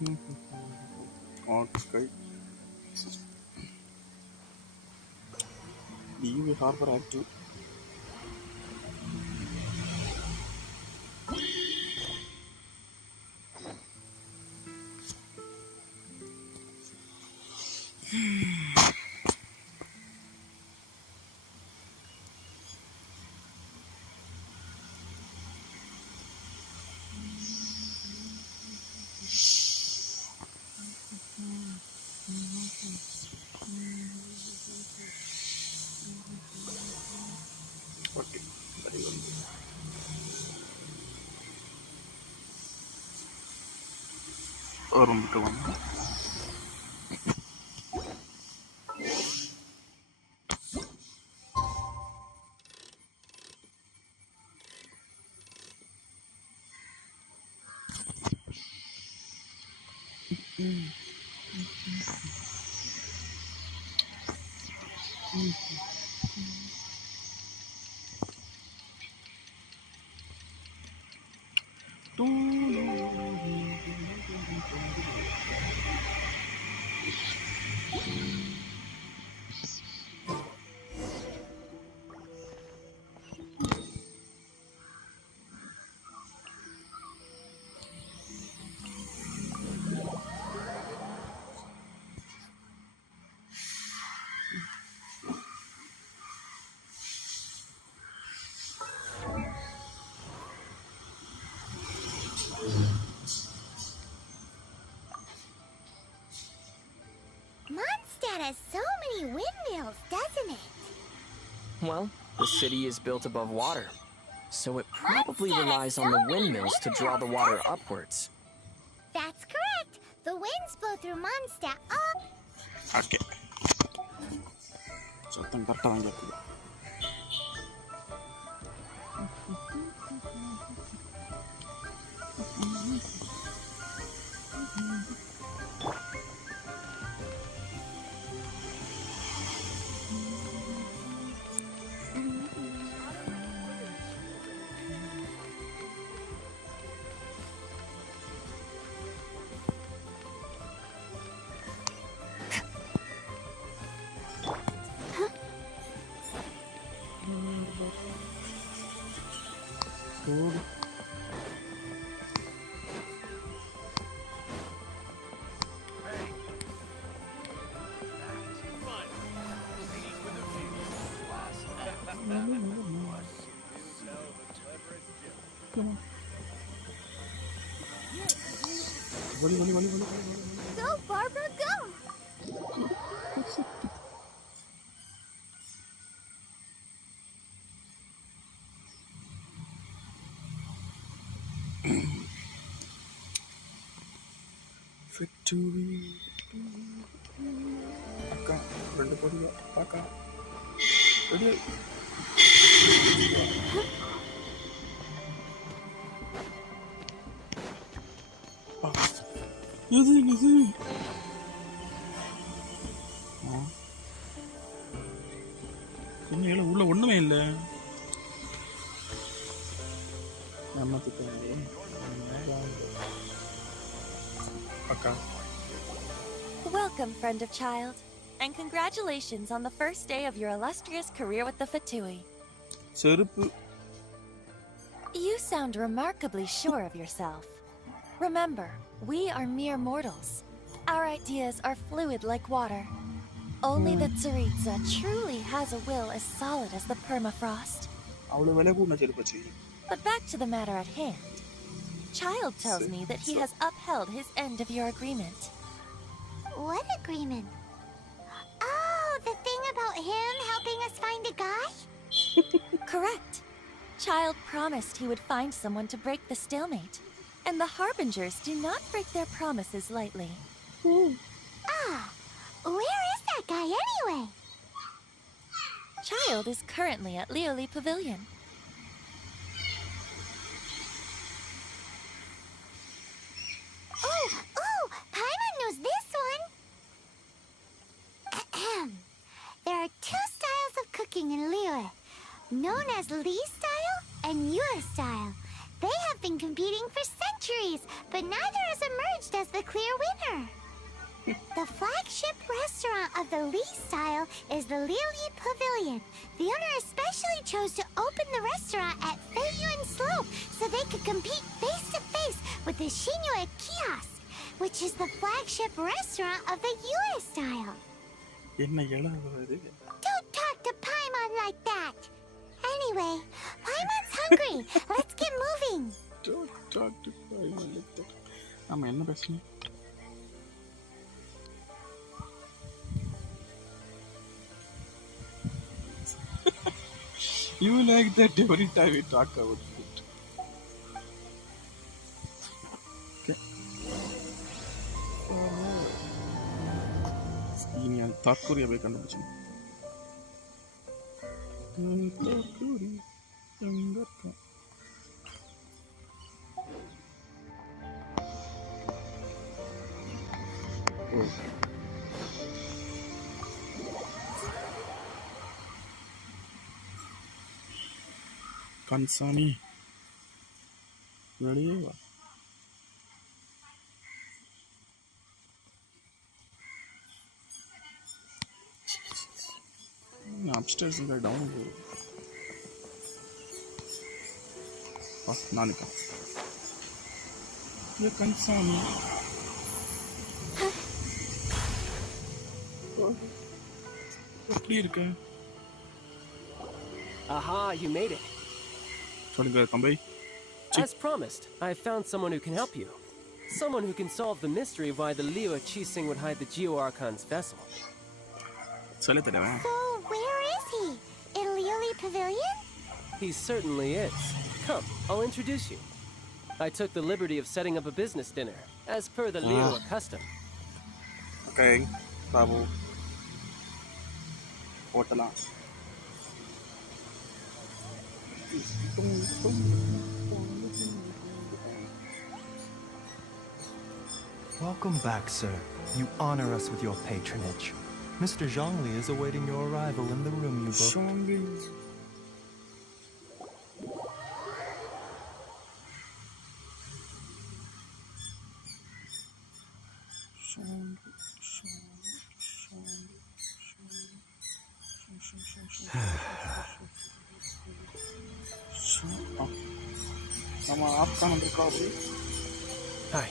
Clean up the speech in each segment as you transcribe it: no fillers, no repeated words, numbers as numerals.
Okay. liyue harbor active. Okay. Very good. Room to one. Mondstadt has so many windmills, doesn't it? Well, the city is built above water, so it probably relies on the windmills to draw the water upwards. That's correct. The winds blow through Mondstadt all... Okay. சத்தம் கரெக்டாக தான் கேட்குது. Food. Go, Barbara, go! Victory. அக்கா ரெண்டு பொடியா அக்கா ready. இது இது இன்னும் உள்ள ஒண்ணுமே இல்லை. ஏமாத்திட்டாங்களே அக்கா. Welcome, friend of child, and congratulations on the first day of your illustrious career with the Fatui. செருப்பு. You sound remarkably sure of yourself. Remember, we are mere mortals. Our ideas are fluid like water. Only the Tsaritsa truly has a will as solid as the permafrost. அவ்வளவு விலை கூட செருப்பு. But back to the matter at hand. Child tells me that he has upheld his end of your agreement. What agreement? Oh, the thing about him helping us find a guy? Correct. Child promised he would find someone to break the stalemate. And the Harbingers do not break their promises lightly. Ah, where is that guy anyway? Child is currently at liyue Pavilion. Oh, Paimon knows this one. There are two styles of cooking in liyue, known as Li style and Yue style. They have been competing for centuries, but neither has emerged as the clear winner. The flagship restaurant of the Lee style is the liyue Pavilion. The owner especially chose to open the restaurant at Feiyuan Slope so they could compete face-to-face with the Shinue kiosk, which is the flagship restaurant of the US style. என்ன இடம் இது? Don't talk to Paimon like that. Anyway, Paimon's hungry. Let's get moving. Don't talk to Paimon like that. ஆமா என்ன பேசணும்? You like that every time we talk about food. Okay. இனி அந்த தாக்கூரியை போய் கண்டுபிடிச்சோம். தாக்கூரி எங்க இருக்கா? கன்சாமி வெளியே வா. அப்ஸ்டேர்ஸ் இல்லை டவுன் நானுக்கா ये கன்சாமி எப்படி இருக்க? Aha, you made it. சொல்லுங்க தம்பி. As promised, I have found someone who can help you. Someone who can solve the mystery of why the liyue Qixing would hide the Geo Archon's vessel. சொல்ல தரவா? So, where is he? In Liyue Pavilion? He certainly is. Come, I'll introduce you. I took the liberty of setting up a business dinner, as per the liyue custom. Okay, bravo. Hotela. Welcome back, sir. You honor us with your patronage. Mr. Zhongli is awaiting your arrival in the room you booked. Zhongli. நம்ம ஆப்கான் வந்திருக்கா அப்படி? Hi.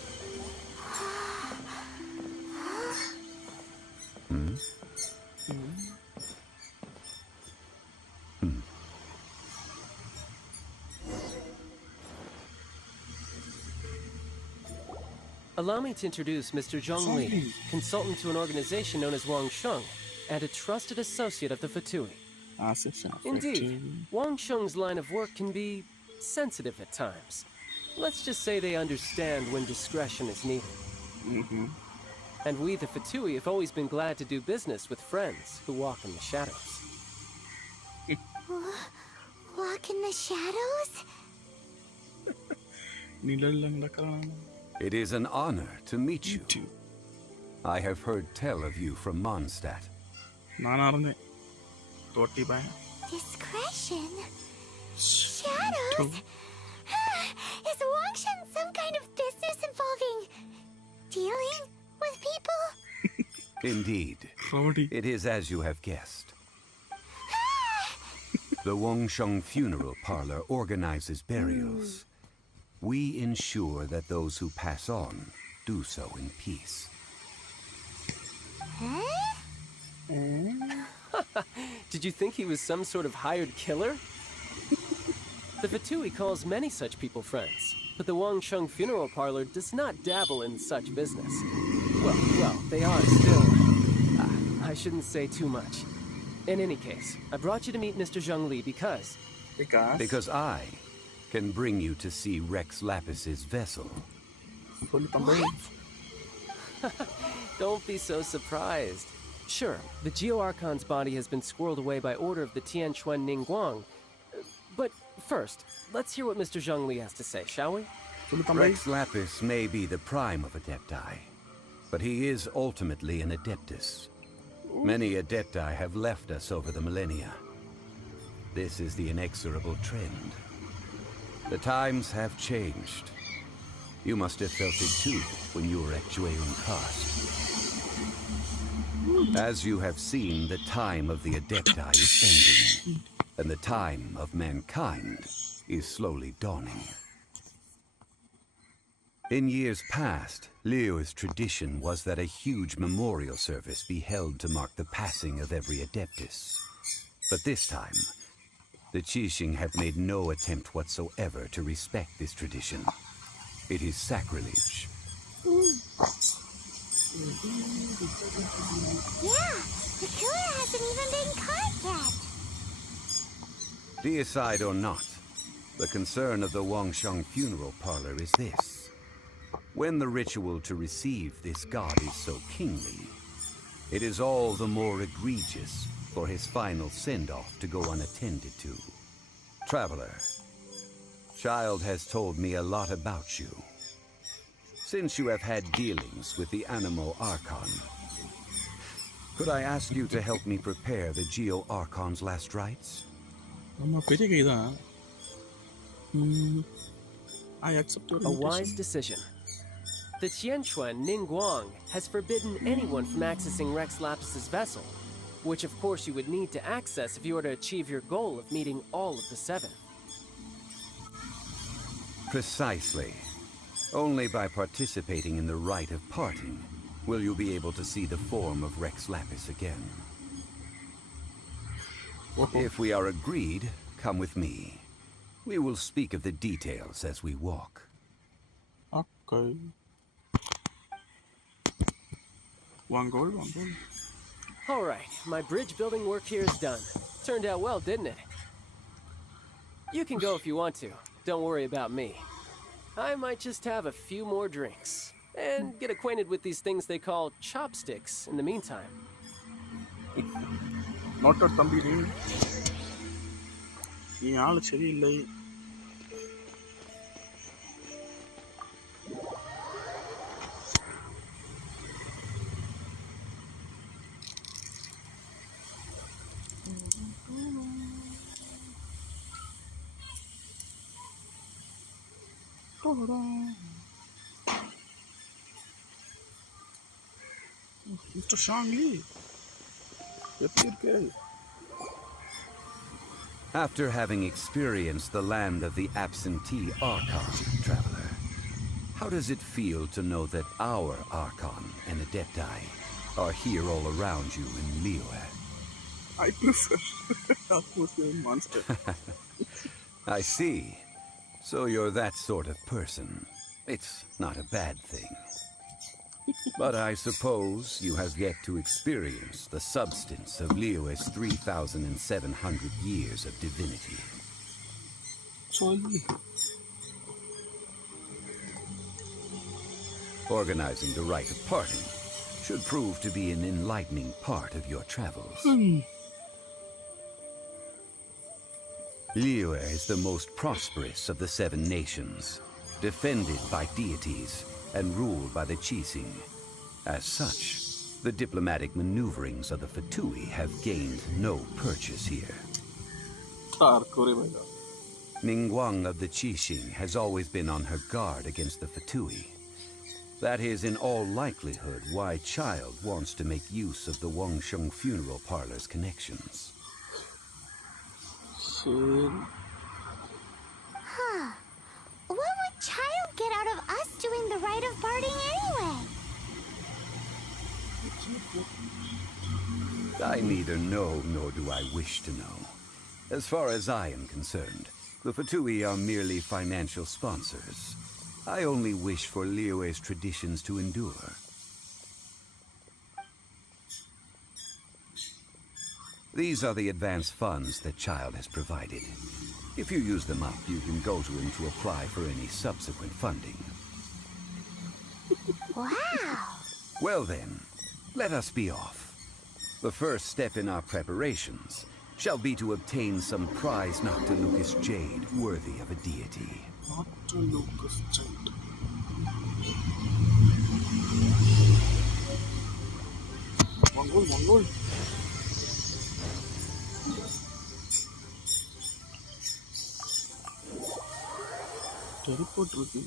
Allow me to introduce Mr. Zhong Li, consultant to an organization known as Wang Sheng, and a trusted associate of the Fatui. Indeed, Wang Sheng's line of work can be sensitive at times. Let's just say they understand when discretion is needed. And we, the Fatui, have always been glad to do business with friends who walk in the shadows. Walk in the shadows? It is an honor to meet you. I have heard tell of you from Mondstadt. Discretion? Shadows? Is Wang Sheng some kind of business involving dealing with people? Indeed. It is as you have guessed. The Wang Sheng Funeral Parlor organizes burials. We ensure that those who pass on do so in peace. Did you think he was some sort of hired killer? The Fatui calls many such people friends, but the Wang Sheng Funeral Parlor does not dabble in such business. Well, they are still... I shouldn't say too much. In any case, I brought you to meet Mr. Zhong Li because... Because I can bring you to see Rex Lapis's vessel. What? Don't be so surprised. Sure, the Geo Archon's body has been squirreled away by order of the Tianquan Ningguang. But first, let's hear what Mr. Zhong Li has to say, shall we? Rex Lapis may be the prime of Adepti, but he is ultimately an Adeptus. Many Adepti have left us over the millennia. This is the inexorable trend. The times have changed. You must have felt it too when you were at Jueyun Cost. As you have seen, the time of the Adepti is ending, and the time of mankind is slowly dawning. In years past, Liyue's tradition was that a huge memorial service be held to mark the passing of every Adeptus. But this time, the Qixing have made no attempt whatsoever to respect this tradition. It is sacrilege. Yeah, the killer hasn't even been caught yet. Deicide or not, the concern of the Wangsheng funeral parlor is this. When the ritual to receive this god is so kingly, it is all the more egregious for his final send-off to go unattended to. Traveler, Child has told me a lot about you. Since you have had dealings with the Animo Archon, could I ask you to help me prepare the Geo Archon's last rites? I accept your A invitation. wise decision. The Tianquan Ningguang has forbidden anyone from accessing Rex Lapis's vessel, which of course you would need to access if you were to achieve your goal of meeting all of the 7. Precisely. Only by participating in the rite of parting will you be able to see the form of Rex Lapis again. If we are agreed, come with me. We will speak of the details as we walk. Okay. One gold, one gold. Alright, my bridge building work here is done. Turned out well, didn't it? You can go if you want to. Don't worry about me. I might just have a few more drinks. And get acquainted with these things they call chopsticks in the meantime. Noted, தம்பி நீ ஆளு சரியில்லை. Mr. Shangli, எப்படி இருக்கு? After having experienced the land of the absentee Archon, traveler, how does it feel to know that our Archon and Adepti are here all around you in liyue? I prefer atmosphere monster. I see. So you're that sort of person. It's not a bad thing. But I suppose you have yet to experience the substance of Liyue's 3,700 years of divinity. Organizing the rite of parting should prove to be an enlightening part of your travels. Liyue is the most prosperous of the 7 nations, defended by deities and ruled by the Qixing. As such, the diplomatic maneuverings of the Fatui have gained no purchase here. Ningguang of the Qixing has always been on her guard against the Fatui. That is in all likelihood why Child wants to make use of the Wangsheng funeral parlor's connections. Huh. What would Child get out of us doing the rite of parting anyway? I neither know nor do I wish to know. As far as I am concerned, the Fatui are merely financial sponsors. I only wish for Liyue's traditions to endure. These are the advance funds that Child has provided. If you use them up, you can go to him to apply for any subsequent funding. Wow. Well then, let us be off. The first step in our preparations shall be to obtain some prize Noctilucous jade worthy of a deity. Noctilucous jade. One gold, one gold. teleport இருக்கு.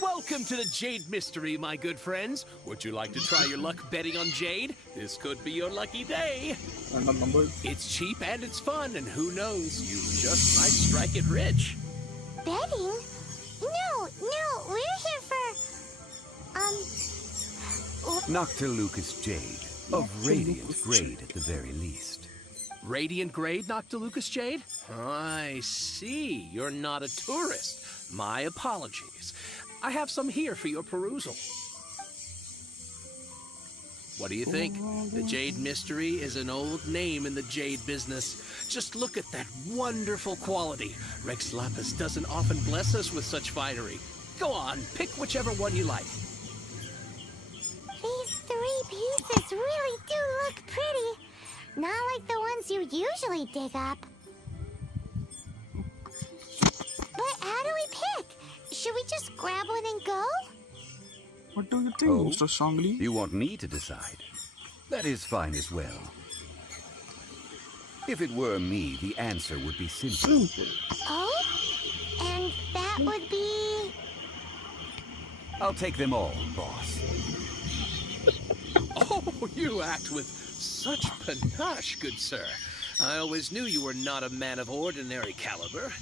Welcome to the Jade Mystery, my good friends. Would you like to try your luck betting on Jade? This could be your lucky day. It's cheap and it's fun, and who knows, you just might strike it rich. Betting? No, we're here for... Noctilucous Jade, of radiant grade at the very least. Radiant grade, Noctilucous Jade? I see. You're not a tourist. My apologies. I have some here for your perusal. What do you think? The Jade Mystery is an old name in the jade business. Just look at that wonderful quality. Rex Lapis doesn't often bless us with such finery. Go on, pick whichever one you like. These 3 pieces really do look pretty. Not like the ones you usually dig up. But how do we pick? Should we just grab one and go? What do you think, Mr. Shongli? You want me to decide? That is fine as well. If it were me, the answer would be simple. Oh? And that would be... I'll take them all, boss. Oh, you act with such panache, good sir. I always knew you were not a man of ordinary caliber.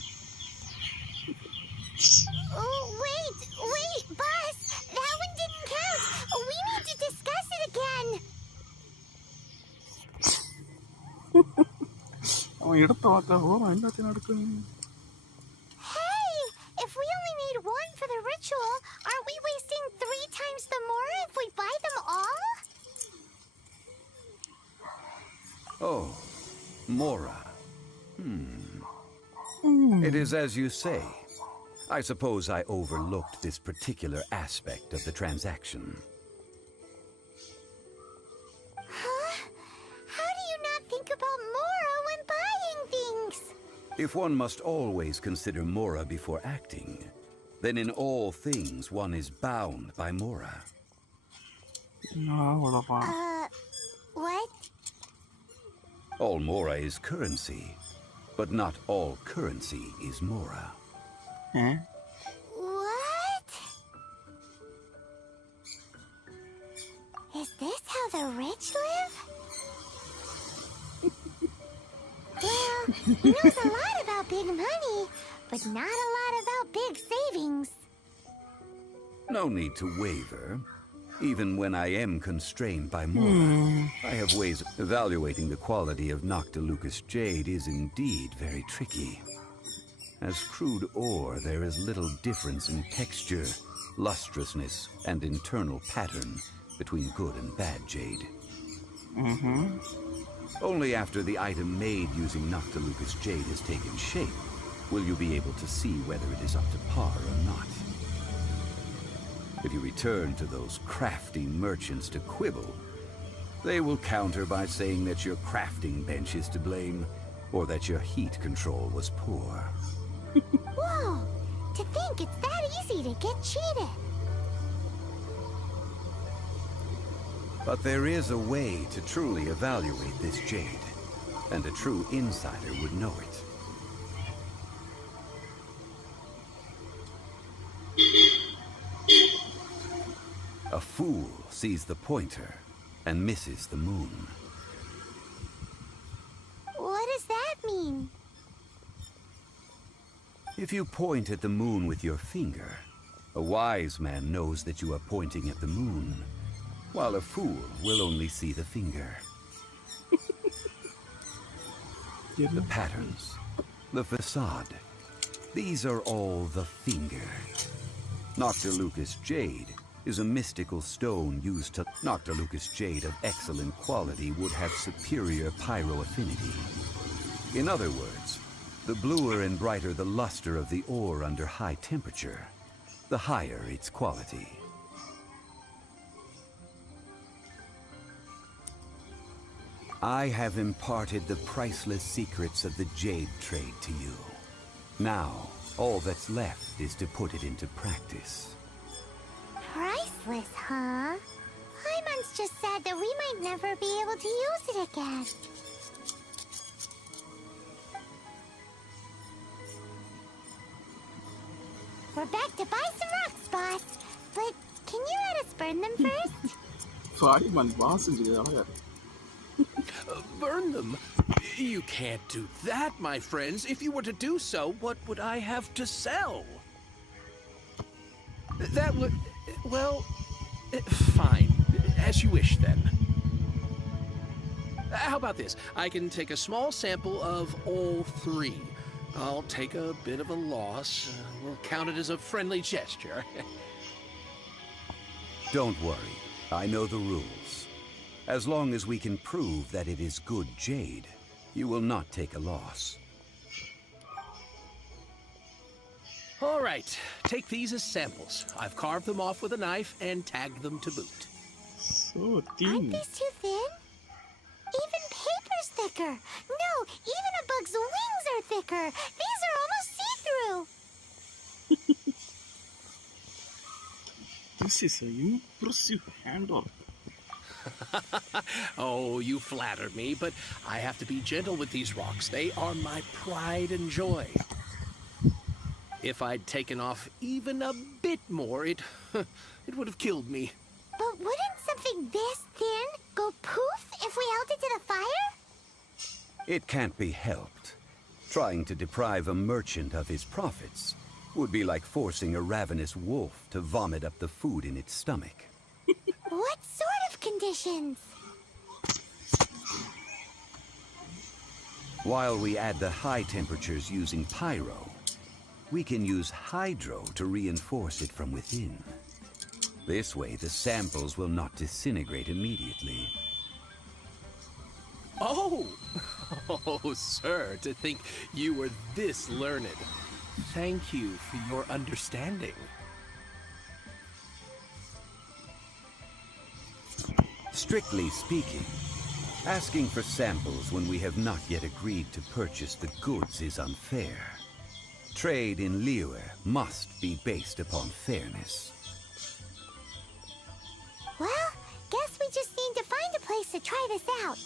Oh, wait, boss! That one didn't count! We need to discuss it again! அவன் எடுத்து வாக்க ஓரம் எல்லாத்தையும் நடக்கும். Hey! If we only need 1 for the ritual, aren't we wasting 3 times the more if we buy them all? Oh, Mora. It is as you say. I suppose I overlooked this particular aspect of the transaction. Huh? How do you not think about Mora when buying things? If one must always consider Mora before acting, then in all things one is bound by Mora. What? All Mora is currency, but not all currency is Mora. What? Is this how the rich live? Well, he knows a lot about big money, but not a lot about big savings. No need to waver. Even when I am constrained by Mora, I have ways of evaluating the quality of Noctilucous Jade is indeed very tricky. As crude ore, there is little difference in texture, lustrousness, and internal pattern between good and bad jade. Only after the item made using Noctilucous Jade has taken shape will you be able to see whether it is up to par or not. If you return to those crafty merchants to quibble, they will counter by saying that your crafting bench is to blame, or that your heat control was poor. Whoa! To think it's that easy to get cheated. But there is a way to truly evaluate this jade, and a true insider would know it. A fool sees the pointer and misses the moon. What does that mean? If you point at the moon with your finger, a wise man knows that you are pointing at the moon, while a fool will only see the finger. The patterns, the facade, these are all the finger. Noctilucous Jade is a mystical stone used to... Noctilucous Jade of excellent quality would have superior pyro-affinity. In other words, the bluer and brighter the luster of the ore under high temperature, the higher its quality. I have imparted the priceless secrets of the jade trade to you. Now, All that's left is to put it into practice. Priceless, huh? Paimon's just sad that we might never be able to use it again. We're back to buy some rocks, boss. But can you let us burn them first? Paiman boss Burn them? You can't do that, my friends. If you were to do so, what would I have to sell? That would... well... fine. As you wish, then. How about this? I can take a small sample of all three. I'll take a bit of a loss. We'll count it as a friendly gesture. Don't worry. I know the rules. As long as we can prove that it is good jade, you will not take a loss. All right. Take these as samples. I've carved them off with a knife and tagged them to boot. So Aren't thin. these too thin? Even paper's thicker. No, even a bug's wings are thicker. These are almost see-through. This is an impressive handwork. Oh, you flatter me, but I have to be gentle with these rocks. They are my pride and joy. If I'd taken off even a bit more, it would have killed me. But wouldn't something this thin go poof if we held it to the fire? It can't be helped. Trying to deprive a merchant of his profits would be like forcing a ravenous wolf to vomit up the food in its stomach. What sort of conditions? While we add the high temperatures using pyro, we can use hydro to reinforce it from within. This way, the samples will not disintegrate immediately. Oh! Oh, sir, to think you were this learned. Thank you for your understanding. Strictly speaking, asking for samples when we have not yet agreed to purchase the goods is unfair. Trade in liyue must be based upon fairness. Well, guess we just need to find a place to try this out.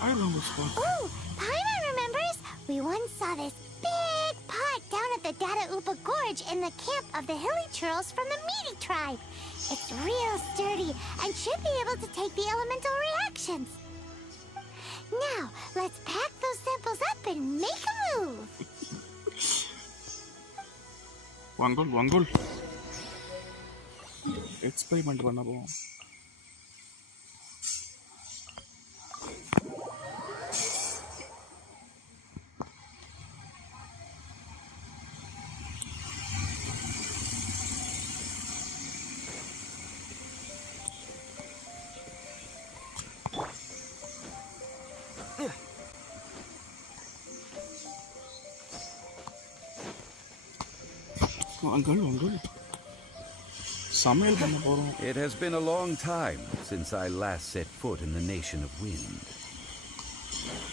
I remember spot. Ooh, Paimon remembers we once saw this big pot down at the Dada Upa Gorge in the camp of the hilly churls from the Meaty tribe. It's real sturdy and should be able to take the elemental reactions. Now, let's pack those samples up and make a move. One goal. Experiment பண்ண போவோம். One goal. சமையல் பண்ண போறோம். It has been a long time since I last set foot in the Nation of Wind.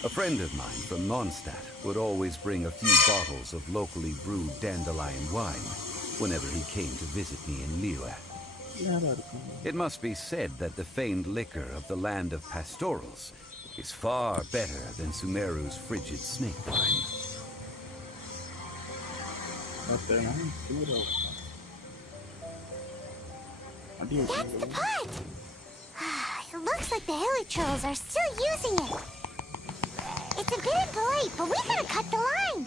A friend of mine from Mondstadt would always bring a few bottles of locally brewed dandelion wine whenever he came to visit me in liyue. It must be said that the famed liquor of the land of pastorals is far better than Sumeru's frigid snake wine. That's the pot! It looks like the hilly trolls are still using it. It's a bit impolite, but we gotta cut the line.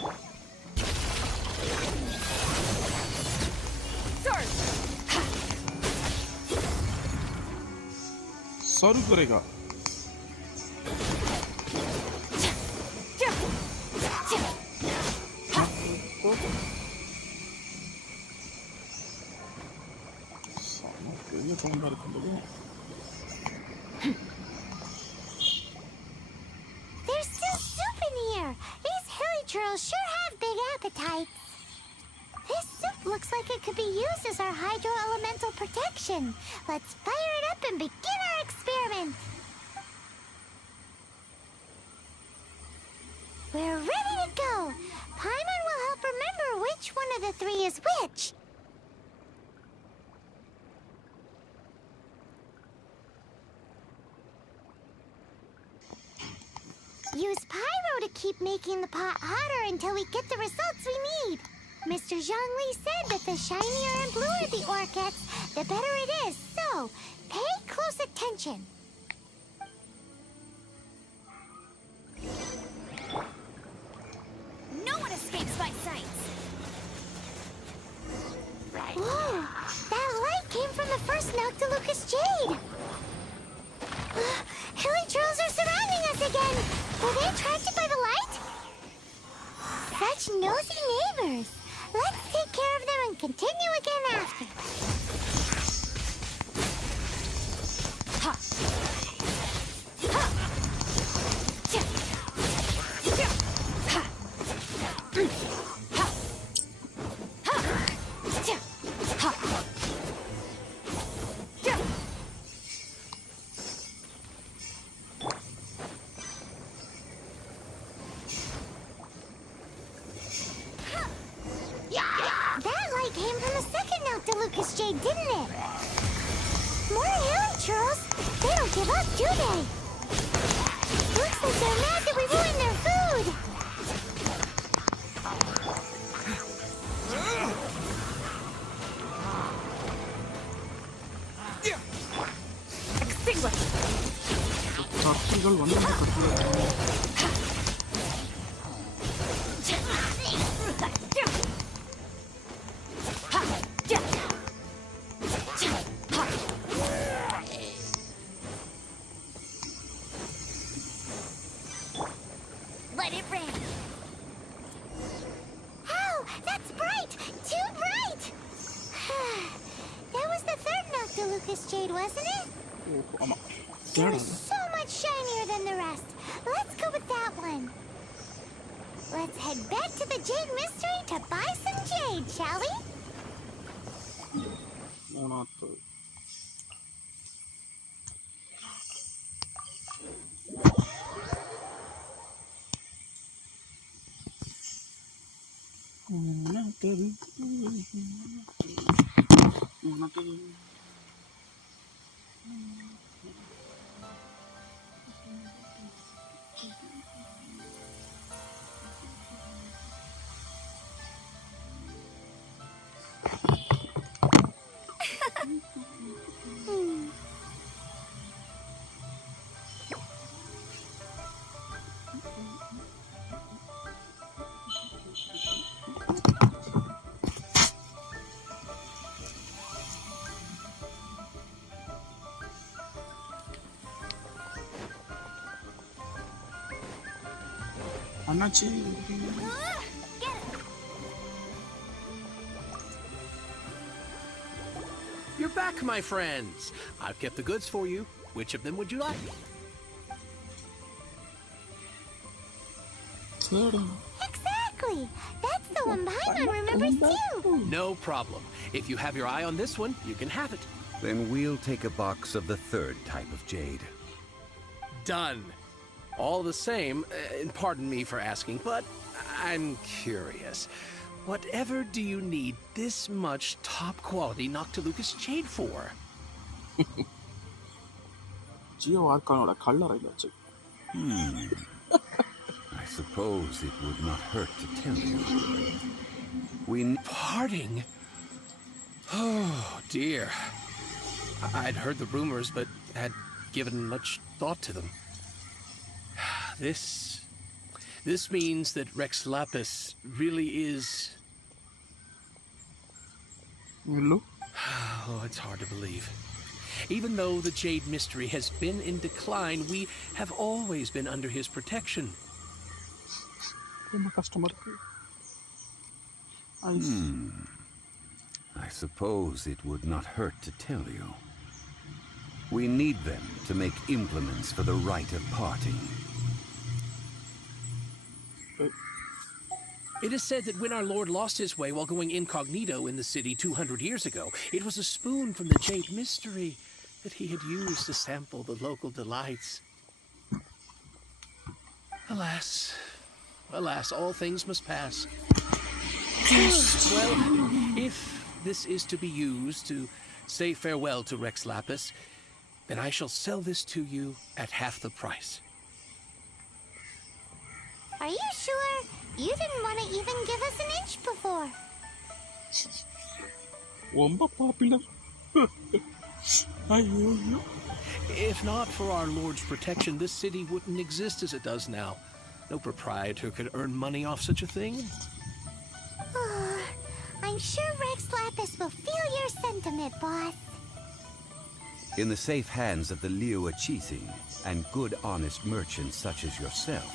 Sorry, Garena. There's still soup in here. These hilly trolls sure have big appetites. This soup looks like it could be used as our hydro-elemental protection. Let's fire it up and begin our experiment. We're ready to go. Paimon will help of the three is which? Use pyro to keep making the pot hotter until we get the results we need. Mr. Zhongli said that the shinier and bluer the ore gets, the better it is. So, pay close attention. No one escapes my sight. Whoa! That light came from the first Noctilucous Jade! Hilly trolls are surrounding us again! Were they attracted by the light? Such nosy neighbors! Let's take care of them and continue again after. Ha! Ha! Tja! Tja! Ha! Ha! Ha! Tja! Ha! Tja! That light came from the second Noctilucous Jade, didn't it? More hilly trolls. They don't give up, do they? Looks like they're mad that we ruined their food. Extinguish. சக்திகள் வந்து Let it rain. Oh, that's bright! Too bright! That was the third Noctilucous Jade, wasn't it? ஆமா It was so much shinier than the rest. Let's go with that one. Let's head back to the Jade Mystery to buy some jade, shall we? மூணாவது அண்ணாச்சி You're back, my friends. I've kept the goods for you. Which of them would you like? Exactly! That's the one behind on Remembers too! No problem. If you have your eye on this one, you can have it. Then we'll take a box of the third type of jade. Done. All the same, pardon me for asking, but I'm curious. Whatever do you need this much top-quality Noctilucous Jade for? Jio ஆர்கானோட கல்லறை வச்சு I suppose it would not hurt to tell you. Parting? Oh, dear. I'd heard the rumors, but had given much thought to them. This means that Rex Lapis really is... Hello? Oh, it's hard to believe. Even though the Jade Mystery has been in decline, we have always been under his protection. ரொம்ப கஷ்டமா இருக்கு I suppose it would not hurt to tell you. We need them to make implements for the rite of parting. It is said that when our Lord lost his way while going incognito in the city 200 years ago, it was a spoon from the Jade Mystery that he had used to sample the local delights. Alas, alas, all things must pass. Well, if this is to be used to say farewell to Rex Lapis, then I shall sell this to you at half the price. Are you sure? You didn't want to even give us an inch before. ரொம்ப popular. ஐயோ. If not for our Lord's protection, this city wouldn't exist as it does now. No proprietor could earn money off such a thing. I'm sure Rex Lapis will feel your sentiment, boss. In the safe hands of the liyue and good, honest merchants such as yourself,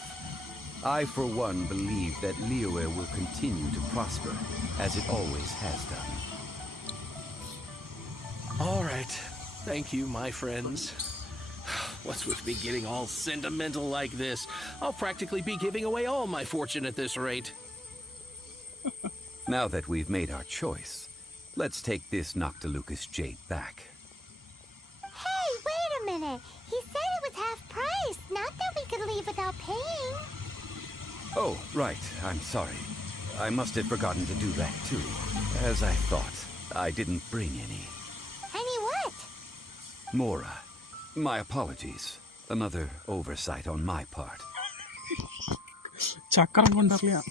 I, for one, believe that liyue will continue to prosper, as it always has done. All right. Thank you, my friends. What's with me getting all sentimental like this? I'll practically be giving away all my fortune at this rate. Now that we've made our choice, let's take this Noctilucous jade back. Hey, wait a minute. He said it was half price, not that we could leave without paying. Oh, right. I'm sorry. I must have forgotten to do that too. As I thought, I didn't bring any. Any what? Mora. My apologies. Another oversight on my part. சக்கரம் கொண்டார்லையா?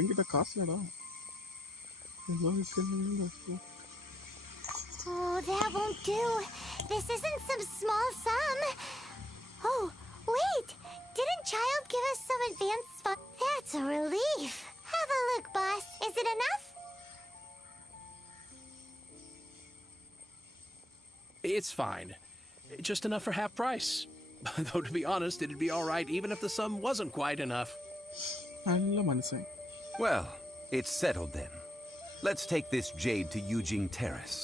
என்கிட்ட காசு இல்லடா. Oh, that won't do. This isn't some small sum. Oh, wait. Didn't Child give us some advance funds? That's a relief. Have a look, boss. Is it enough? It's fine. Just enough for half price. Though, to be honest, it'd be all right even if the sum wasn't quite enough. நல்ல மனுஷன். Well, it's settled then. Let's take this jade to Eugene Terrace.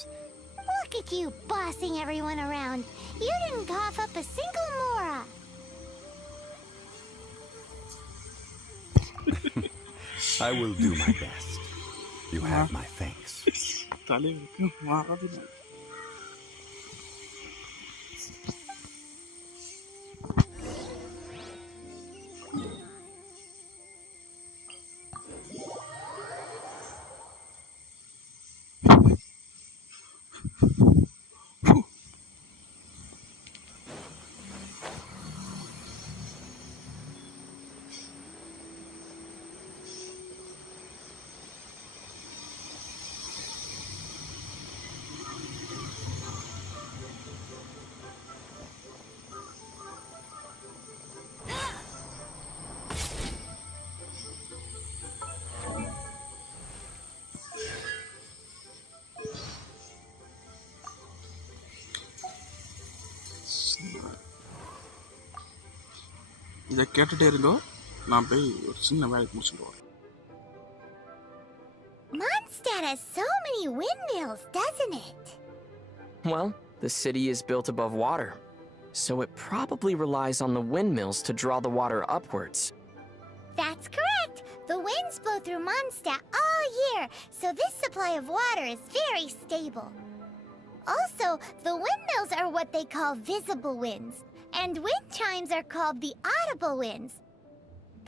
Look at you bossing everyone around. You didn't cough up a single mora. I will do my best. You have my thanks. தலைவருக்கு மாறாது. இதை கேட்டுட்டே இருந்தோ நான் போய் ஒரு சின்ன வேலைக்கு முடிச்சுட்டு வரேன். Mondstadt has so many windmills, doesn't it? Well, the city is built above water, so it probably relies on the windmills to draw the water upwards. That's correct. The winds blow through Mondstadt all year, so this supply of water is very stable. Also, the windmills are what they call visible winds, and wind chimes are called the audible winds.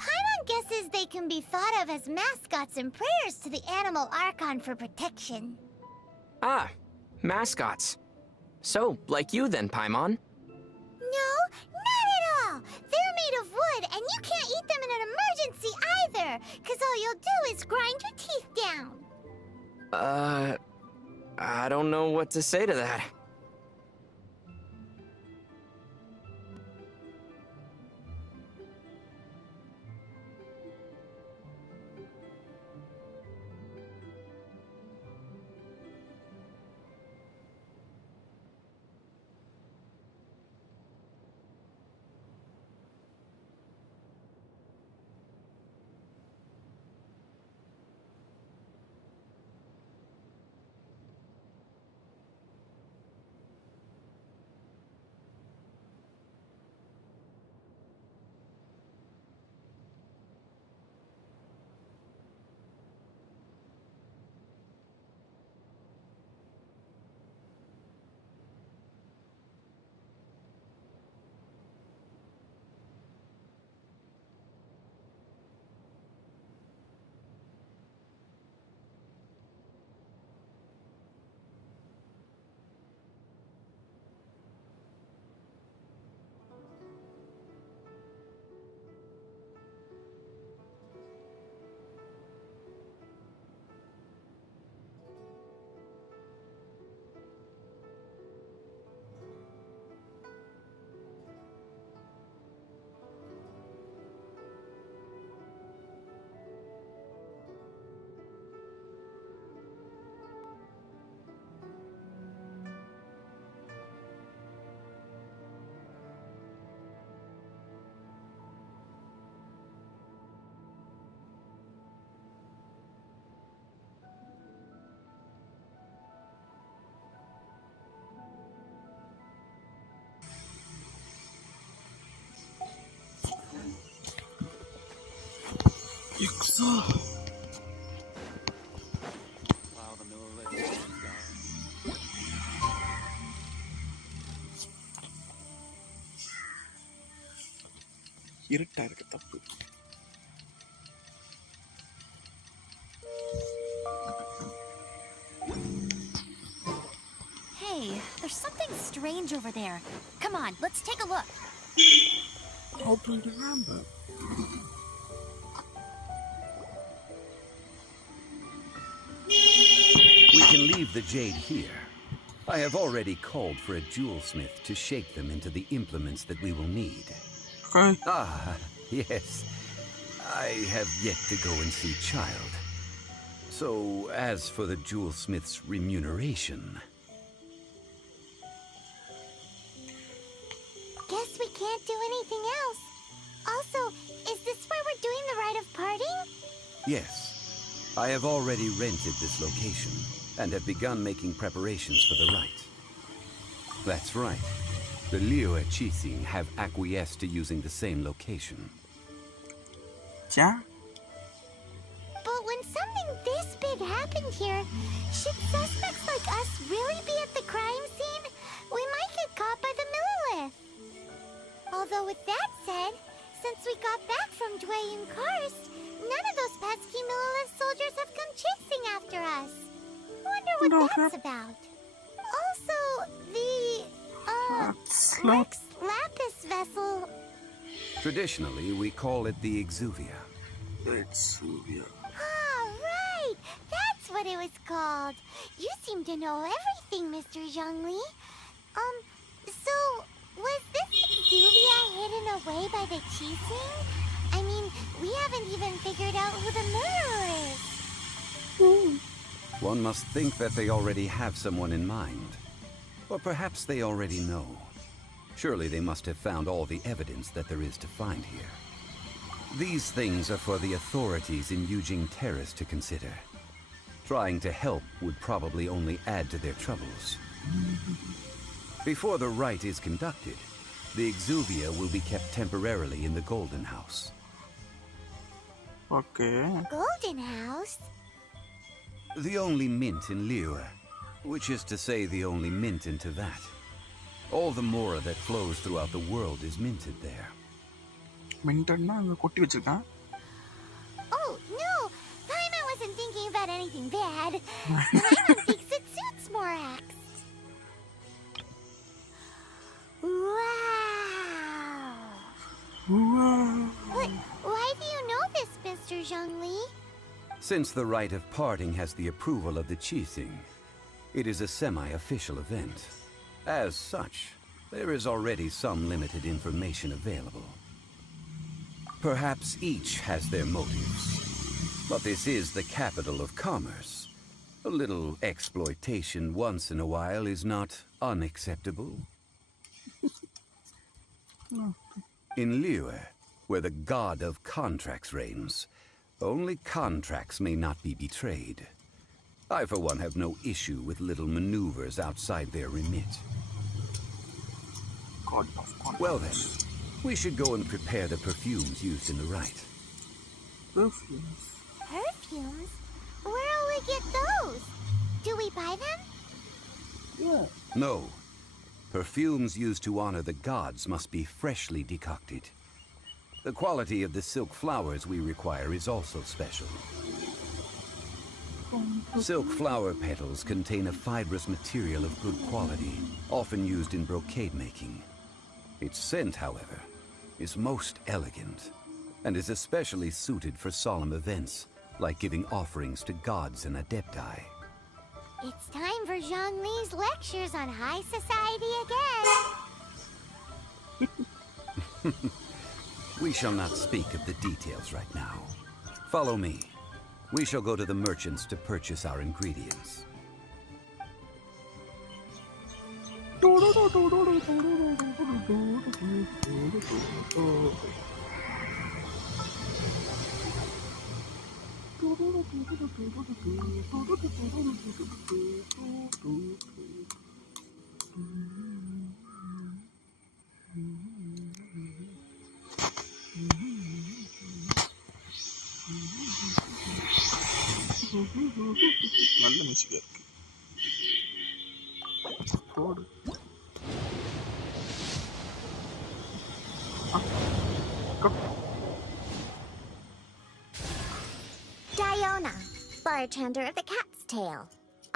Paimon guesses they can be thought of as mascots and prayers to the animal archon for protection. Ah, mascots. So, like you then, Paimon. No, not at all. They're made of wood, and you can't eat them in an emergency either, because all you'll do is grind your teeth down. I don't know what to say to that. the Miller Lite is gone. இருட்டா இருக்கு தப்பு. Hey, there's something strange over there. Come on, let's take a look. Open the number. We can leave the jade here. I have already called for a jewelsmith to shape them into the implements that we will need. Okay. Ah, yes. I have yet to go and see Child. So, as for the jewelsmith's remuneration... Guess we can't do anything else. Also, is this where we're doing the rite of parting? Yes. I have already rented this location and have begun making preparations for the rite. That's right. The liyue Qixing have acquiesced to using the same location. Yeah? But when something this big happened here, should suspects like us really be at the crime scene? We might get caught by the Millilith. Although with that said, since we got back from Dwayne Karst, none of those pesky Millilith soldiers have come chasing after us. Wonder what that's about. Also, the, Rex Lapis vessel. Traditionally, we call it the Exuvia. Exuvia. Ah, right! That's what it was called. You seem to know everything, Mr. Zhongli. So, was this Exuvia hidden away by the Qixing? I mean, we haven't even figured out who the murderer is. One must think that they already have someone in mind. Or perhaps they already know. Surely they must have found all the evidence that there is to find here. These things are for the authorities in Yujing Terrace to consider. Trying to help would probably only add to their troubles. Before the rite is conducted, the Exuvia will be kept temporarily in the Golden House. Okay. Golden House? The only mint in Liyue, which is to say the only mint in Teyvat. All the mora that flows throughout the world is minted there. Minterna அங்க கொட்டி வச்சிருக்கான். Oh, no! Paimon wasn't thinking about anything bad. Paimon thinks it suits Morax. Wow! But why do you know this, Mr. Zhongli? Since the rite of parting has the approval of the Qixing, it is a semi-official event. As such, there is already some limited information available. Perhaps each has their motives, but this is the capital of commerce. A little exploitation once in a while is not unacceptable. In Liyue, where the god of contracts reigns, only contracts may not be betrayed. I, for one, have no issue with little maneuvers outside their remit. God of contracts. Well then, we should go and prepare the perfumes used in the rite. Perfumes. Perfumes? Where'll we get those? Do we buy them? Yeah. No. Perfumes used to honor the gods must be freshly decocted. The quality of the silk flowers we require is also special. Silk flower petals contain a fibrous material of good quality, often used in brocade making. Its scent, however, is most elegant, and is especially suited for solemn events, like giving offerings to gods and adepti. It's time for Zhongli's lectures on high society again. We shall not speak of the details right now. Follow me. We shall go to the merchants to purchase our ingredients. நல்ல மியூசிக்கா இருக்கு. போடு. Diona, bartender of the Cat's Tail.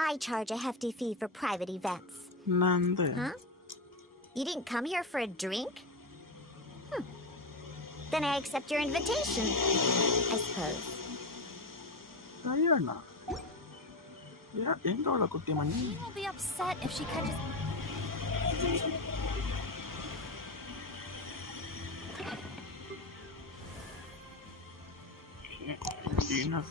I charge a hefty fee for private events. Nande. Huh? You didn't come here for a drink? Then I accept your invitation, I suppose. Diona. Yeah, enga ola kutti mani. Jean will be upset if she catches. Enough.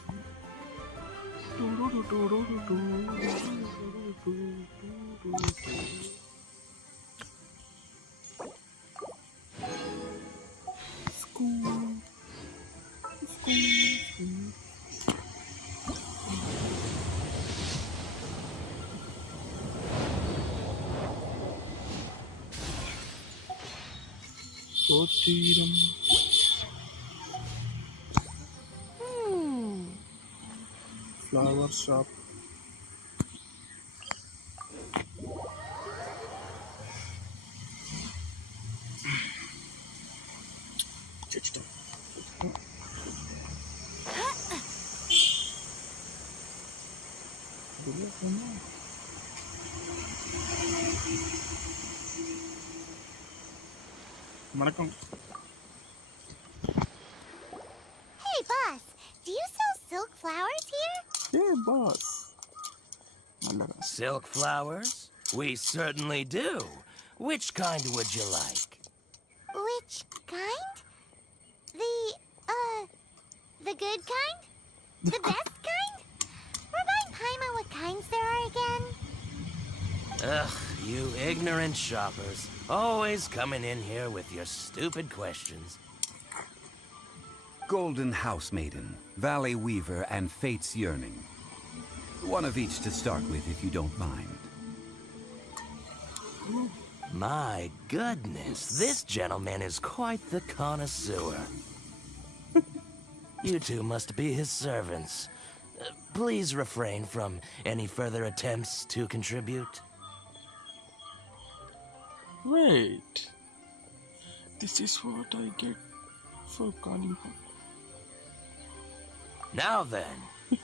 Flower shop. வணக்கம். Hey, boss. Do you sell silk flowers here? Hey, boss. Silk flowers? We certainly do. Which kind would you like? Which kind? The good kind? The best kind? Remind Paimon what kinds there are again. Ugh, you ignorant shoppers. Always coming in here with your stupid questions. Golden House Maiden, Valley Weaver, and Fate's Yearning. One of each to start with, if you don't mind. My goodness, this gentleman is quite the connoisseur. You two must be his servants. Please refrain from any further attempts to contribute. Wait. This is what I get for calling her. Now then,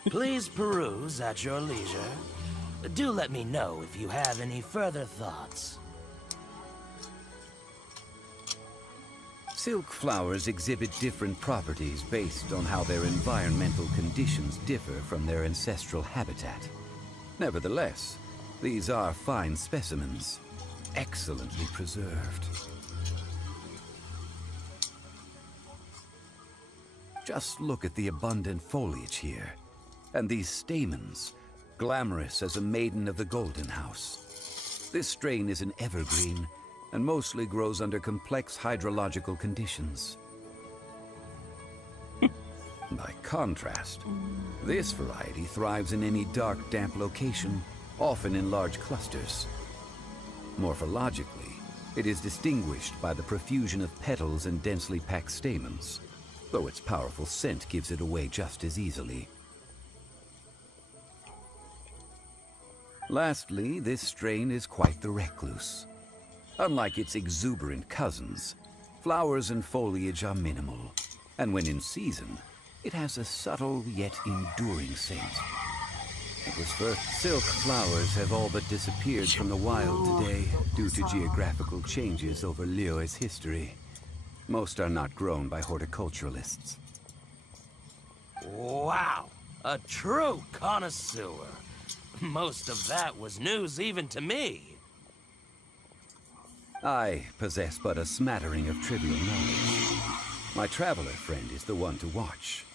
please peruse at your leisure. Do let me know if you have any further thoughts. Silk flowers exhibit different properties based on how their environmental conditions differ from their ancestral habitat. Nevertheless, these are fine specimens, excellently preserved. Just look at the abundant foliage here, and these stamens, glamorous as a maiden of the Golden House. This strain is an evergreen, and mostly grows under complex hydrological conditions. By contrast, this variety thrives in any dark, damp location, often in large clusters. Morphologically, it is distinguished by the profusion of petals and densely packed stamens, though its powerful scent gives it away just as easily. Lastly, this strain is quite the recluse. Unlike its exuberant cousins, flowers and foliage are minimal, and when in season, it has a subtle yet enduring scent. It was first silk flowers have all but disappeared from the wild today due to geographical changes over Liyue's history. Most are not grown by horticulturalists. Wow! A true connoisseur! Most of that was news even to me. I possess but a smattering of trivial knowledge. My traveler friend is the one to watch.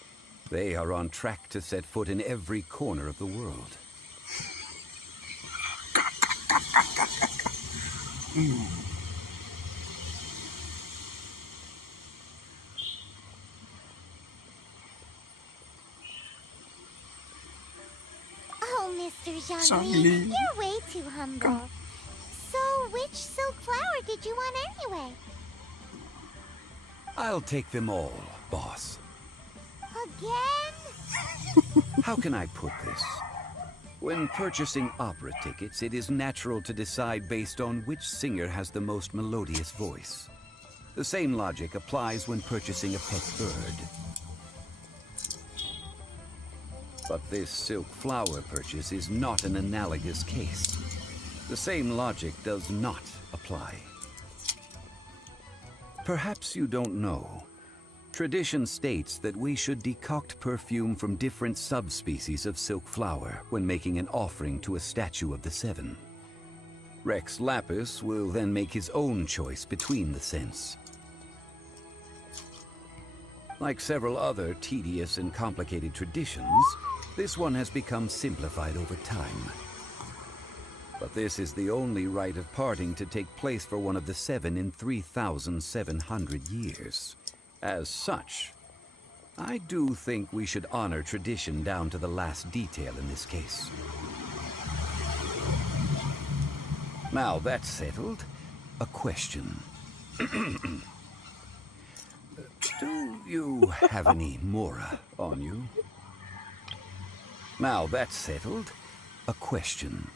They are on track to set foot in every corner of the world. Oh, Mr. Zhongli, Zhongli. you're way too humble. So, which silk flower did you want anyway? I'll take them all, boss. Again? How can I put this? When purchasing opera tickets, it is natural to decide based on which singer has the most melodious voice. The same logic applies when purchasing a pet bird. But this silk flower purchase is not an analogous case. The same logic does not apply. Perhaps you don't know. Tradition states that we should decoct perfume from different subspecies of silk flower when making an offering to a statue of the seven. Rex Lapis will then make his own choice between the scents. Like several other tedious and complicated traditions, this one has become simplified over time. But this is the only rite of parting to take place for one of the seven in 3,700 years. As such, I do think we should honor tradition down to the last detail in this case. Now that's settled, a question. Do you have any Mora on you? Now that's settled, a question.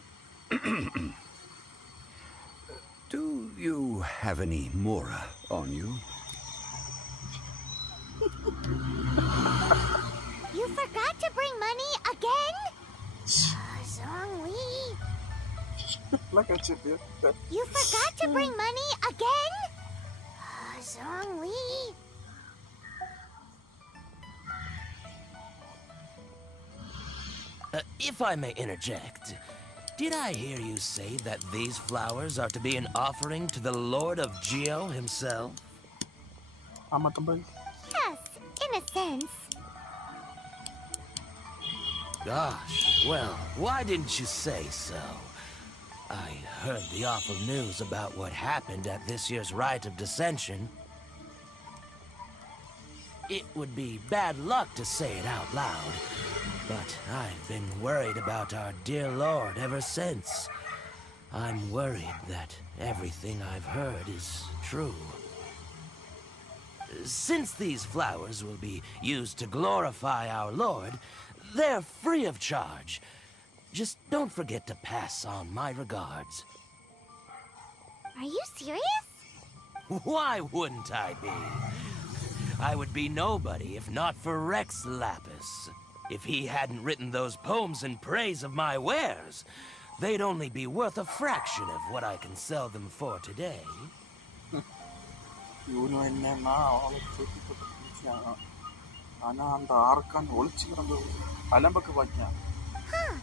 Do you have any Mora on you? You forgot to bring money again? Zhongli. You forgot to bring money again? Zhongli. If I may interject, did I hear you say that these flowers are to be an offering to the Lord of Geo himself? Yes, in a sense. Gosh, well, why didn't you say so? I heard the awful news about what happened at this year's Rite of Dissension. It would be bad luck to say it out loud, but I've been worried about our dear Lord ever since. I'm worried that everything I've heard is true. Since these flowers will be used to glorify our Lord, they're free of charge. Just don't forget to pass on my regards. Are you serious? Why wouldn't I be? I would be nobody if not for Rex Lapis. If he hadn't written those poems in praise of my wares, they'd only be worth a fraction of what I can sell them for today. Huh.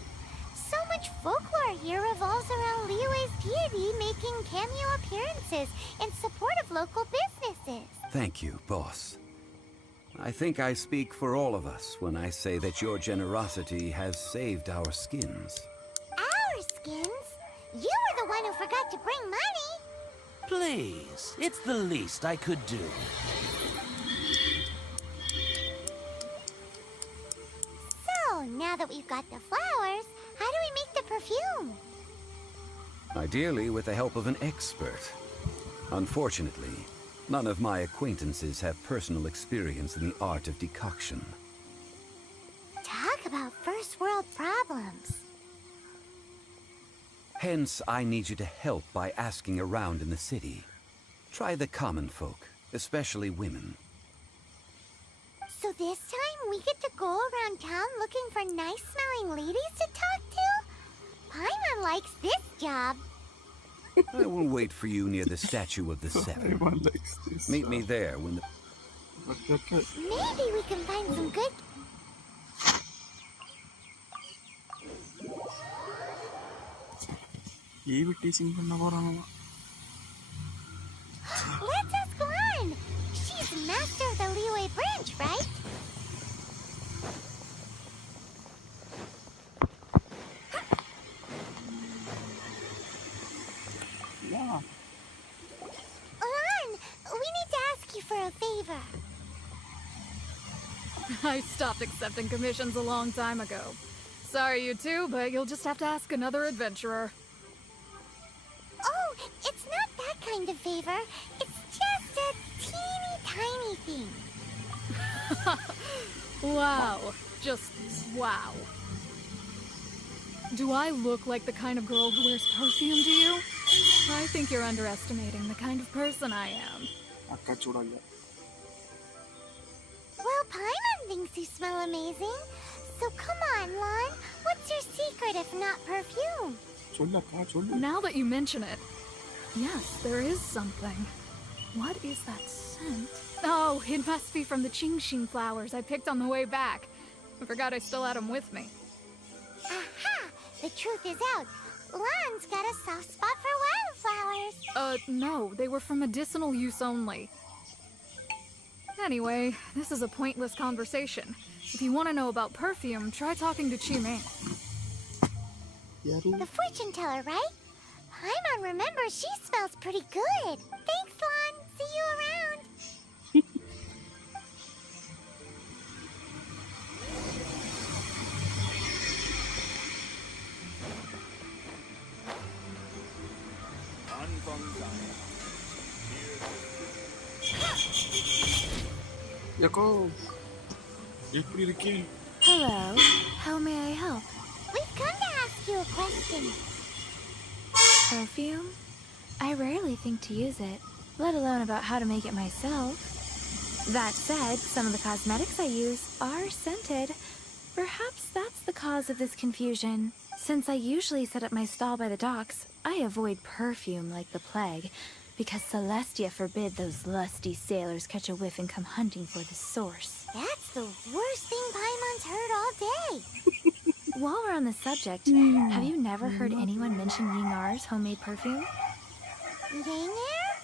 So much folklore here revolves around Liyue's deity making cameo appearances in support of local businesses. Thank you, boss. I think I speak for all of us when I say that your generosity has saved our skins. Our skins? You were the one who forgot to bring money. Please, it's the least I could do. So, now that we've got the flowers, how do we make the perfume? Ideally with the help of an expert. Unfortunately, none of my acquaintances have personal experience in the art of decoction. Talk about first world problems. Hence, I need you to help by asking around in the city. Try the common folk, especially women. So this time we get to go around town looking for nice-smelling ladies to talk to? Paimon likes this job. I will wait for you near the statue of the seven. Meet me there when the... Maybe we can find some good... Let's ask Lan. She's master of the Liyue branch, right? Yeah. Lan, we need to ask you for a favor. I stopped accepting commissions a long time ago. Sorry, you two, but you'll just have to ask another adventurer. Oh, it's not that kind of favor. It's just a teeny tiny thing. Wow. Just wow. Do I look like the kind of girl who wears perfume to you? I think you're underestimating the kind of person I am. Well, Paimon thinks you smell amazing. So come on, Lon. What's your secret if not perfume? Now that you mention it, yes, there is something. What is that scent? Oh, it must be from the Qingxin flowers I picked on the way back. I forgot I still had them with me. Aha! The truth is out. Lon's got a soft spot for wildflowers. No, they were for medicinal use only. Anyway, this is a pointless conversation. If you want to know about perfume, try talking to Qimei. The fortune teller, right? Paimon remembers she smells pretty good. Thanks, Lon. See you around. Hello. How may I help? We've come to ask you a question. Perfume? I rarely think to use it, let alone about how to make it myself. That said, some of the cosmetics I use are scented. Perhaps that's the cause of this confusion. Since I usually set up my stall by the docks, I avoid perfume like the plague, because Celestia forbid those lusty sailors catch a whiff and come hunting for the source. That's the worst thing Paimon's heard all day. While we're on the subject, have you never heard anyone mention Yingar's homemade perfume? Yinger?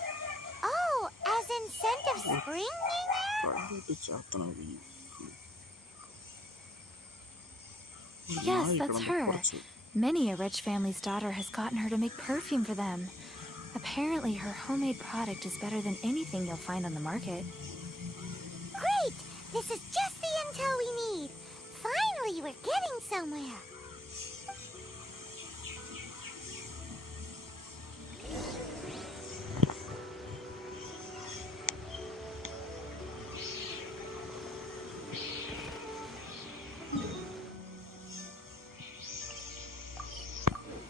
Oh, as in scent of spring, Yinger? Yes, that's her. Many a rich family's daughter has gotten her to make perfume for them. Apparently, her homemade product is better than anything you'll find on the market. Great! This is just the intel we need. Finally, we're getting somewhere.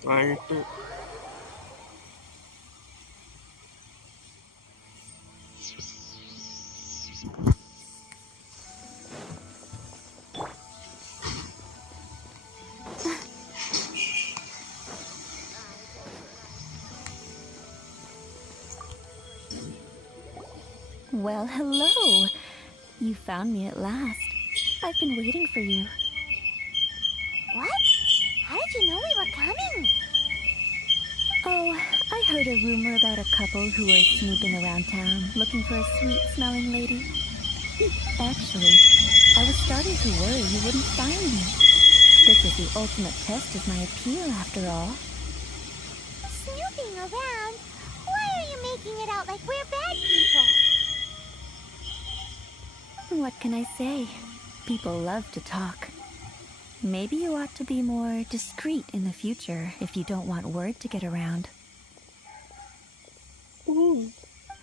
Right. Well, hello. You found me at last. I've been waiting for you. What? How did you know we were coming? Oh, I heard a rumor about a couple who were snooping around town looking for a sweet-smelling lady. Actually, I was starting to worry you wouldn't find me. This is the ultimate test of my appeal, after all. Snooping around? Why are you making it out like we're bad people? What can I say? People love to talk. Maybe you ought to be more discreet in the future if you don't want word to get around.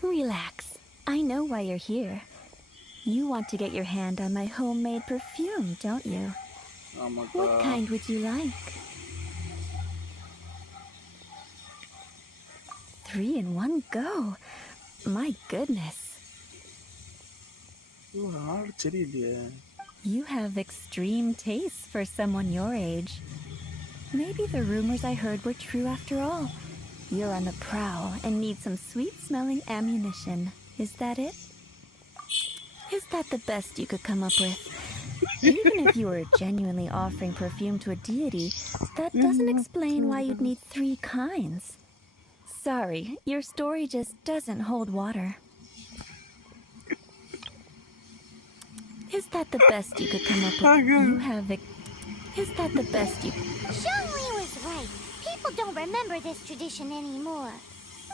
Relax. I know why you're here. You want to get your hand on my homemade perfume, don't you? Oh my God. What kind would you like? 3 in one go. My goodness. You have extreme tastes for someone your age. Maybe the rumors I heard were true after all. You're on the prowl and need some sweet-smelling ammunition. Is that it? Is that the best you could come up with? Even if you were genuinely offering perfume to a deity, that doesn't explain why you'd need 3 kinds. Sorry, your story just doesn't hold water. Is that the best you could come up with? You have Is that the best you... Zhongli was right. People don't remember this tradition anymore.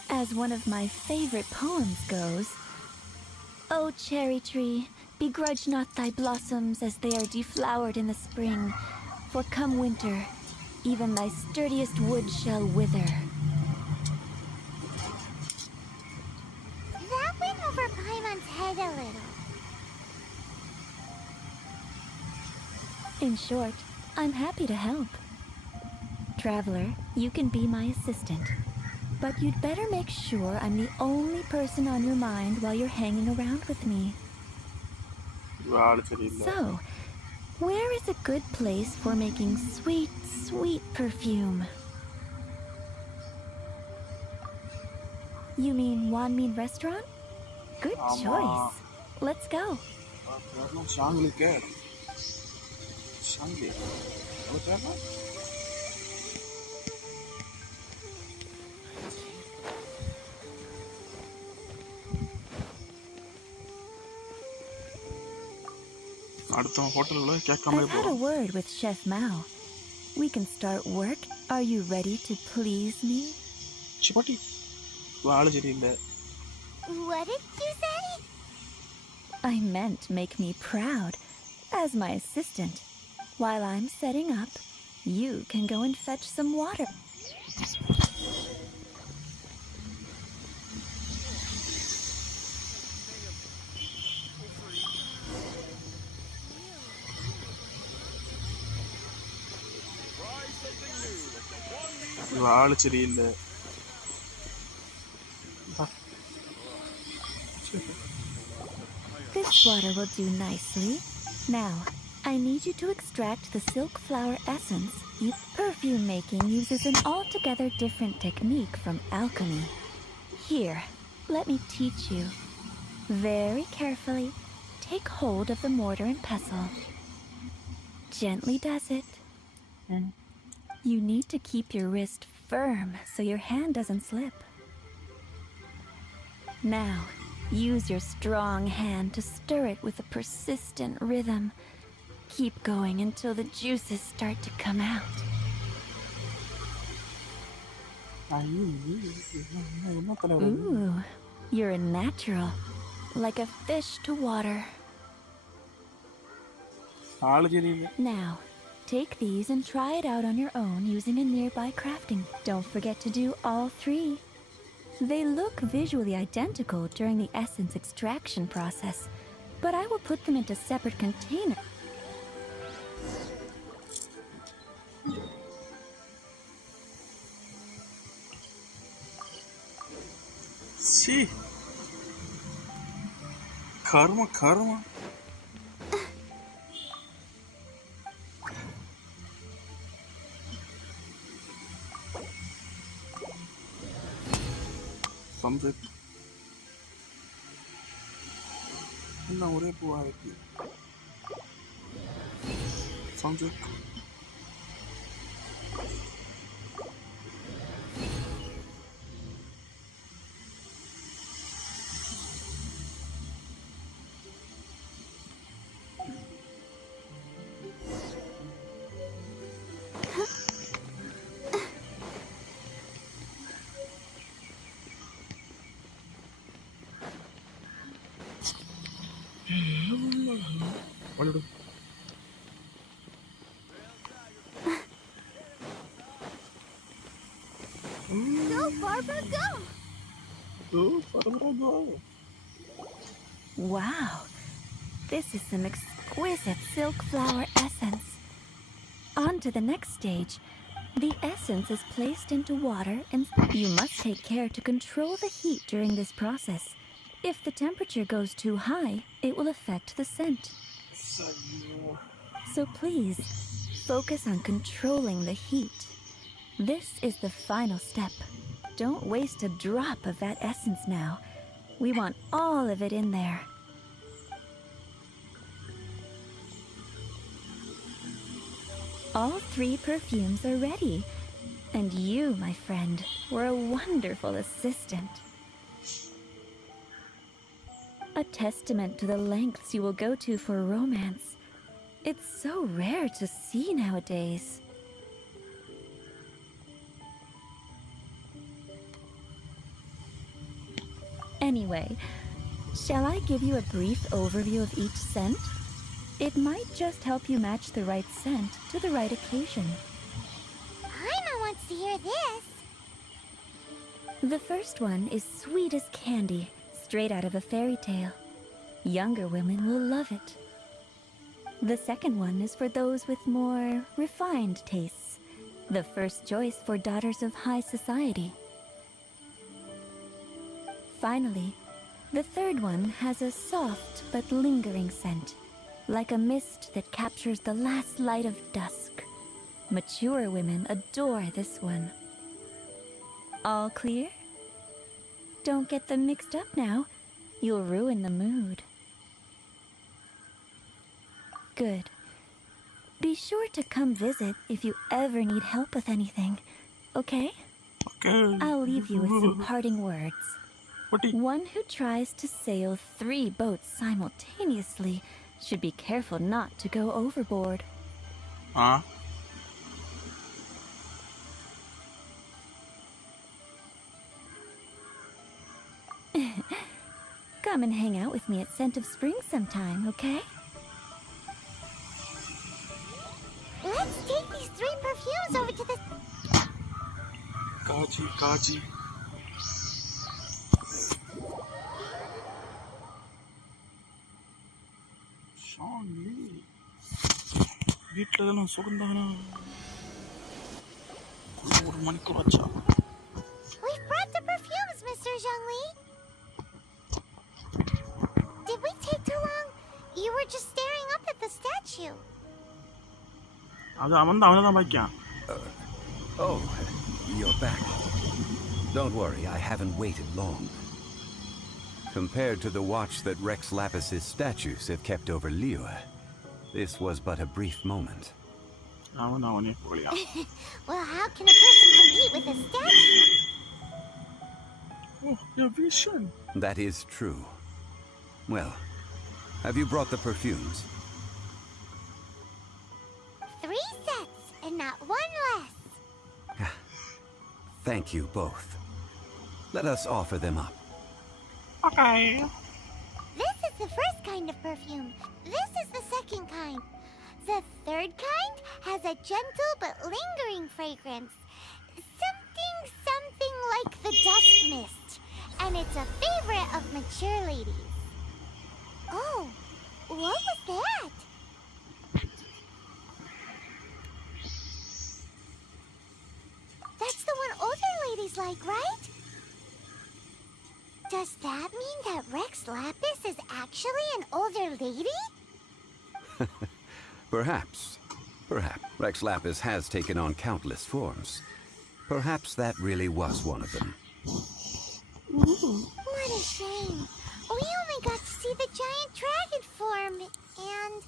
As one of my favorite poems goes, "O cherry tree, begrudge not thy blossoms as they are deflowered in the spring, for come winter, even thy sturdiest wood shall wither." That went over Paimon's head a little. short, I'm happy to help. Traveler, you can be my assistant. But you'd better make sure I'm the only person on your mind while you're hanging around with me. So, where is a good place for making sweet, sweet perfume? You mean Wanmin Restaurant? Good choice. Let's go. I've had a word with Chef Mao. We can start work. Are you ready to please me? What did you say? I meant make me proud. As my assistant. While I'm setting up, you can go and fetch some water. This water will do nicely. Now, I need you to extract the silk flower essence. Perfume making uses an altogether different technique from alchemy. Here, let me teach you. Very carefully, take hold of the mortar and pestle. Gently does it. You need to keep your wrist firm so your hand doesn't slip. Now, use your strong hand to stir it with a persistent rhythm. Keep going until the juices start to come out. Ooh, you're a natural. Like a fish to water. Now, take these and try it out on your own using a nearby crafting. Don't forget to do all three. They look visually identical during the essence extraction process, but I will put them into separate containers. See? Karma. Something. Something. Go, Barbara, go! Go, Barbara, go! Wow, this is some exquisite silk flower essence. On to the next stage. The essence is placed into water and you must take care to control the heat during this process. If the temperature goes too high, it will affect the scent. So please, focus on controlling the heat. This is the final step. Don't waste a drop of that essence now. We want all of it in there. All three perfumes are ready. And you, my friend, were a wonderful assistant. A testament to the lengths you will go to for romance. It's so rare to see nowadays. Anyway, shall I give you a brief overview of each scent? It might just help you match the right scent to the right occasion. Paimon wants to hear this. The first one is sweet as candy, straight out of a fairy tale. Younger women will love it. The second one is for those with more refined tastes. The first choice for daughters of high society. Finally, the third one has a soft but lingering scent, like a mist that captures the last light of dusk. Mature women adore this one. All clear? Don't get them mixed up now. You'll ruin the mood. Good. Be sure to come visit if you ever need help with anything, okay? Okay. I'll leave you with some parting words. One who tries to sail 3 boats simultaneously should be careful not to go overboard. Huh? Come and hang out with me at Scent of Spring sometime, okay? Let's take these 3 perfumes over to the... Kaji. Zhongli. வீட்டில் தான் சுகந்தானா ஒரு மணிக்கூர் ஆச்சா We've brought the perfumes, Mr. Zhongli. Did we take too long? You were just staring up at the statue. அது அவன் தான் பாய்க்கான் Oh, you're back. Don't worry, I haven't waited long. Compared to the watch that Rex Lapis's statues have kept over Liyue, this was but a brief moment. Well, how can a person compete with a statue? Oh, your vision. That is true. Well, have you brought the perfumes? 3 sets, and not 1 less. Thank you both. Let us offer them up. Okay. This is the first kind of perfume. This is the second kind. The third kind has a gentle but lingering fragrance. Something like the dust mist. And it's a favorite of mature ladies. Oh, what was that? That's the one older ladies like, right? Does that mean that Rex Lapis is actually an older lady? Perhaps. Rex Lapis has taken on countless forms. Perhaps that really was one of them. What a shame. We only got to see the giant dragon form, and...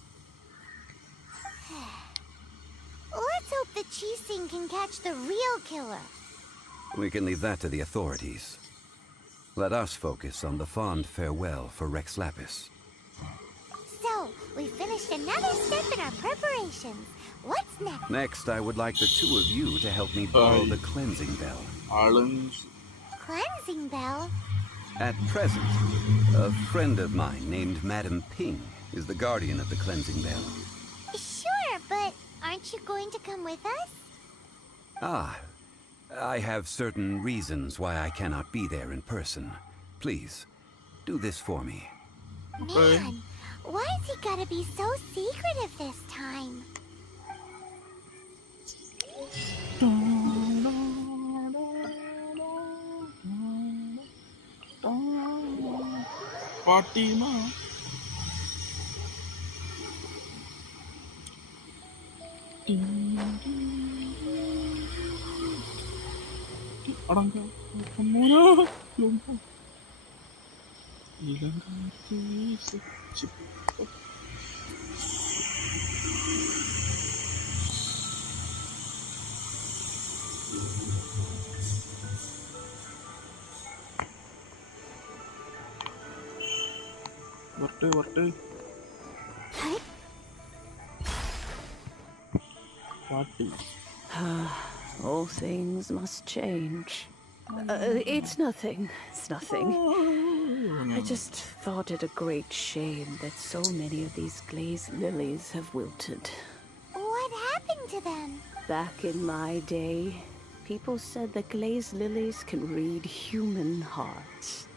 Let's hope the Chising can catch the real killer. We can leave that to the authorities. Let us focus on the fond farewell for Rex Lapis. So, we finished another step in our preparations. What's next? Next, I would like the 2 of you to help me borrow the cleansing bell. Cleansing bell? At present, a friend of mine named Madam Ping is the guardian of the cleansing bell. Sure, but aren't you going to come with us? I have certain reasons why I cannot be there in person. Please, do this for me. Man, why has he gotta be so secretive this time? Fatima. Arangga, kemana? Lumpur. Hilang hati secepat. Warte. Party. All things must change. It's nothing. I just thought it a great shame that so many of these glazed lilies have wilted. What happened to them? Back in my day, people said that glazed lilies can read human hearts.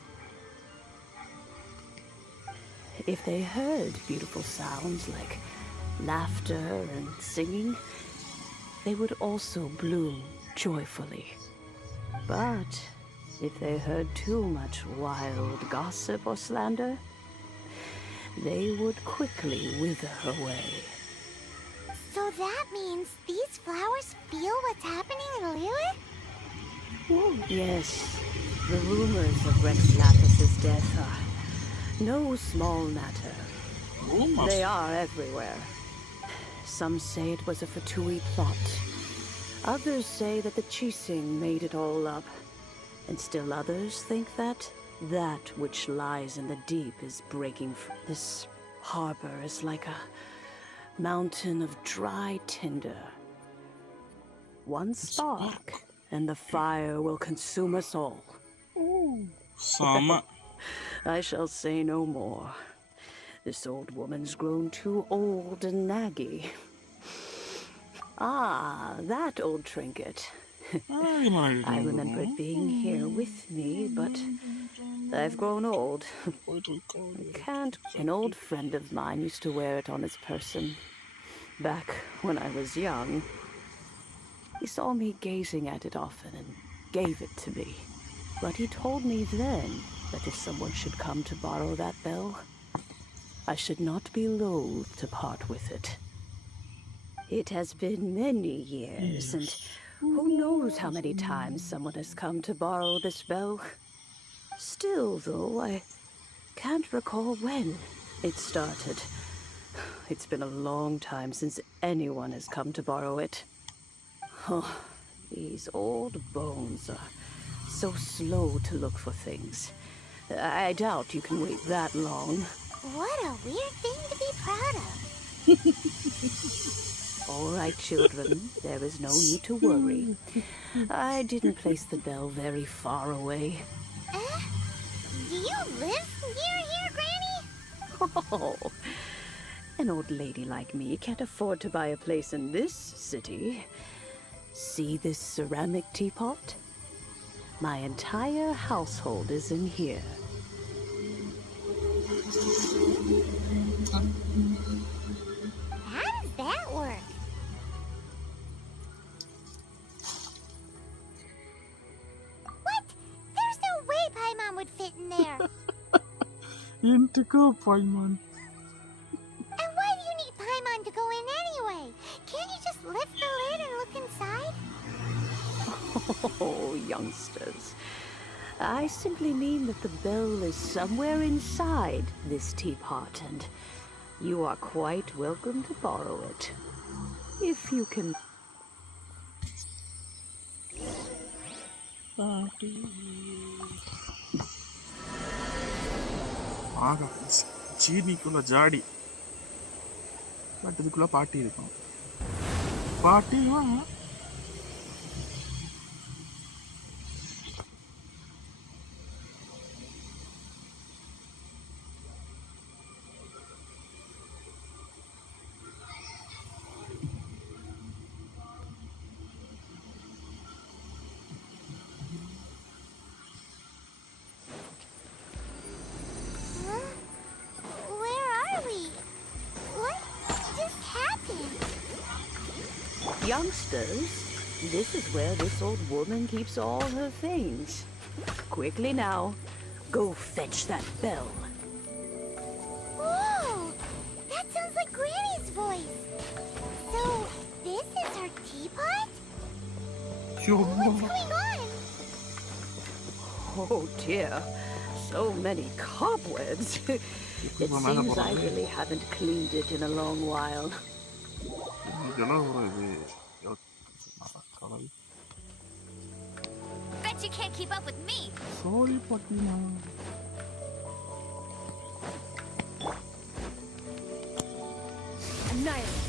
If they heard beautiful sounds like laughter and singing, they would also bloom joyfully. But if they heard too much wild gossip or slander, they would quickly wither away. So that means these flowers feel what's happening in Liyue? Yes, the rumors of Rex Lapis's death are no small matter. They are everywhere. Some say it was a Fatui plot. Others say that the Chising made it all up. And still others think that which lies in the deep is breaking from this harbor is like a mountain of dry tinder. One spark, and the fire will consume us all. Sama. I shall say no more. This old woman's grown too old and naggy. Ah, that old trinket. I remember it being here with me, but I've grown old. I can't. An old friend of mine used to wear it on his person. Back when I was young. He saw me gazing at it often and gave it to me. But he told me then that if someone should come to borrow that bell, I should not be loath to part with it. It has been many years, and who knows how many times someone has come to borrow this bell. Still, though, I can't recall when it started. It's been a long time since anyone has come to borrow it. Oh, these old bones are so slow to look for things. I doubt you can wait that long. What a weird thing to be proud of. All right, children, there is no need to worry. I didn't place the bell very far away. Do you live near here, Granny? Oh, an old lady like me can't afford to buy a place in this city. See this ceramic teapot? My entire household is in here. How does that work? What? There's no way Paimon would fit in there. Into Paimon. And why do you need Paimon to go in anyway? Can't you just lift the lid and look inside? Oh, youngsters. I simply mean that the bell is somewhere inside this teapot, and you are quite welcome to borrow it. If you can... ஆகா சீனிக்குள்ள ஜாடி but இதுக்குள்ள பாட்டி இருக்கும் பாட்டியா Youngsters, this is where this old woman keeps all her things. Quickly now, go fetch that bell. Whoa! That sounds like Granny's voice. So, this is her teapot? What's going on? Oh dear, so many cobwebs. It seems I really haven't cleaned it in a long while. Bet you can't keep up with me. Sorry, Fatima. Annihilate.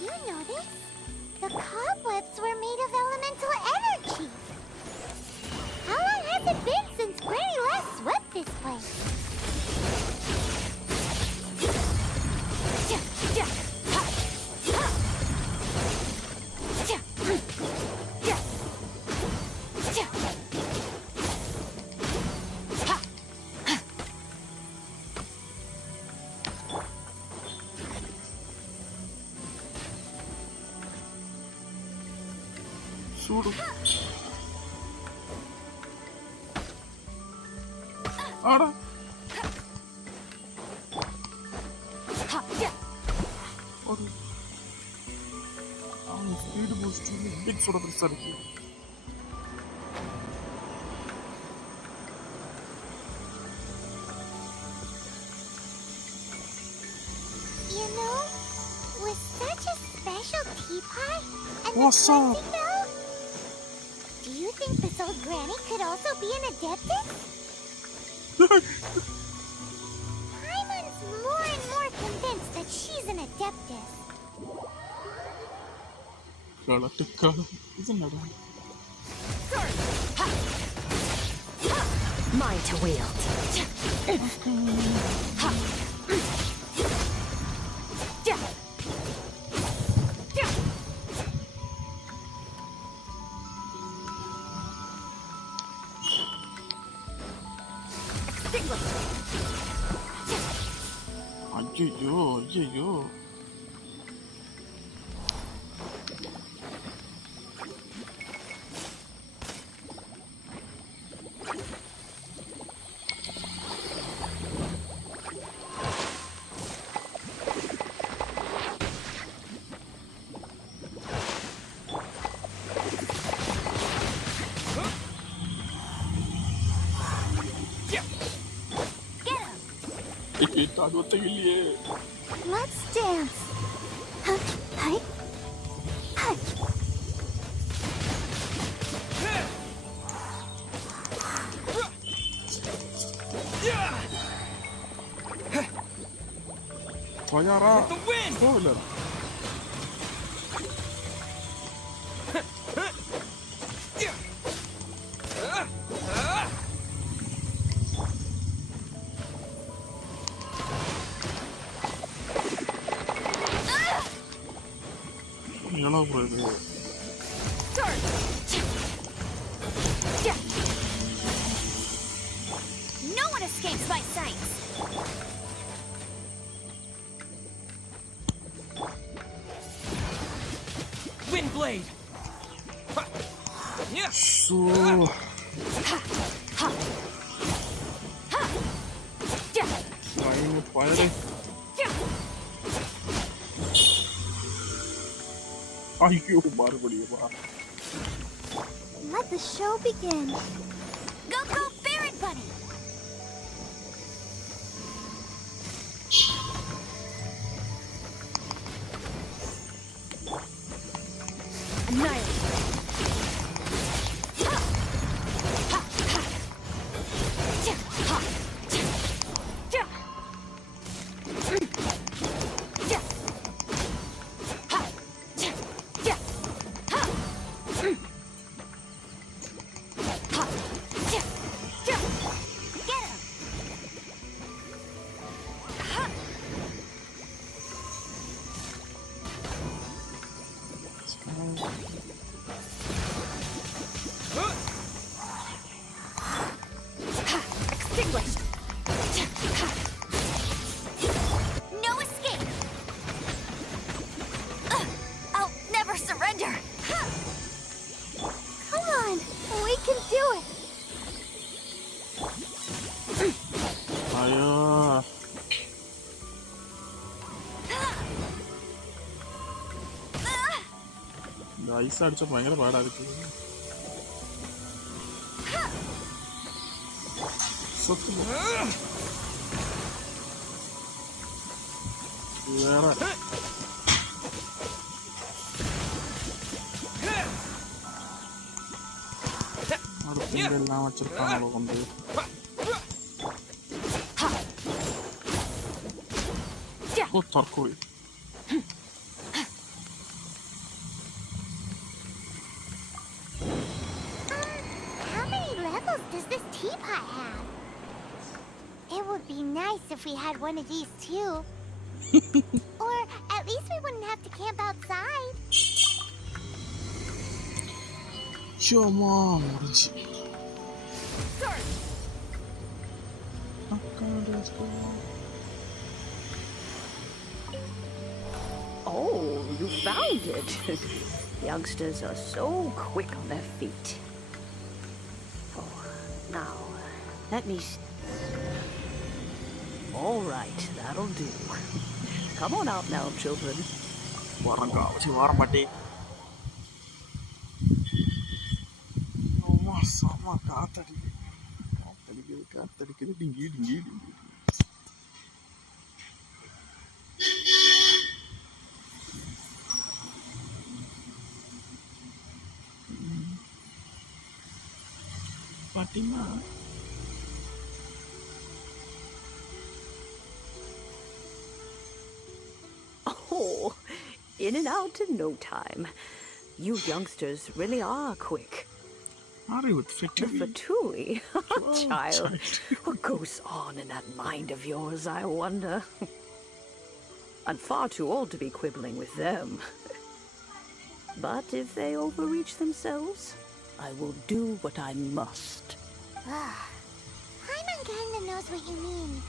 Did you notice? The cobwebs were made of elemental energy. చూడు ఆడ speed Boost big చూడదు You know, with such a special teapot and What's the up? cleansing bell, do you think this old granny could also be an adeptus? Paimon's more and more convinced that she's an adeptus. Mine to wield. ஐயோ Let's dance. Huh? Hi. Hi. Vayara. Spoiler. No one escapes my sights. Windblade. So. Let the show begin. Go, go, Barret Bunny! Annihilate. No escape! I'll never surrender! Come on, we can do it. Ayo. Ice അടിച്ച ഭയങ്കര പാടായിരിക്കും വേറെ അടുത്തെല്ലാം വച്ചിട്ടാണല്ലോ കൊണ്ട് തുറക്കുപോയി How many levels does this teapot have? would be nice if we had one of these too. Or at least we wouldn't have to camp outside. Yo, mom. Sorry. Oh, you found it. Youngsters are so quick on their feet. Oh, now, let me... All right, that'll do. Come on out now, children. Fatima. Oh, in and out in no time. You youngsters really are quick. Are you with Fatui? The Fatui? Child, what goes on in that mind of yours, I wonder? I'm far too old to be quibbling with them. But if they overreach themselves, I will do what I must. Paimon kinda knows what you mean,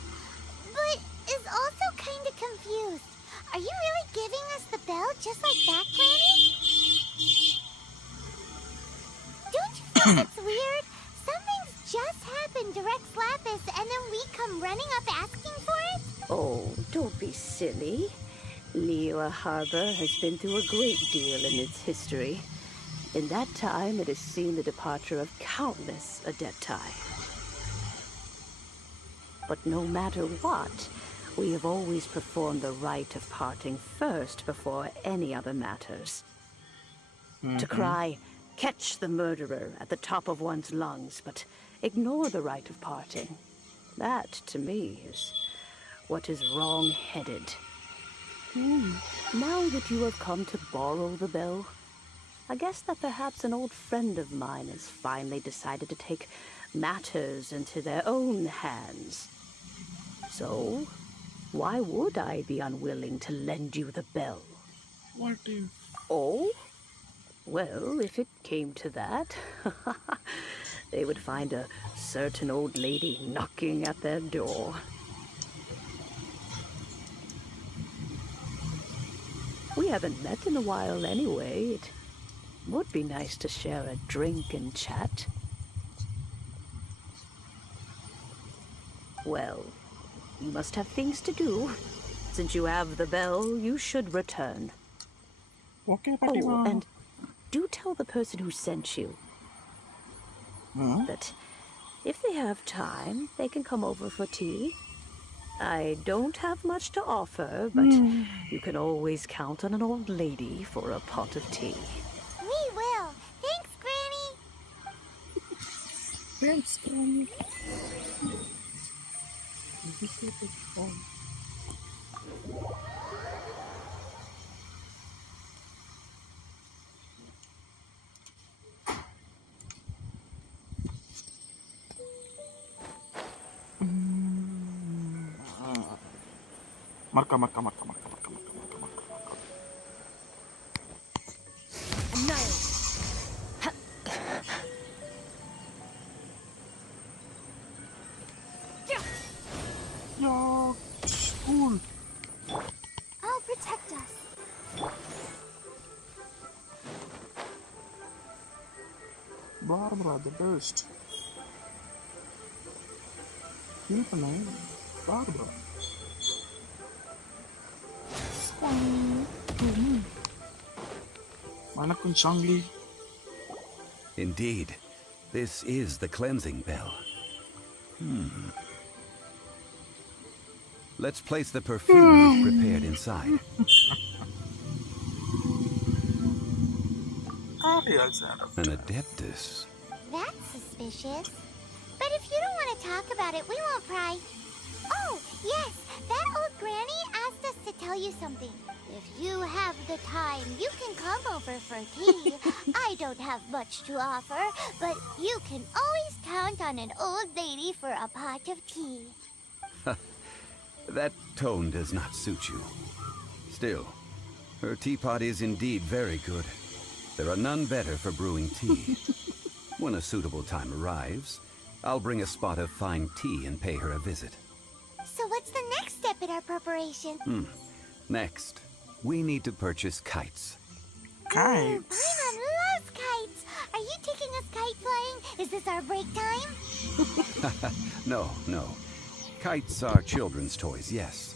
but is also kinda confused. Are you really giving us the bell just like that, Granny? Don't you think it's weird? Something's just happened to Rex Lapis and then we come running up asking for it? Oh, don't be silly. Liyue Harbor has been through a great deal in its history. In that time, it has seen the departure of countless Adepti. But no matter what, we have always performed the rite of parting first before any other matters. To cry, "Catch the murderer," at the top of one's lungs, but ignore the rite of parting. That, to me, is what is wrong-headed. Now that you have come to borrow the bell, I guess that perhaps an old friend of mine has finally decided to take matters into their own hands. So, why would I be unwilling to lend you the bell? What if? Oh? Well, if it came to that, they would find a certain old lady knocking at their door. We haven't met in a while anyway. It would be nice to share a drink and chat. Well, you must have things to do. Since you have the bell, you should return. Okay, oh, and do tell the person who sent you that if they have time, they can come over for tea. I don't have much to offer, but you can always count on an old lady for a pot of tea. We will. Thanks, Granny. Thanks, Granny. Marka. Yo, school. I'll protect us. Barbara, the best. Keep an eye. Barbara. Manakun Changli. Indeed, this is the cleansing bell. Let's place the perfume we've prepared inside. An Adeptus. That's suspicious. But if you don't want to talk about it, we won't pry. Oh, yes, that old granny asked us to tell you something. If you have the time, you can come over for tea. I don't have much to offer, but you can always count on an old lady for a pot of tea. That tone does not suit you. Still, her teapot is indeed very good. There are none better for brewing tea. When a suitable time arrives, I'll bring a spot of fine tea and pay her a visit. So what's the next step in our preparation? Next, we need to purchase kites. Paimon loves kites! Are you taking us kite flying? Is this our break time? No. Kites are children's toys, yes.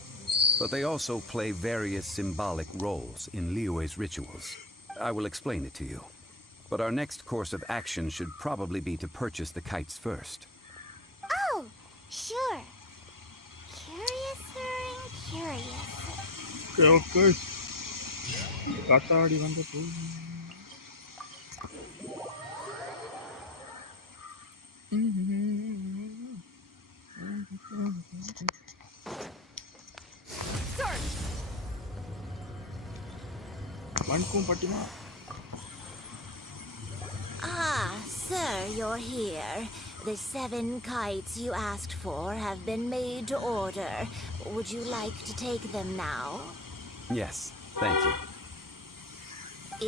But they also play various symbolic roles in Liyue's rituals. I will explain it to you. But our next course of action should probably be to purchase the kites first. Oh, sure. Curiouser and curiouser. Okay. காத்தாடி வந்த பூ. Ah, sir, you're here. The 7 kites you asked for have been made to order. Would you like to take them now? Yes, thank you.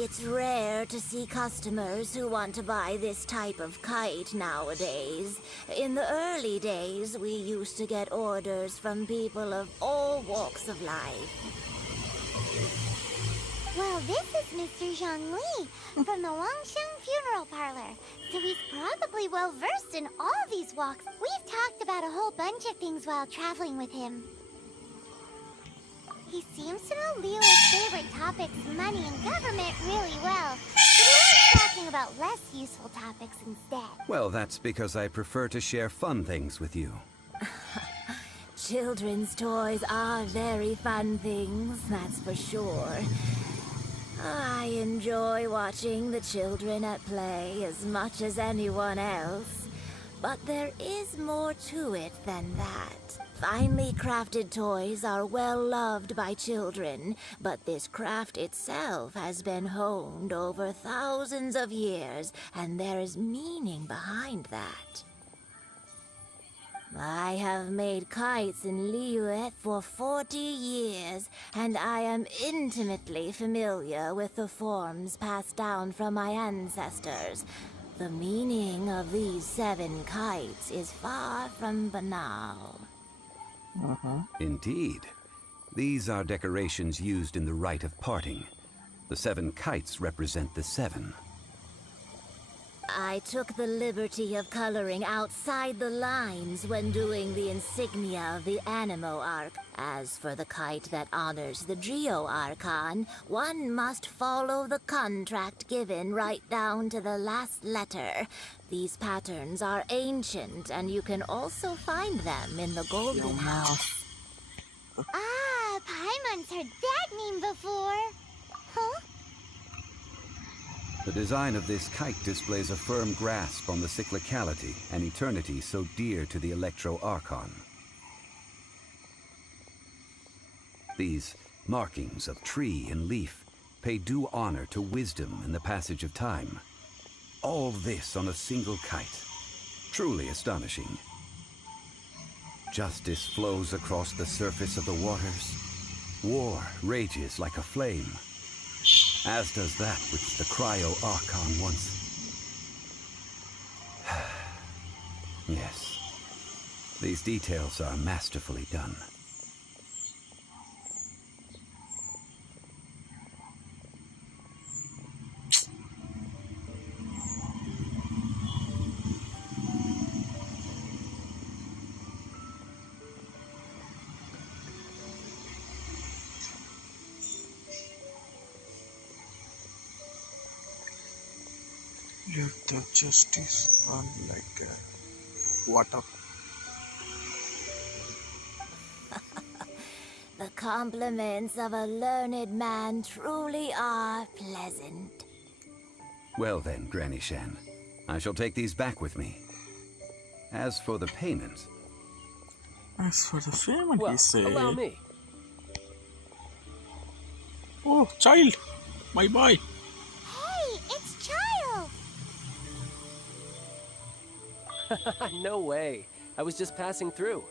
It's rare to see customers who want to buy this type of kite nowadays. In the early days, we used to get orders from people of all walks of life. Well, this is Mr. Zhongli from the Wangsheng Funeral Parlor. So he's probably well-versed in all these walks. We've talked about a whole bunch of things while traveling with him. He seems to know Liyue's favorite topics, money and government, really well. But he likes talking about less useful topics instead. Well, that's because I prefer to share fun things with you. Children's toys are very fun things, that's for sure. I enjoy watching the children at play as much as anyone else. But there is more to it than that. Finely crafted toys are well loved by children, but this craft itself has been honed over thousands of years, and there is meaning behind that. I have made kites in Liyue for 40 years, and I am intimately familiar with the forms passed down from my ancestors. The meaning of these 7 kites is far from banal. Indeed. These are decorations used in the rite of parting. The 7 kites represent the 7. I took the liberty of coloring outside the lines when doing the insignia of the Animo Arc. As for the kite that honors the Geo Archon, one must follow the contract given right down to the last letter. These patterns are ancient, and you can also find them in the Golden House. Ah, Paimon's heard that name before. Huh? The design of this kite displays a firm grasp on the cyclicality and eternity so dear to the Electro Archon. These markings of tree and leaf pay due honor to wisdom and the passage of time. All this on a single kite. Truly astonishing. Justice flows across the surface of the waters. War rages like a flame. As does that which the Cryo Archon once... Yes. These details are masterfully done. Let the justice run like water. The compliments of a learned man truly are pleasant. Well then, Granny Shan, I shall take these back with me. As for the payment... he say... allow me. Oh, child! My boy! Hey, it's Child! No way. I was just passing through.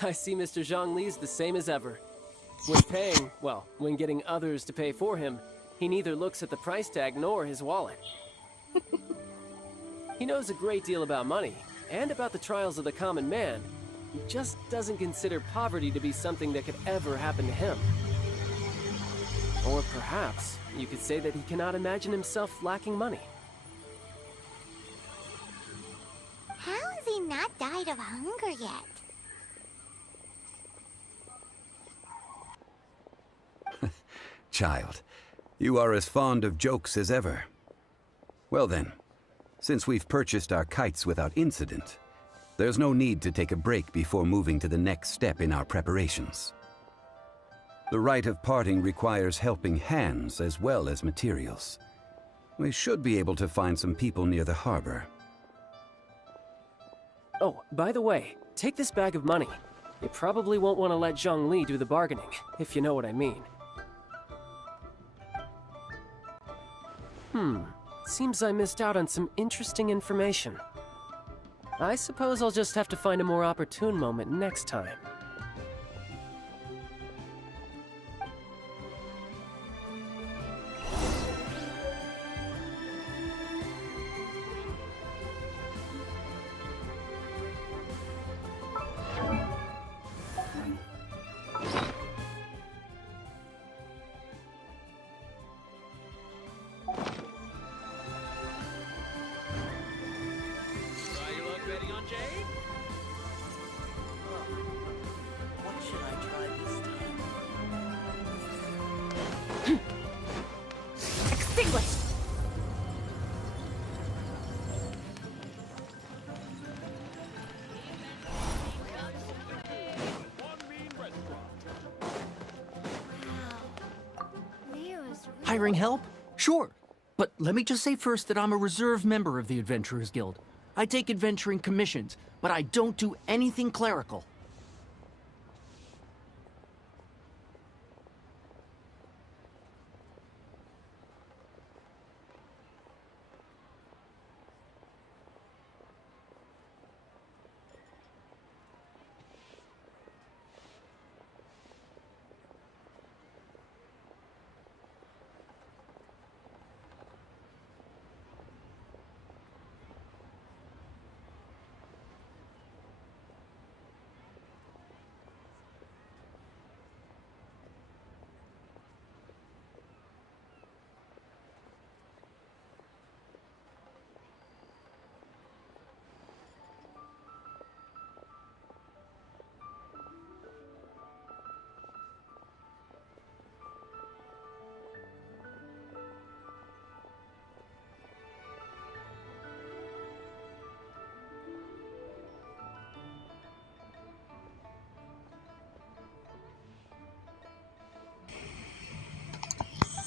I see Mr. Zhongli's the same as ever. When paying, well, when getting others to pay for him, he neither looks at the price tag nor his wallet. He knows a great deal about money, and about the trials of the common man. He just doesn't consider poverty to be something that could ever happen to him. Or perhaps, you could say that he cannot imagine himself lacking money. How has he not died of hunger yet? Child, you are as fond of jokes as ever. Well then, since we've purchased our kites without incident, there's no need to take a break before moving to the next step in our preparations. The rite of parting requires helping hands as well as materials. We should be able to find some people near the harbor. Oh, by the way, take this bag of money. You probably won't want to let Zhongli do the bargaining, if you know what I mean. Seems I missed out on some interesting information. I suppose I'll just have to find a more opportune moment next time. Hiring help? Sure. But let me just say first that I'm a reserve member of the Adventurers Guild. I take adventuring commissions, but I don't do anything clerical.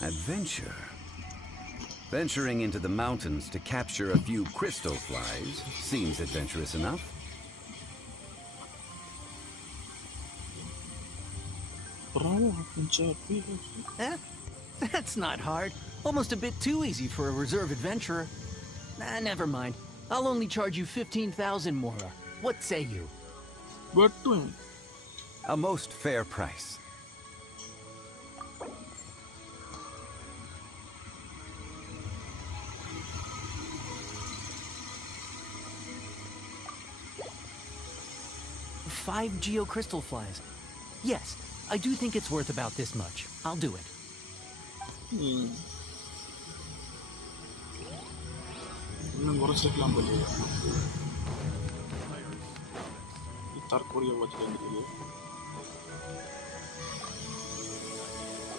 Adventure? Venturing into the mountains to capture a few crystal flies seems adventurous enough. That's not hard. Almost a bit too easy for a reserve adventurer. Nah, never mind. I'll only charge you 15,000 Mora. What say you? A most fair price. Five geocrystal flies. Yes, I do think it's worth about this much. I'll do it.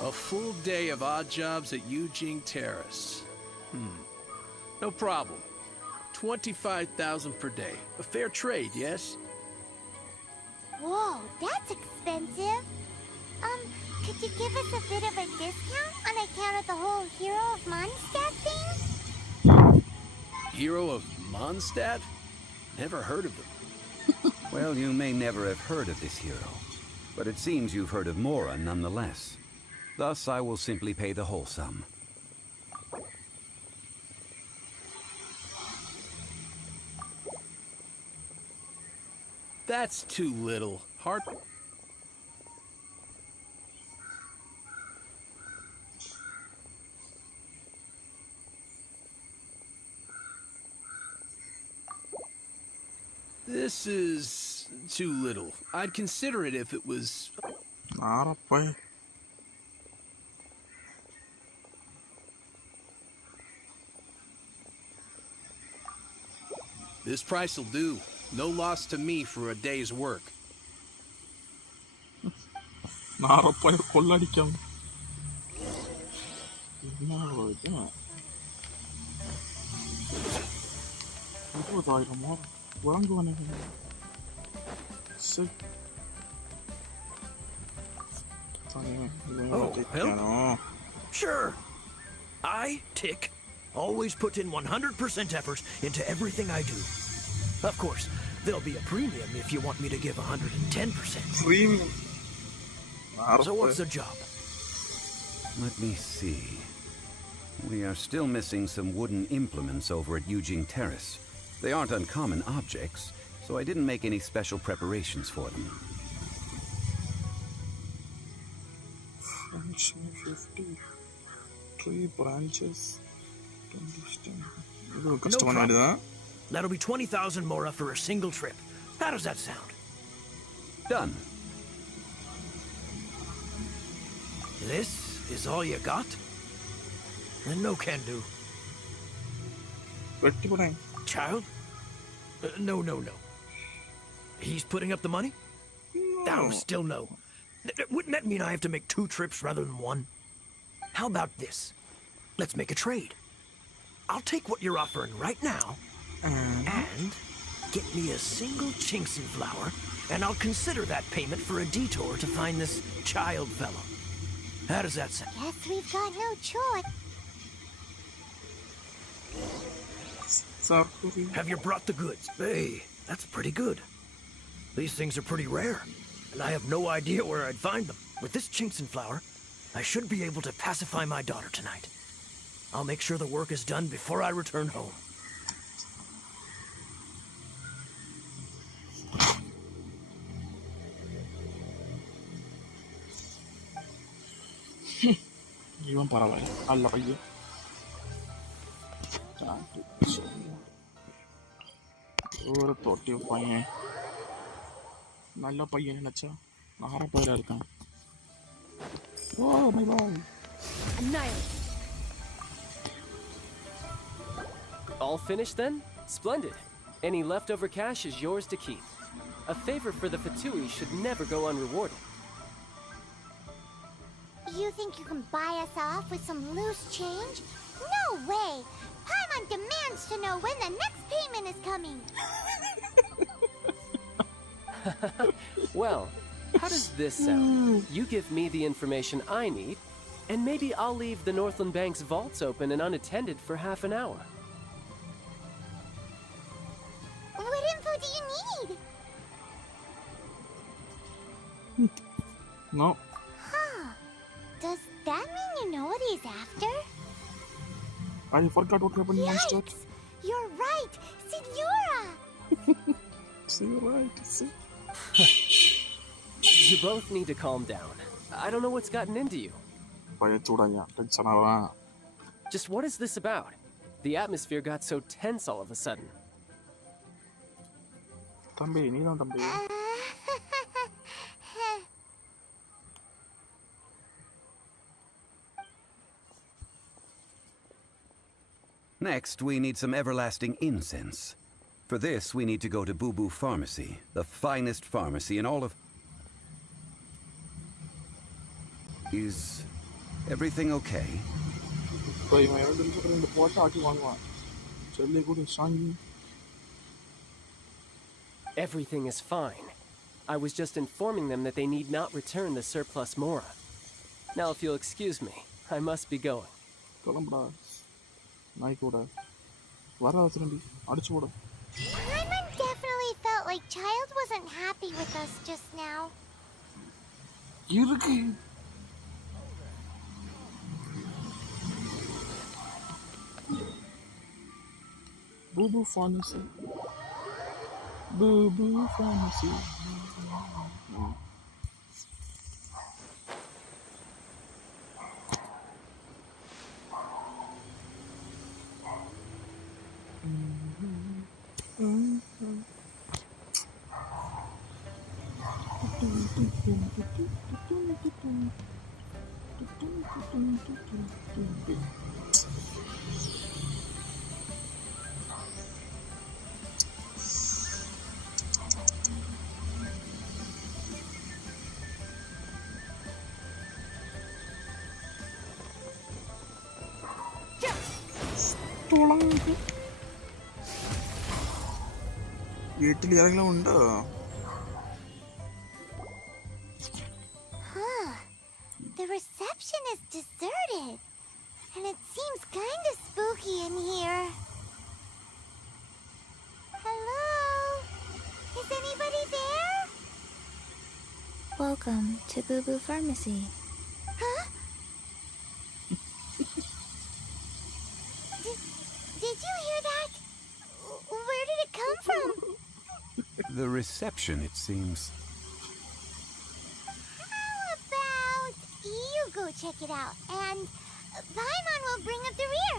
A full day of odd jobs at Eugene Terrace. No problem. 25,000 per day. A fair trade, yes? Whoa, that's expensive. Could you give us a bit of a discount on account of the whole Hero of Mondstadt thing? Hero of Mondstadt? Never heard of them. Well, you may never have heard of this hero, but it seems you've heard of Mora nonetheless. Thus, I will simply pay the whole sum. That's too little. Heart. This is too little. I'd consider it if it was... This price will do. No loss to me for a day's work. Oh, help? Sure. I, Tick, always put in 100% effort into everything I do. Of course, there'll be a premium if you want me to give 110%. Premium? So what's the job? Let me see. We are still missing some wooden implements over at Eugene Terrace. They aren't uncommon objects, so I didn't make any special preparations for them. 50 tree branches. No problem. That'll be 20,000 mora for a single trip. How does that sound? Done. This is all you got? Then no can do. Child? No. He's putting up the money? No, still no. Wouldn't that mean I have to make 2 trips rather than 1? How about this? Let's make a trade. I'll take what you're offering right now, and get me a single Chinxin flower, and I'll consider that payment for a detour to find this child fellow. How does that sound? Guess we've got no choice. Have you brought the goods? Hey, that's pretty good. These things are pretty rare, and I have no idea where I'd find them. With this Chinxin flower, I should be able to pacify my daughter tonight. I'll make sure the work is done before I return home. Iwan paralaya. Allah payya. ஒரு தொட்டி பையன் நல்ல பையன் நினைச்சா நகர பயிரா இருக்கான். Oh my god. All finished then? Splendid. Any leftover cash is yours to keep. A favor for the Fatui should never go unrewarded. You think you can buy us off with some loose change? No way! Paimon demands to know when the next payment is coming! Well, how does this sound? You give me the information I need, and maybe I'll leave the Northland Bank's vaults open and unattended for half an hour. What info do you need? No. Huh. Does that mean you know what he's after? I forgot what happened last time. You're right! Signora! See, right, see. You both need to calm down. I don't know what's gotten into you. Just what is this about? The atmosphere got so tense all of a sudden. Next, we need some everlasting incense. For this, we need to go to Boo Boo Pharmacy, the finest pharmacy in all of... Is everything okay? Everything is fine. I was just informing them that they need not return the surplus Mora. Now, if you'll excuse me, I must be going. Paimon definitely felt like Child wasn't happy with us just now. Boo Boo Pharmacy. Boo boo pharmacy. വീട്ടിൽ ആരെങ്കിലും ഉണ്ടോ? The reception is deserted, and it seems kind of spooky in here. Hello? Is anybody there? Welcome to Boo Boo Pharmacy. Huh? Did you hear that? Where did it come from? The reception, it seems. How about you go check it out, and Paimon will bring up the rear.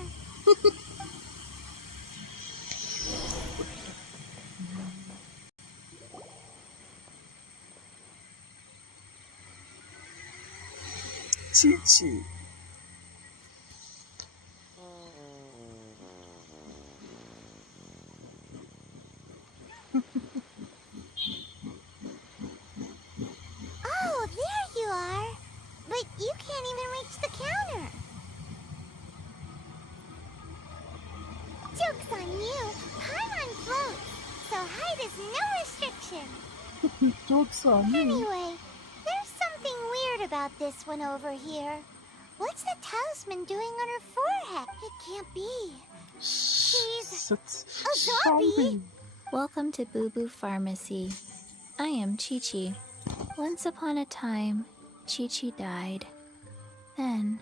Chi-Chi. Oh, there you are. But you can't even reach the counter. Joke's on you. Paimon floats, so height is no restriction. Joke's on you. Anyway, there's something weird about this one over here. What's the talisman doing on her forehead? It can't be. She's a zombie. Welcome to Boo Boo Pharmacy. I am Chi-Chi. Once upon a time, Chi-Chi died. Then,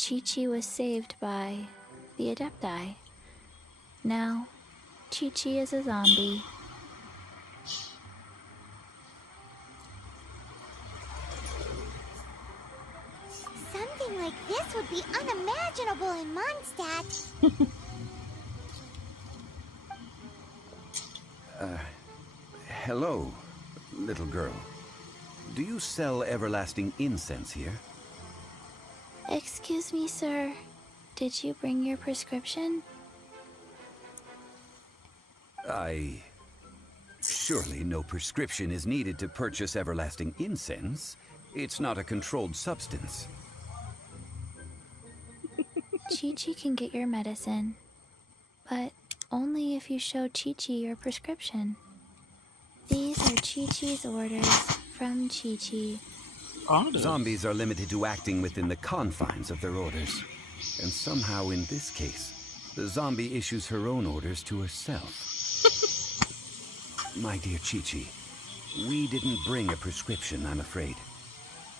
Chi-Chi was saved by the Adepti. Now, Chi-Chi is a zombie. Something like this would be unimaginable in Mondstadt. Hello, little girl. Do you sell everlasting incense here? Excuse me, sir. Did you bring your prescription? Surely no prescription is needed to purchase everlasting incense. It's not a controlled substance. Chi-Chi can get your medicine, but only if you show Chi-Chi your prescription. These are Chi-Chi's orders from Chi-Chi. Zombies are limited to acting within the confines of their orders. And somehow in this case, the zombie issues her own orders to herself. My dear Chi-Chi, we didn't bring a prescription, I'm afraid.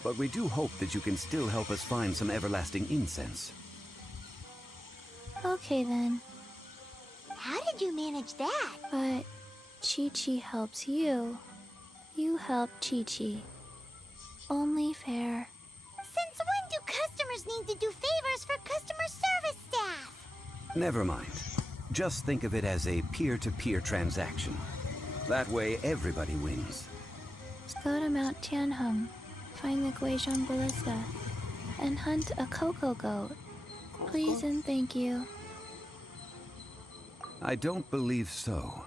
But we do hope that you can still help us find some everlasting incense. Okay then. How did you manage that? But Chi-Chi helps you. You help Chi-Chi. Only fair. Since when do customers need to do favors for customer service staff? Never mind. Just think of it as a peer-to-peer transaction. That way everybody wins. Go to Mount Tianheng, find the Guizhong Ballista, and hunt a cocoa goat. Please and thank you. I don't believe so.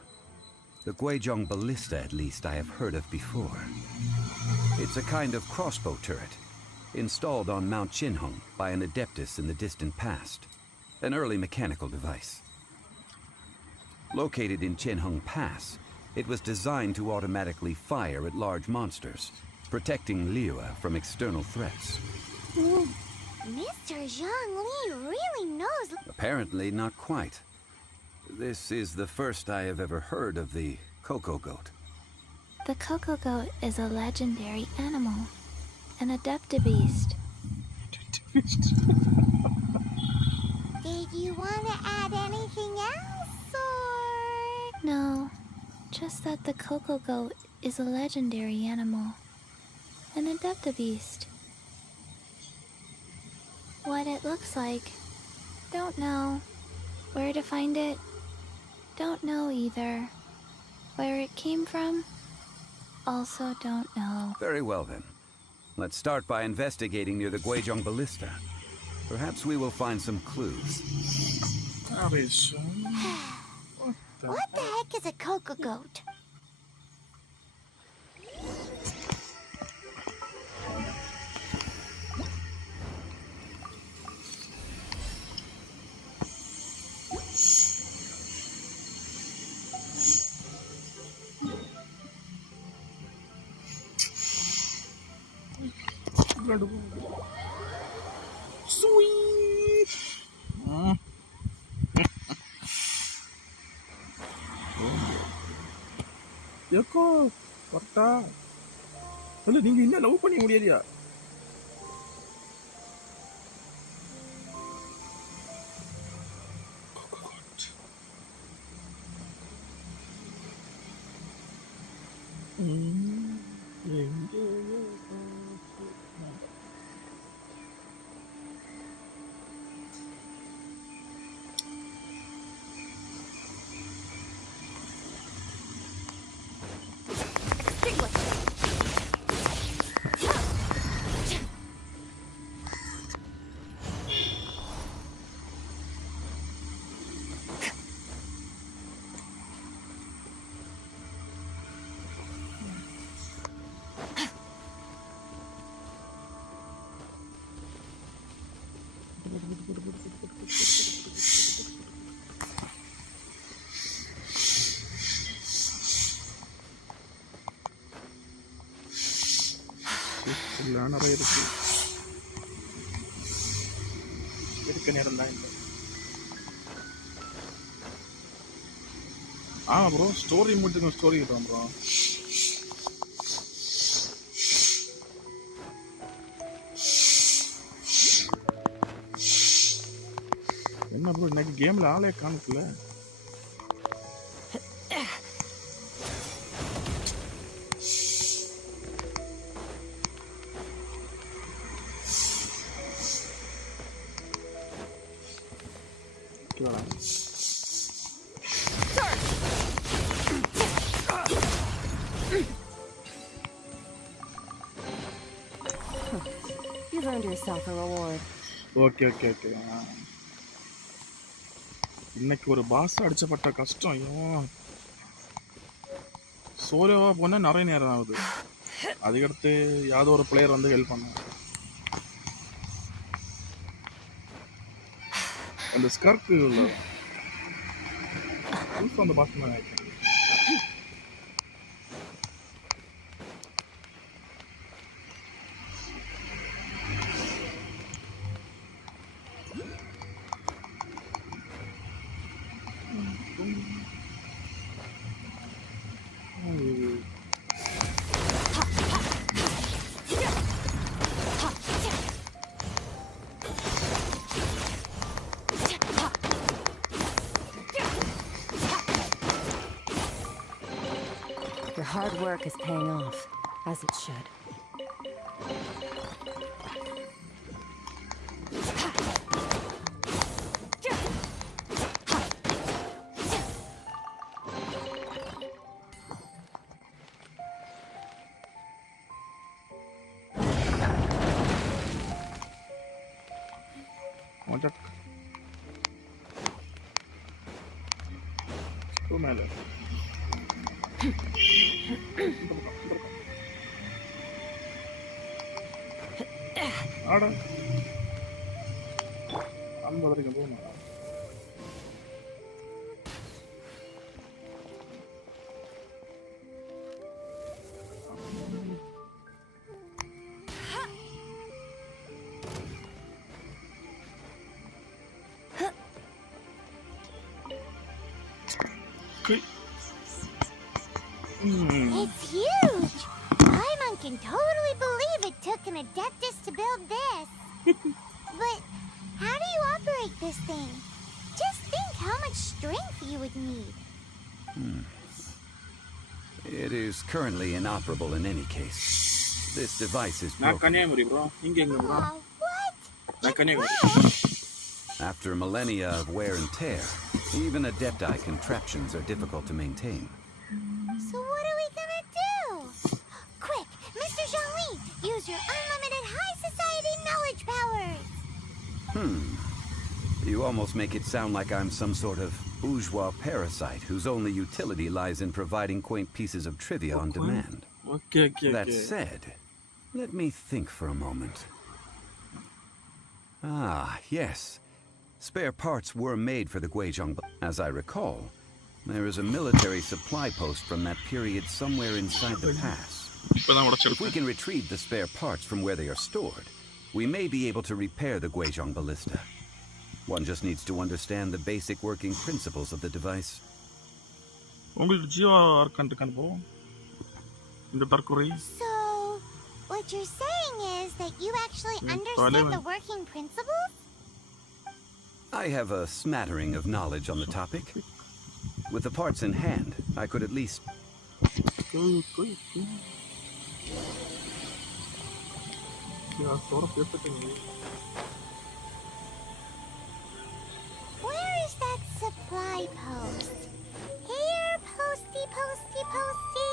The Guizhong Ballista, at least, I have heard of before. It's a kind of crossbow turret, installed on Mount Tianheng by an adeptus in the distant past. An early mechanical device. Located in Tianheng Pass, it was designed to automatically fire at large monsters, protecting liyue from external threats. Mr. Zhongli really knows. Apparently not quite. This is the first I have ever heard of the cocoa goat. The cocoa goat is a legendary animal, an adeptabeast. Did you want to add anything else, or...? No, Just that the cocoa goat is a legendary animal. An adepta beast. What it looks like, don't know. Where to find it, don't know either. Where it came from, also don't know. Very well then. Let's start by investigating near the Guizhong Ballista. Perhaps we will find some clues. What the heck is a cocoa goat? Sweet. Yoko, corta. Hello, நீங்க என்ன love பண்ணி முடியலையா? நிறைய இருக்கு. இருக்க நேரம் தான் இல்லை. ப்ரோ ஸ்டோரி முடிச்சுக்கணும். ஸ்டோரி கிட்டோம் ப்ரோ. என்ன ப்ரோ இன்னைக்கு கேம்ல ஆளே காணல. You've earned yourself a reward. Okay. இன்னைக்கு ஒரு பாஸ் அடிச்சப்பட்ட கஷ்டம். ஐயோ சோலோவா போனா நிறைய நேரம் ஆகுது. அதுக்கடுத்து யாதோ ஒரு பிளேயர் வந்து ஹெல்ப் பண்ண. அந்த ஸ்கர்க் உள்ள அந்த பாஸ் பண்ண. Your hard work is paying off, as it should. It's huge! Paimon can totally believe it took an adeptus to build this. But how do you operate this thing? Just think how much strength you would need. It is currently inoperable in any case. This device is broken. After millennia of wear and tear, even Adepti contraptions are difficult to maintain. So what are we gonna do? Quick, Mr. Zhongli, use your unlimited high society knowledge powers! You almost make it sound like I'm some sort of bourgeois parasite whose only utility lies in providing quaint pieces of trivia on demand. That said, let me think for a moment. Ah, yes. Spare parts were made for the Guizhong. As I recall, there is a military supply post from that period somewhere inside the pass. If we can retrieve the spare parts from where they are stored, we may be able to repair the Guizhong ballista. One just needs to understand the basic working principles of the device. So, what you're saying is that you actually understand the working principles? I have a smattering of knowledge on the topic. With the parts in hand, I could at least... Where is that supply post? Here, posty, posty, posty.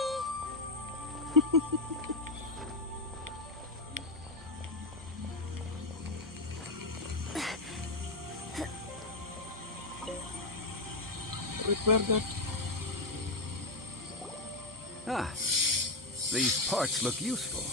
Repair that. Ah, these parts look useful.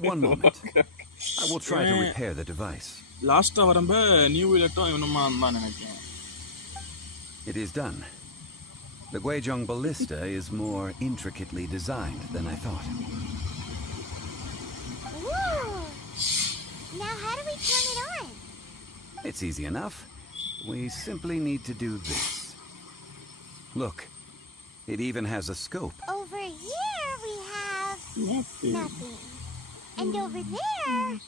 One moment. I will try to repair the device. Last new It is done. The Guizhong ballista is more intricately designed than I thought. Whoa! Now how do we turn it on? It's easy enough. We simply need to do this. Look, it even has a scope. Over here we have... nothing. And over there,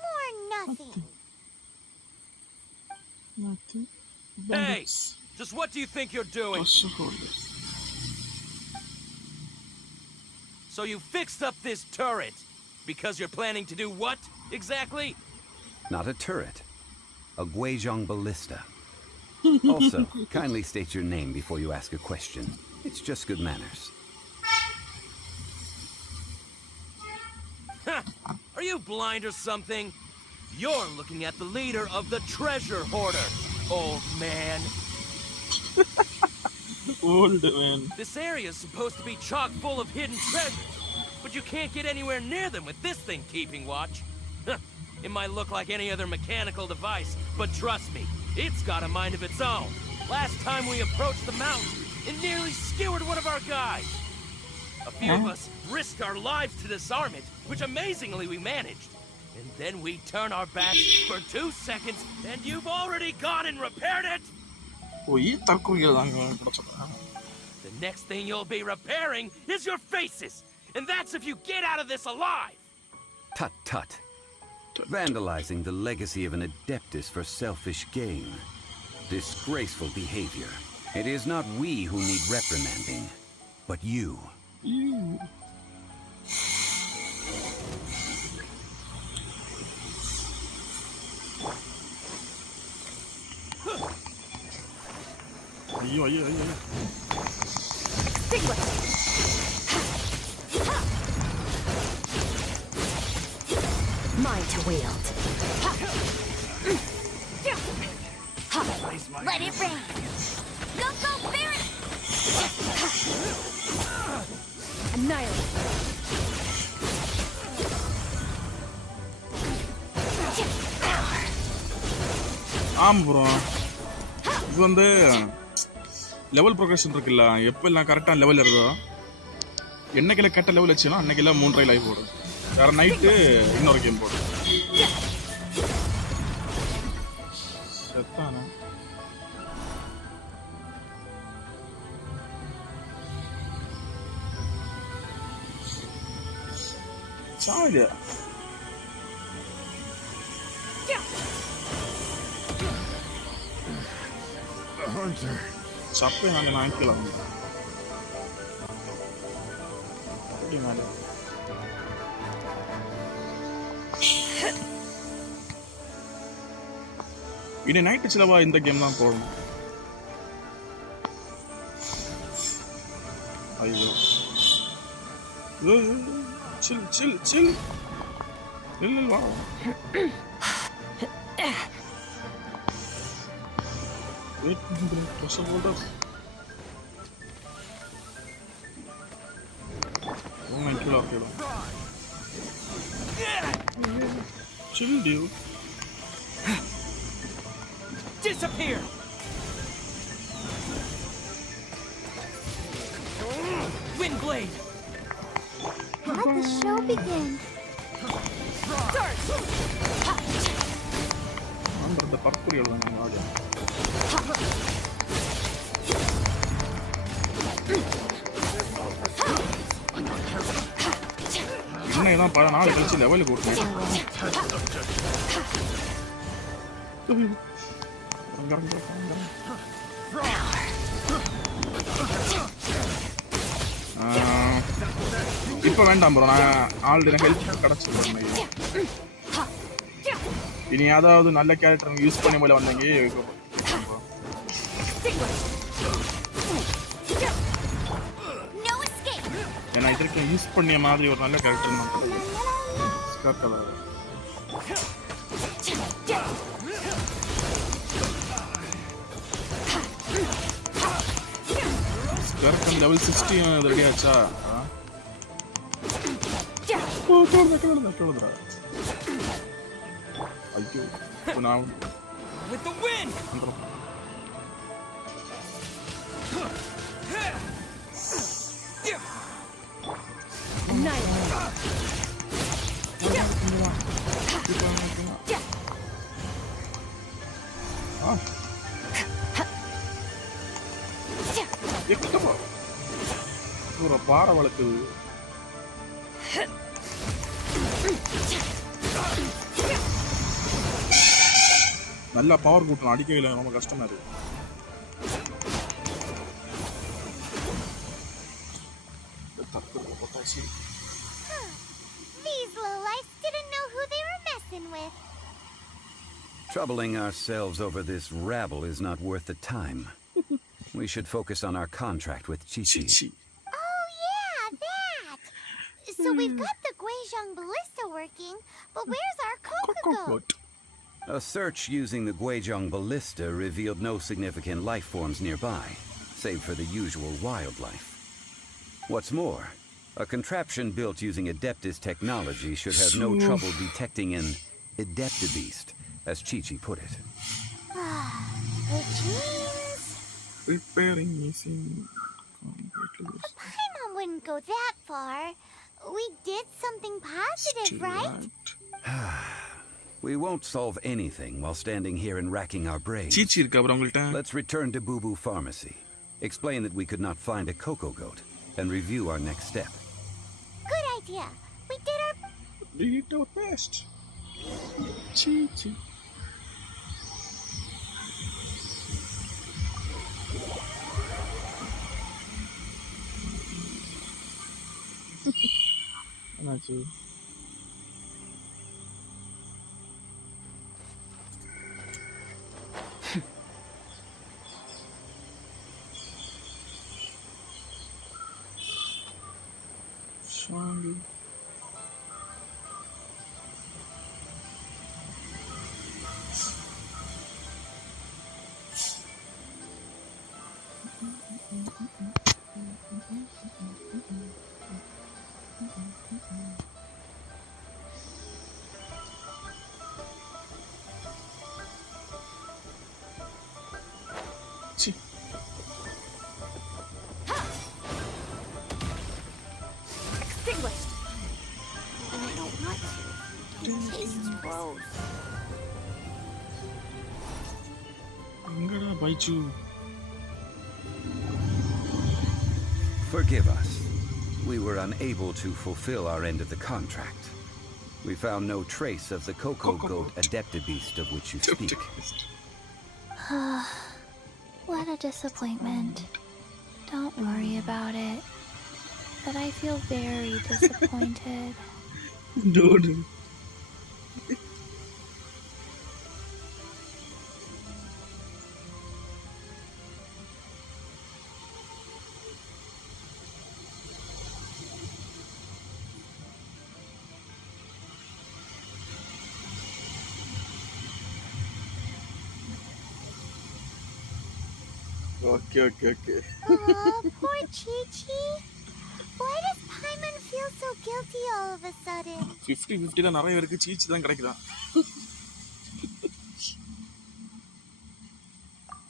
more nothing. Hey! Just what do you think you're doing? So you fixed up this turret because you're planning to do what, exactly? Not a turret. A Guizhong ballista. Also, kindly state your name before you ask a question. It's just good manners. Are you blind or something? You're looking at the leader of the treasure hoarder, old man. Old man. This area is supposed to be chock full of hidden treasures, but you can't get anywhere near them with this thing keeping watch. It might look like any other mechanical device, but trust me, it's got a mind of its own. Last time we approached the mountain, it nearly skewered one of our guys. A few of us risked our lives to disarm it, which amazingly we managed. And then we turn our backs for 2 seconds, and you've already gone and repaired it! The next thing you'll be repairing is your faces! And that's if you get out of this alive! Tut tut. Vandalizing the legacy of an Adeptus for selfish gain. Disgraceful behavior. It is not we who need reprimanding, but you. Mine to wield. Let it rain. Go, go, Barret! Annihilate. bro. இது வந்து level progression இருக்குல்ல எப்பெல்லாம் கரெக்டான level இருக்கோ என்னைக்கெல்லாம் கரெக்டாக level வச்சுன்னா அன்னைக்கெல்லாம் 3 live போடும் வேற நைட்டு இன்னொரு கேம் போடும் செத்தானா சாடு சப்பை நாங்கள் வாங்கிக்கலாம் இனி நைட்டு சிலவா இந்த கேம் தான் போடணும். ஐயோ சில் சில் சில் இல்லை வா வெயிட் பண்ணுறேன் ட்ரெஸ்ஸை போட்டு கீழே ஆக்கிடும். Chill, dude. Disappear! Wind blade! Let the show begin. Under the purple one. இன்னும் பல நாள் கழிச்சு லெவலுக்கு கொடுத்தேன். இப்ப வேண்டாம் ப்ரோ, நான் ஆல்ரெடி ஹெல்ப் கிடைச்சிருக்கேன். இனி ஏதாவது நல்ல கேரக்டர் யூஸ் பண்ணி போல வந்தீங்க. ஏன்னா இதற்கு யூஸ் பண்ணிய மாதிரி ஒரு நல்ல கேரக்டர் level 60 ரெடி ஆச்சா? ஐயோ நான் with the wind. ஒரு பாறை வளர்க்குது. நல்லா பவர் கூட்டணும், அடிக்கையில் ரொம்ப கஷ்டமா இருக்கு. These lowlifes didn't know who they were messing with. Troubling ourselves over this rabble is not worth the time. We should focus on our contract with Chi-Chi. Oh yeah, that! So we've got the Guizhong Ballista working, but where's our Coco-Goat? A search using the Guizhong Ballista revealed no significant life forms nearby, save for the usual wildlife. What's more, a contraption built using Adeptus technology should have no trouble detecting an Adeptabeast, as Chi-Chi put it. Which means... Repairing missing... Paimon wouldn't go that far. We did something positive, right? We won't solve anything while standing here and racking our brains. Let's return to Boo Boo Pharmacy. Explain that we could not find a Coco-Goat, and review our next step. Good idea. We did our best. Chi-Chi. என்னாச்சு? Shandy. extinguished. I don't want to. It tastes gross. I'm gonna bite you. Forgive us. we were unable to fulfill our end of the contract. We found no trace of the Cocoa Goat Adeptabeast of which you speak. What a disappointment. Don't worry about it. But I feel very disappointed. Dude. Okay. Aw, poor Chi-Chi. Why does Paimon feel so guilty all of a sudden? 50-50 தான் நிறைய பேருக்கு சீச்சி தான் கிடைக்குதா.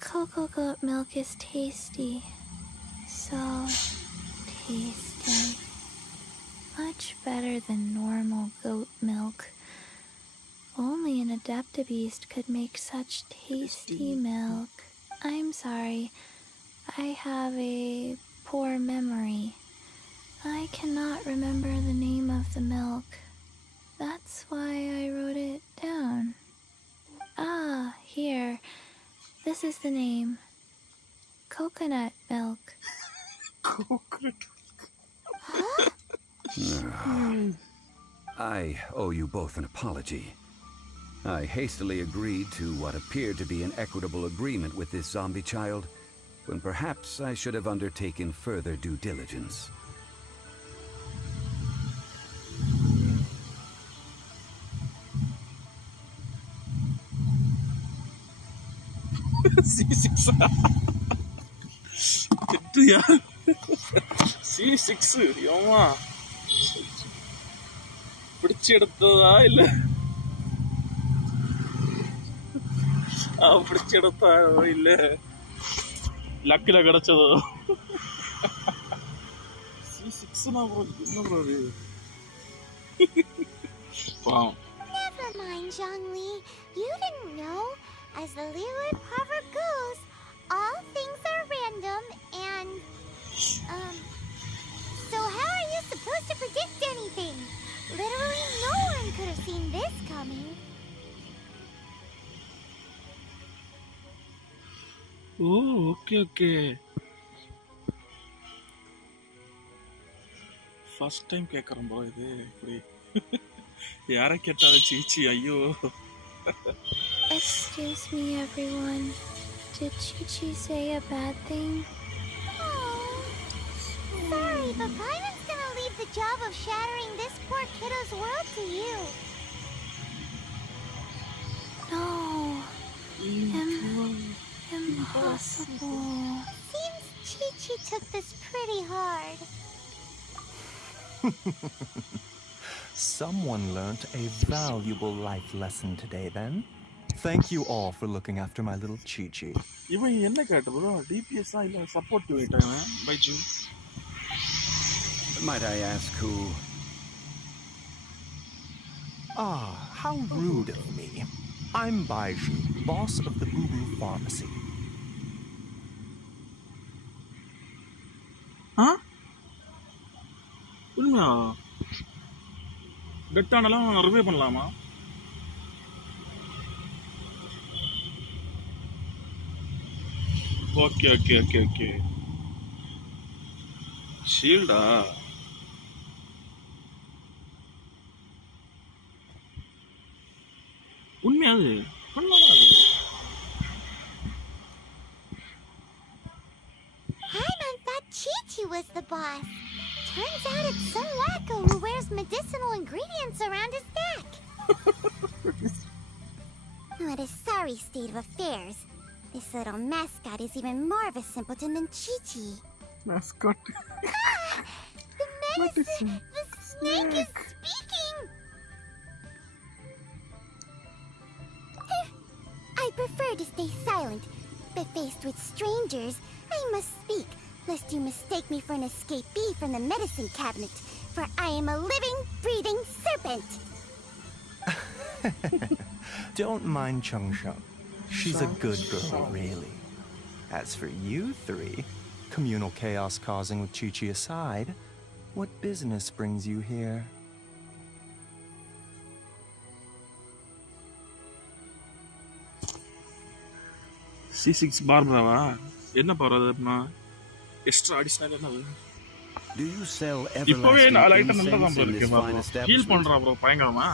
Cocoa goat milk is tasty. So tasty. Much better than normal goat milk. Only an Adeptabeast could make such tasty milk. I'm sorry. I have a poor memory. I cannot remember the name of the milk. That's why I wrote it down. Ah, here. This is the name. Coconut milk. Coconut milk. I owe you both an apology. I hastily agreed to what appeared to be an equitable agreement with this zombie child, when perhaps I should have undertaken further due diligence. C6 C6 யோமா பிடிச்சு எடுத்ததா இல்ல பிடிச்சு எடுத்தா இல்ல லக்கில கிடைச்சதோ C6 னா bro என்ன bro இது wow. Never mind, Zhongli. You didn't know. As the liyue proverb goes, all things are random and, so how are you supposed to predict anything? Literally no one could have seen this coming. Oh, okay. First time கேக்குறேன் bro இது இப்படி யாரை கேட்டால சீச்சி ஐயோ. Excuse me, everyone. Did Chi-Chi say a bad thing? Oh, sorry, but Paimon's gonna leave the job of shattering this poor kiddo's world to you. No. Impossible. Seems Chi-Chi took this pretty hard. Someone learnt a valuable life lesson today, then. Thank you all for looking after my little Chi-Chi. இவன் என்ன கேட்ட bro DPS ஆ இல்ல support பண்ணிட்டாங்க Baiju. Might I ask who? Ah, how rude of me. I'm Baiju, boss of the Boo Boo Pharmacy. Huh? உண்மையா dead ஆனலாம் revive பண்ணலாமா? Okay ஷீல்டா உண்மையா அது பண்ணலாமா அது? Paimon thought Chi-Chi was the boss. Turns out it's some wacko who wears medicinal ingredients around his neck. What a sorry state of affairs. This little mascot is even more of a simpleton than Chi-Chi. Mascot. The medicine! The snake is speaking! I prefer to stay silent, but faced with strangers, I must speak, lest you mistake me for an escapee from the medicine cabinet, for I am a living, breathing serpent! Don't mind Chung Sheng. She's a good girl, really. As for you three, communal chaos causing with Chi-Chi aside, What business brings you here? C6 Barbara. என்ன பரவாயில்லைமா extra additional என்ன Do you sell இப்பவே everlasting நான் லைட்டா நல்லா தான் incense in இருக்கு this fine heel establishment? பண்றா bro பயங்கரமா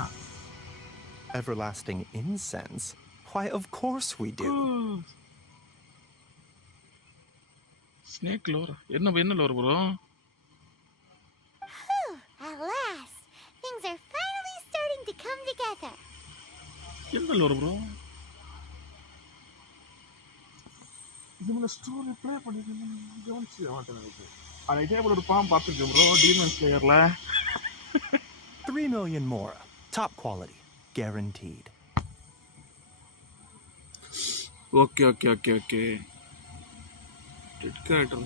Everlasting incense? Why, of course we do. Snake lore என்ன lore bro At last, things are finally starting to come together. என்ன லோர் bro இதுல ஸ்டோரி ப்ளே பண்ணிருக்கேன் Jones automatic அந்த table ஒரு bomb பார்த்துருக்கேன் bro demon ஸ்லேயர்ல 3 million more. Top quality. Guaranteed. Okay. Did character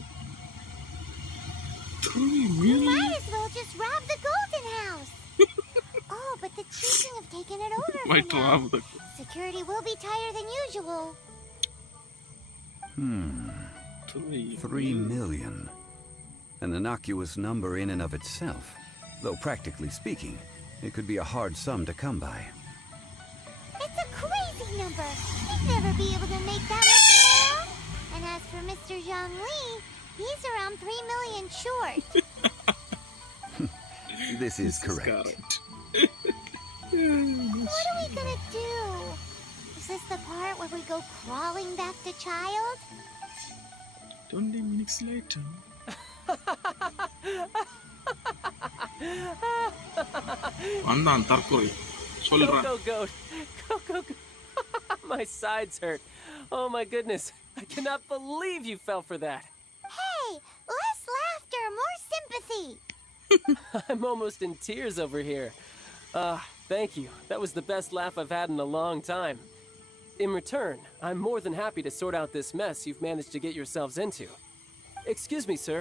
3 million? Might as well just rob the golden house. Oh, but the cheating have taken it over for Might now. rob the... Security will be tighter than usual. 3 million. An innocuous number in and of itself. Though practically speaking, it could be a hard sum to come by. It's a crazy number. We'd never be able to make that much more. And as for Mr. Zhongli, he's around 3 million short. This is correct. What are we gonna do? Is this the part where we go crawling back to child? 20 minutes later. வந்தான் தற்கொலை சொல்றேன் Go. My sides hurt. Oh my goodness. I cannot believe you fell for that. Hey, less laughter, more sympathy. I'm almost in tears over here. Thank you. That was the best laugh I've had in a long time. In return, I'm more than happy to sort out this mess you've managed to get yourselves into. Excuse me, sir.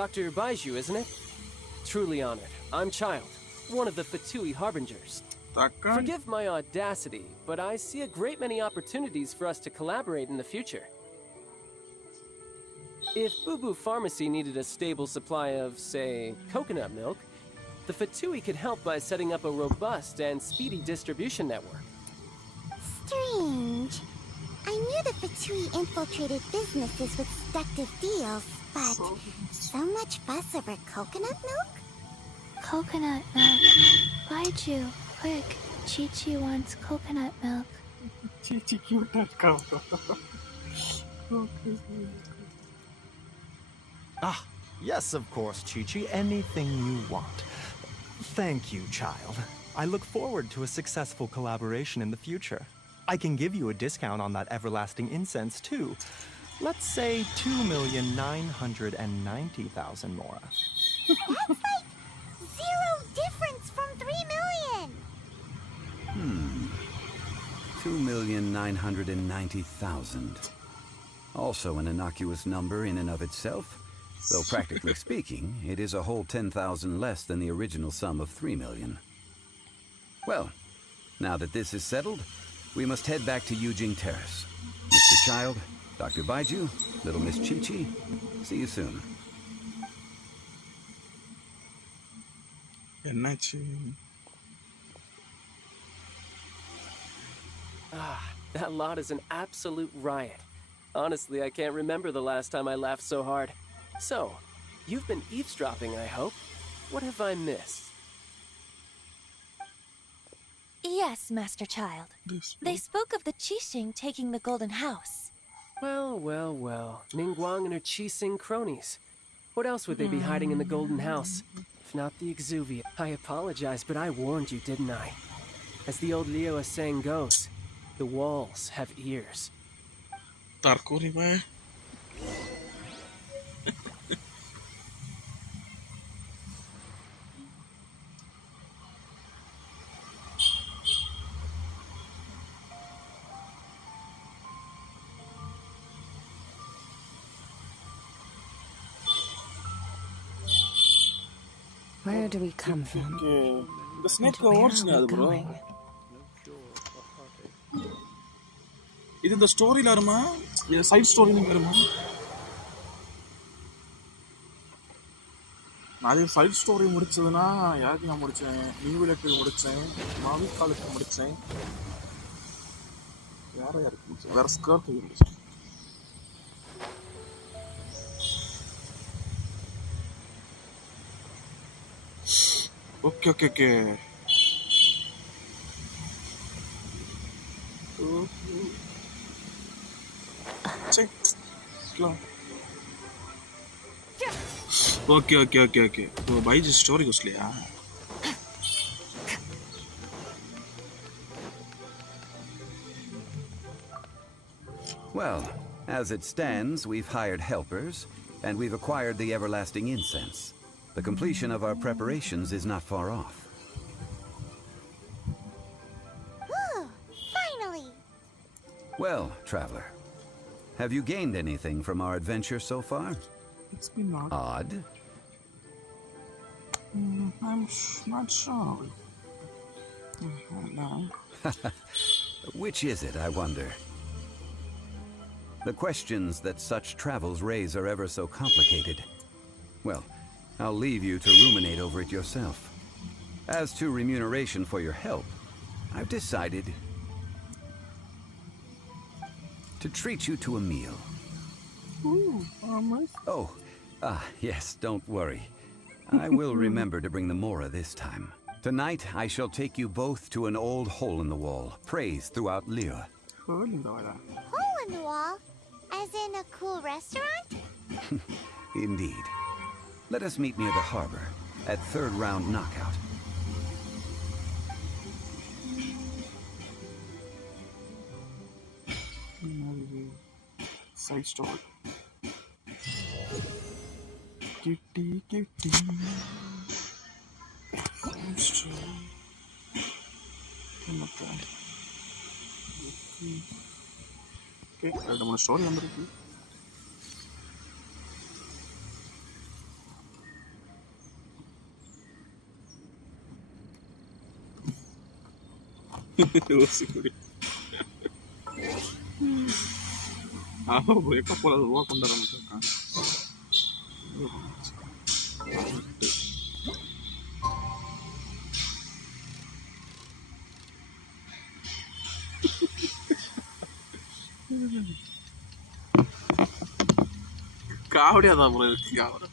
Dr. Baiju, isn't it? Truly honored. I'm Child, one of the Fatui Harbingers. Forgive my audacity, but I see a great many opportunities for us to collaborate in the future. If Boo Boo Pharmacy needed a stable supply of, say, coconut milk, the Fatui could help by setting up a robust and speedy distribution network. Strange. I knew the Fatui infiltrated businesses with seductive deals, but so much fuss over coconut milk? Coconut milk. Baiju, quick. Chi-Chi wants coconut milk. Chi-Chi cute as cow. Ah, yes, of course, Chi-Chi. Anything you want. Thank you, child. I look forward to a successful collaboration in the future. I can give you a discount on that everlasting incense, too. Let's say 2,990,000 more. That's like zero difference from 3 million. 2,990,000. Also an innocuous number in and of itself. Though practically speaking, it is a whole 10,000 less than the original sum of 3 million. Well, now that this is settled, we must head back to Yujing Terrace. Mr. Child, Dr. Baiju, little Miss Chi-Chi, see you soon. That lot is an absolute riot. Honestly, I can't remember the last time I laughed so hard. So, you've been eavesdropping, I hope. What have I missed? Yes, Master Child. They spoke of the Qixing taking the Golden House. Well. Ningguang and her Qixing cronies. What else would they be hiding in the Golden House? If not the exuvia. I apologize, but I warned you, didn't I? As the old liyue saying goes, the walls have ears. Where do we come from? The snake original, bro. இது இந்த ஸ்டோரியில வருமா இல்ல side ஸ்டோரியில வருமா நிறைய side story முடிச்சதுன்னா யாருக்கு நான் முடித்தேன், நீவிலக்கு முடித்தேன், மாவிக்காலுக்கு முடித்தேன், வேற யாருக்கு முடித்தேன், வேற ஸ்கர்ட்டுக்கு முடித்தேன். Okay okay okay. Okay okay okay okay तो भाई जी स्टोरी घुस लिया. Well, as it stands, we've hired helpers, and we've acquired the everlasting incense. The completion of our preparations is not far off. Whew, finally! Well, traveler, have you gained anything from our adventure so far? It's been odd. I'm not sure. No. Which is it, I wonder? The questions that such travels raise are ever so complicated. Well, I'll leave you to ruminate over it yourself. As to remuneration for your help, I've decided to treat you to a meal. Ooh, oh, yes, don't worry. I will remember to bring the Mora this time. Tonight, I shall take you both to an old hole in the wall, praised throughout Liyue. Hole in the wall? As in a cool restaurant? Indeed. Let us meet near the harbor, at third round knockout. Side story. Kitty, kitty. Side story. Okay, ரெண்டு மூணு story வந்திருக்கு. யோசிக்குடி. எப்போ போல ரூபா கொண்டு வர மாட்டேன். காவடியா தான் போல இருக்கு. காவடி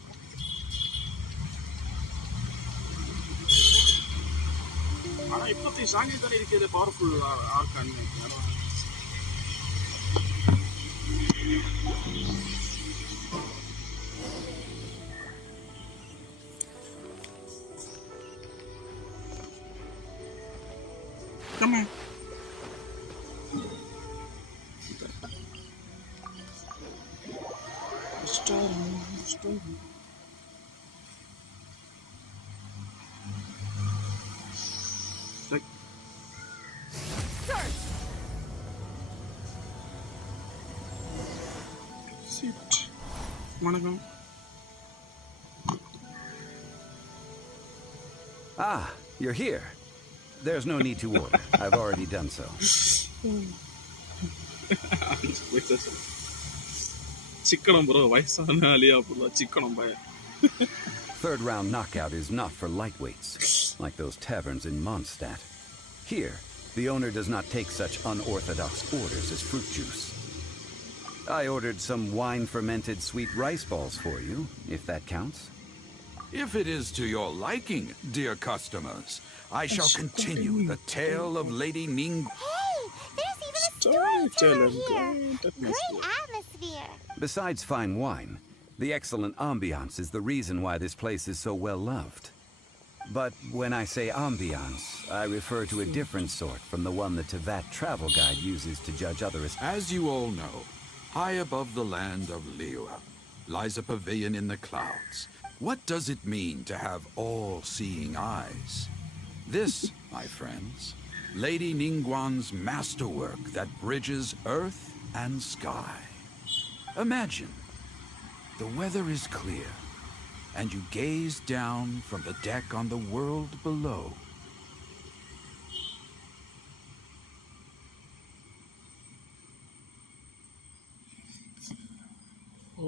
ஆனா இப்பத்தி சாங்கி தானே இருக்கிறது பவர்ஃபுல் ஆர்க்கான்னு நினைக்கிறேன். Come on. Story. Like. Sit. Vanakkam. Ah, you're here. There's no need to order. I've already done so. Chikkanam bro, vaisana aliya pula chikkanam bhai. Third round knockout is not for lightweights, like those taverns in Mondstadt. Here, the owner does not take such unorthodox orders as fruit juice. I ordered some wine-fermented sweet rice balls for you, if that counts. If it is to your liking, dear customers, I shall continue the tale of Lady Ning. Hey, there's even a storyteller here. Great atmosphere. Besides fine wine, the excellent ambiance is the reason why this place is so well loved. But when I say ambiance, I refer to a different sort from the one the Tevat travel guide uses to judge others. As you all know, high above the land of Liyue lies a pavilion in the clouds. What does it mean to have all-seeing eyes? This, my friends, Lady Ningguang's masterwork that bridges earth and sky. Imagine, the weather is clear, and you gaze down from the deck on the world below.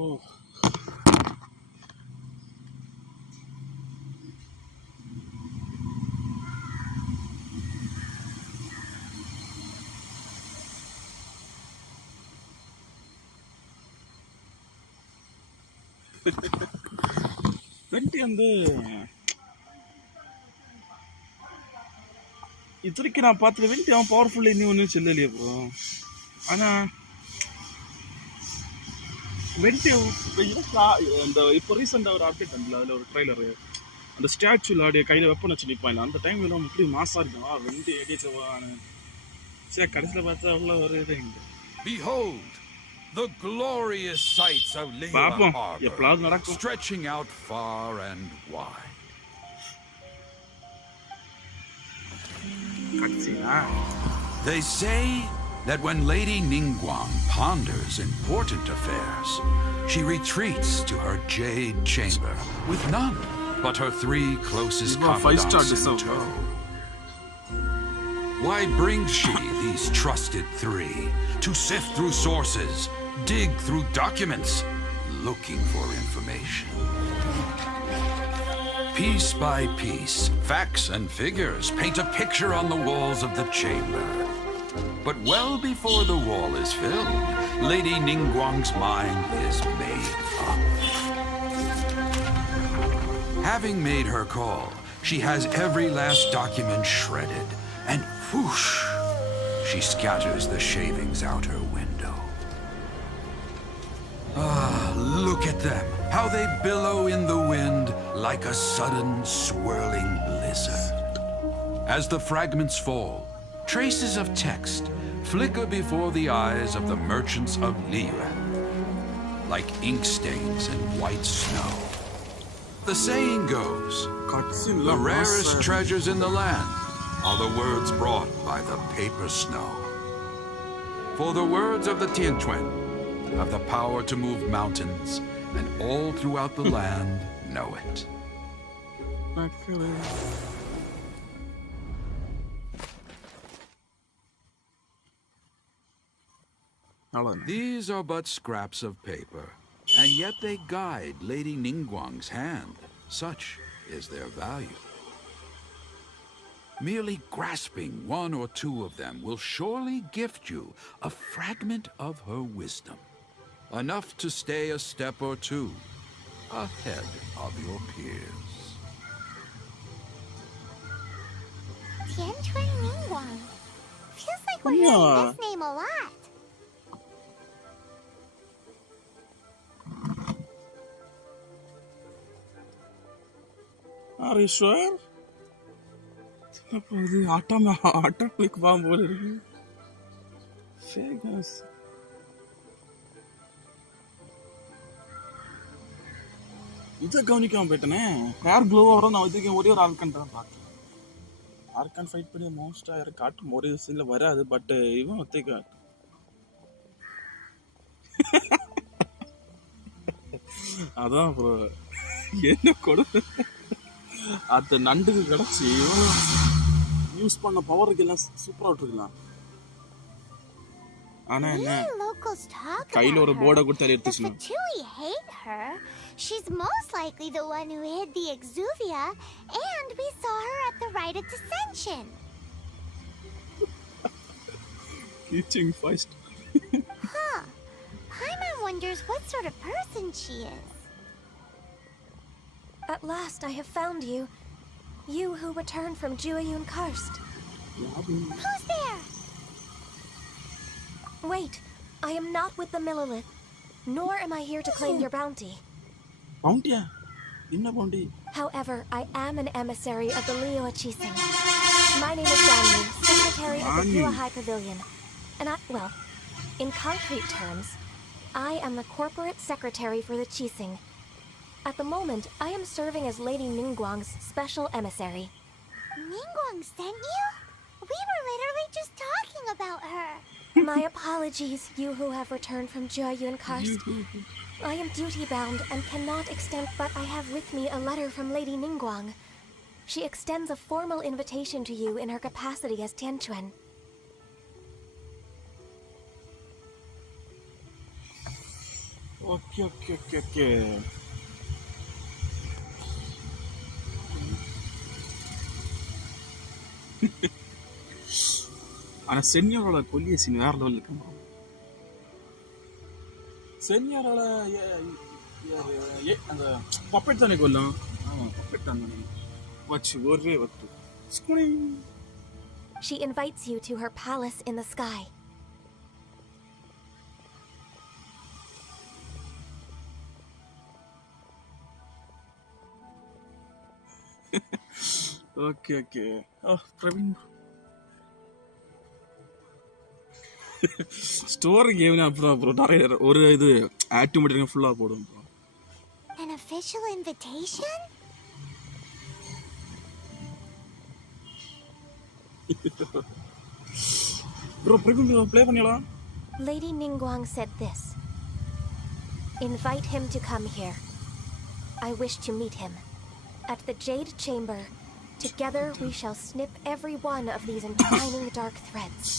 Oh. வெண்டி வந்து இத்தனைக்கு நான் பார்த்துட்டு வெண்டி அவன் powerful இன்னும் ஒன்றும் சொல்லலையே bro. ஆனால் வெண்டி இந்த இப்போ ரீசெண்டாக ஒரு அப்டேட் பண்ணல, அதில் ஒரு ட்ரைலரு அந்த ஸ்டாச்சுல அப்படியே கையில் வெப்பன் வச்சு நிற்பாங்க. அந்த டைமில் நம்ம இப்படி மாசாக இருக்கும் வெண்டி அடிச்சவான. சரி கடைசியில் பார்த்தா அவ்வளோ ஒரு இது இங்கே. Behold, the glorious sights of Liyue Harbor, stretching out far and wide. They say that when Lady Ningguang ponders important affairs, she retreats to her jade chamber with none but her 3 closest confidants in tow. Why brings she these trusted 3 to sift through sources, dig through documents, looking for information? Piece by piece, facts and figures paint a picture on the walls of the chamber. But well before the wall is filled, Lady Ningguang's mind is made up. Having made her call, she has every last document shredded, and whoosh, she scatters the shavings out her window. Ah, look at them, how they billow in the wind like a sudden swirling blizzard. As the fragments fall, traces of text flicker before the eyes of the merchants of Liyue, like ink stains in white snow. The saying goes, the rarest treasures in the land are the words brought by the paper snow. For the words of the Tianquan have the power to move mountains, and all throughout the land know it. These are but scraps of paper, and yet they guide Lady Ningguang's hand. Such is their value. Merely grasping 1 or 2 of them will surely gift you a fragment of her wisdom, enough to stay a step or 2 ahead of your peers. Tianquan Ningguang. Feels like we're hearing this name a lot. Are you sure? Atomic bomb. Fakeness. இதை கவனிக்காம போயிட்டேனே. Hair glow வரும். நான் இதுக்கு ஒரே ஒரு organ தான் பார்த்தேன். Organ fight பண்ணி மோஸ்டா யாரும் காட்டும் ஒரே சீன்ல வராது. பட் இவன் ஒத்தைக்க அதான் ப்ரோ என்ன கொடுமை. அந்த நண்டுக்கு கிடச்சி யூஸ் பண்ண பவருக்கு எல்லாம் சூப்பரா விட்டுருக்கலாம். ஆனா என்ன கையில ஒரு போர்டை கொடுத்து எடுத்துச்சு. She's most likely the one who hid the exuvia, and we saw her at the rite of dissension. Teaching first. Huh. Paimon wonders what sort of person she is. At last I have found you. You who returned from Jueyun Karst. Who's there? Wait, I am not with the Millelith, nor am I here to claim your bounty. Bounty? Inna bounty? However, I am an emissary of the Liyue Chising. My name is Danu, secretary of the Pua High Pavilion. And well, in concrete terms, I am the corporate secretary for the Chising. At the moment, I am serving as Lady Ningguang's special emissary. Ningguang sent you? We were literally just talking about her. My apologies, you who have returned from Jueyun Karst. I am duty-bound and cannot extend, but I have with me a letter from Lady Ningguang. She extends a formal invitation to you in her capacity as Tianquan. Okay. ஆனா சென்னியரோட கொல்லிய scene வேற லெவல்ல இருக்கு. சென்னியரோட அந்த puppet தானே கொல்லும். ஆமா puppet தான் தானே. வச்சு ஒரே வட்டு. She invites you to her palace in the sky. Okay. Praveen story கேம்னா அப்புறம் நிறைய ஒரு இது ஆக்டிவிட்டி ஃபுல்லா போடும். An official invitation? Bro, play பண்ணீங்களா? Lady Ningguang said this. Invite him to come here. I wish to meet him. At the Jade Chamber, together we shall snip every one of these entwining dark threads.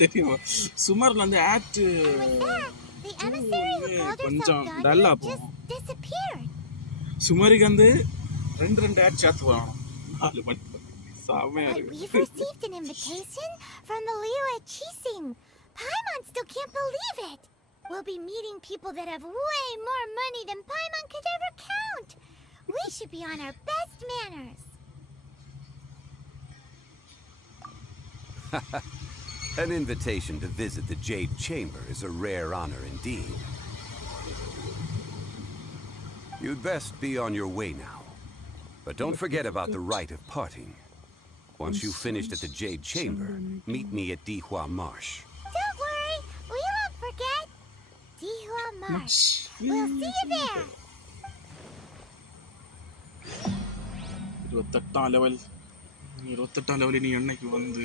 தெரியுமா சுமார்ல அந்த add The emissary who called கொஞ்சம் herself டல்லா Garena just disappeared. சுமாரிக்கு வந்து ரெண்டு add சேர்த்து வரணும் 4 மணி Samaiah But இருக்கு. we've received an invitation from the liyue Chising. Paimon still can't believe it. We'll be meeting people that have way more money than Paimon could ever count. We should be on our best manners. An invitation to visit the Jade Chamber is a rare honor indeed. You'd best be on your way now. But don't forget about the rite of parting. Once you've finished at the Jade Chamber, meet me at Dihua Marsh. Don't worry, we won't forget. Dihua Marsh. We'll see you there. 28 level. 28 level நீ என்னைக்கு வந்து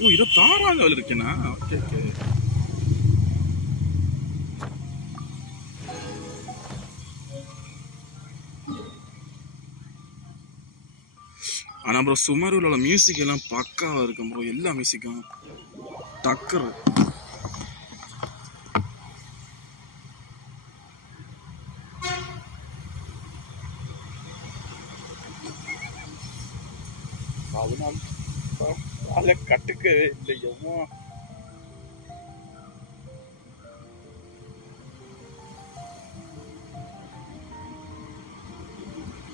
ஓ 26 level இருக்கேனா? Okay. ஆனா bro சுமாரில் உள்ள music எல்லாம் பக்காவா இருக்கும் bro. எல்லா மியூசிக்கும் டக்கர். அதனால கட்டுக்கவே இல்லையோ.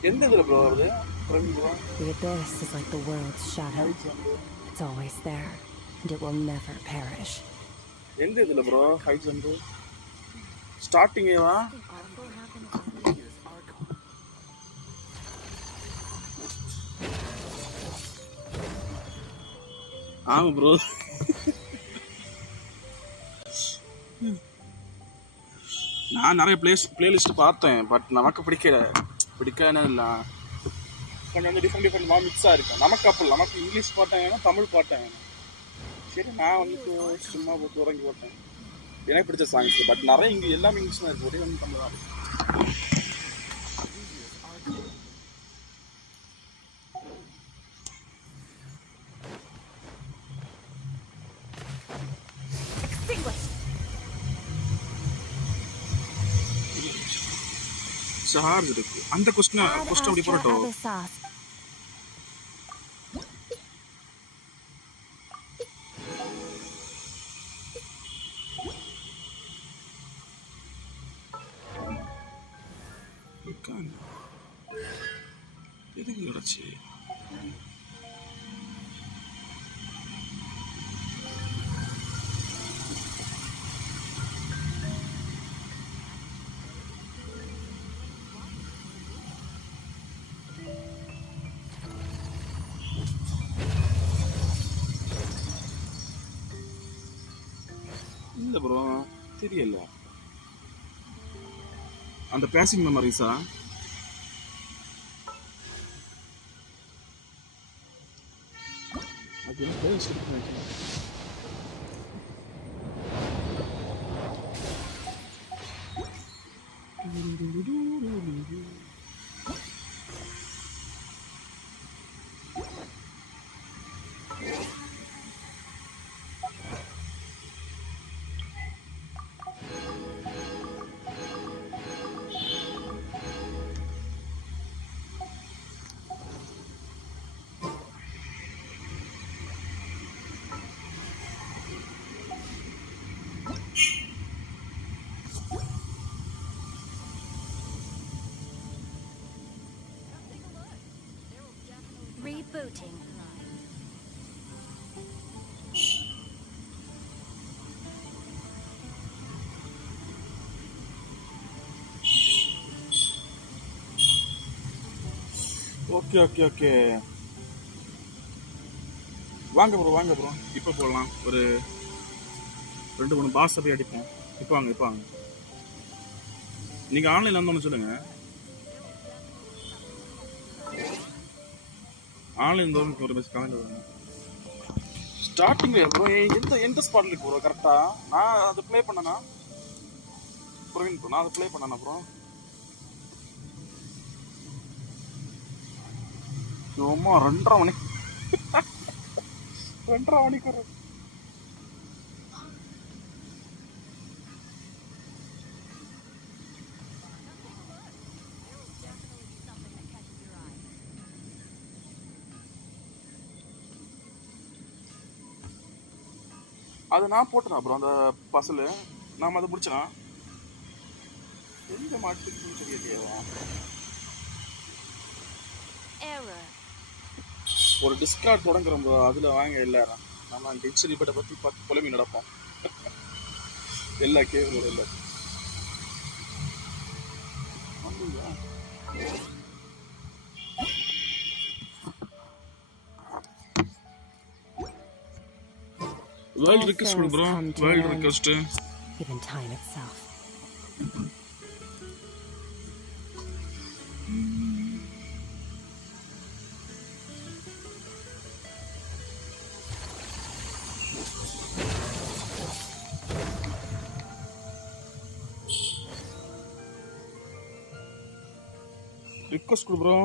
எந்த இதுல ப்ரோ வருது? The abyss is like the world's shadow. It's always there, and it will never perish. எந்த இதுல ப்ரோ? High jump ஸ்டார்டிங்கேவா? ஆமா ப்ரோ. நான் நிறைய பிளேலிஸ்ட் பார்த்தேன், பட் நமக்கு பிடிக்கலன்னு இல்லை. கொஞ்சம் வந்து டிஃப்ரெண்ட் மிக்ஸாக இருக்கும். நமக்கு அப்போ நமக்கு இங்கிலீஷ் பாட்டேன் வேணும், தமிழ் பாட்டேன் வேணும். சரி நான் வந்து சும்மா போட்டு உறங்கி போட்டேன். எனக்கு பிடிச்ச சாங்ஸ், பட் நிறைய இங்கே எல்லாமே இங்கிலீஷ் தான் இருக்குது. ஒரே வந்து தமிழ் தான் இருக்கு. சார்ஜ் இருக்கு. அந்த கொஸ்டின் அப்படி போறட்டும். எதுக்கு கிடச்சி? இல்ல ப்ரோ தெரியல. அந்த பேசிங் மெமரிஸா? அது என்ன பேசி இருக்கு? ஓகே வாங்க ப்ரோ இப்போ போடலாம். ஒரு 2-3 பாஸ் போய் அடிப்போம். இப்போ வாங்க நீங்க ஆன்லைன்ல வந்து சொல்லுங்க. ஆன்லைன் தோறும் ஒரு மெசேஜ் காமெண்ட் வருங்க. ஸ்டார்டிங் ப்ரோ எந்த ஸ்பாட்ல இருக்கு ப்ரோ கரெக்டா? நான் அதை ப்ளே பண்ணனா பிரவீன் ப்ரோ, நான் அதை ப்ளே பண்ணனா ப்ரோ? சும்மா 2:30 மணி 2:30 மணிக்கு வரும். அது நான் போட்டேன் அப்புறம் அந்த பசல் நாம அதை முடிச்சனா எங்க மாட்டுக்குன்னு தெரியலையா? ஒரு டிஸ்கார்ட் தொடங்குறோம் ப்ரோ, அதுல வாங்க எல்லாரும். நம்ம கென்ஷின் இம்பேக்ட் பத்தி புலம்பி நடப்போம். எல்லா கேவலும் இல்லை. வேர்ல்ட் ரிக்வெஸ்ட் கொடு bro, world request. Even time itself. Request கொடு ப்ரோ.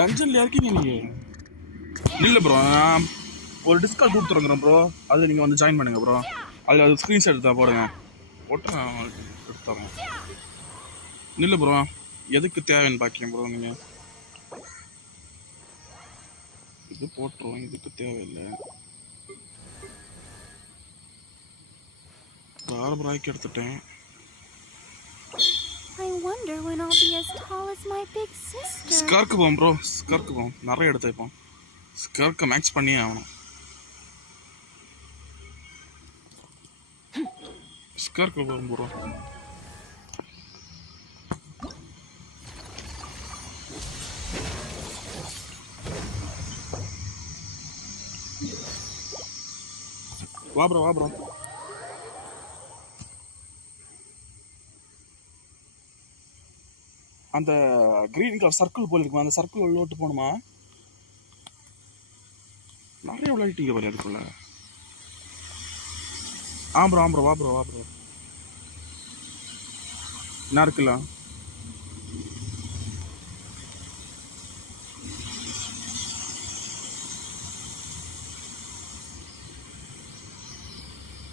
டஞ்சன்ல இருக்கீங்க நீங்க? இல்ல ப்ரோ, நான் ஒரு டிஸ்கார்ட் குரூப் தொடங்குறேன் ப்ரோ, அதுல நீங்க வந்து ஜாயின் பண்ணுங்க ப்ரோ. அதுல அது ஸ்கிரீன்ஷாட் எடுத்தா போடுங்க, போட்டுறேன் எடுத்துறேன். இல்ல ப்ரோ, எதுக்கு தேவைன்னு பாக்கேன் ப்ரோ. நீங்க இது போட்டுருவோம், இதுக்கு தேவையில்லை. ப்ராய்க்கு எடுத்துட்டேன். I wonder when I'll be as tall as my big sister. ஸ்கர்க்கு போம் ப்ரோ, ஸ்கர்க்கு போம். நிறைய எடுத்து வைப்போம். ஸ்கர்க்கு மேட்ச் பண்ணியே ஆகணும். ஸ்கர்க்கு போம் ப்ரோ. வா ப்ரோ. அந்த கிரீன் கலர் சர்க்கிள் போல இருக்குமா, அந்த சர்க்கிள் உள்ள விட்டு போகணுமா? நிறைய விளையாட்டிங்க பாரு அதுக்குள்ள. ப்ரோ வா ப்ரோ. என்ன இருக்குல்ல?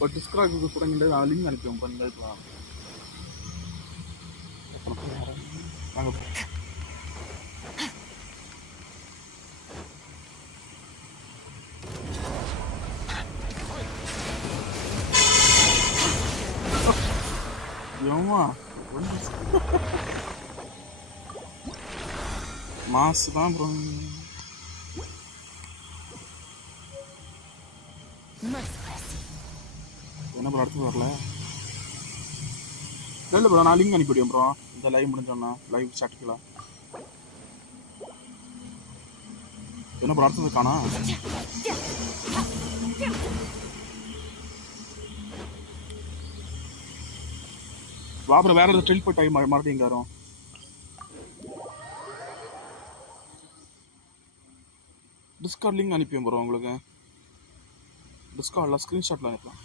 ஒரு டிஸ்கிராக் கூட லிங்க் அனுப்பிவோம் பண்ணிக்கலாம். வாங்க யோமா மாசு தான் ப்ரோ. என்ன ப்ரோ அடுத்து வரல? இல்லை ப்ரோ, நான் லிங்க் அனுப்பிவிடுவேன் ப்ரோ. இந்த லைவ் முடிஞ்சோன்னா லைவ் சாட்டுக்கலாம். என்ன ப்ரோ அடுத்தது காணா? வா ப்ரோ, வேற ஏதாவது ட்ரில் போய் மார்க்கிங் வரும். டிஸ்கார்ட் லிங்க் அனுப்பியும் ப்ரோ உங்களுக்கு. டிஸ்கார்ட்ல ஸ்கிரீன்ஷாட்ல அனுப்பலாம்.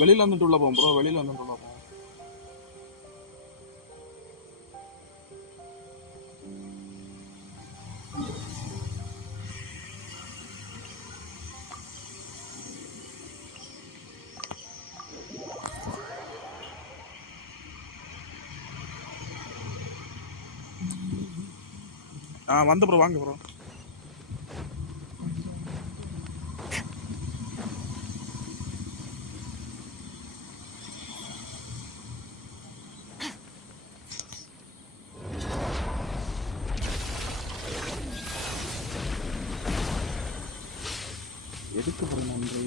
வெளியில வந்துட்டு உள்ள போவோம் ப்ரோ, வெளியில வந்துட்டு உள்ள போவோம். வந்த ப்ரோ, வாங்க ப்ரோ. எதுக்கு ப்ரோ நன்றி?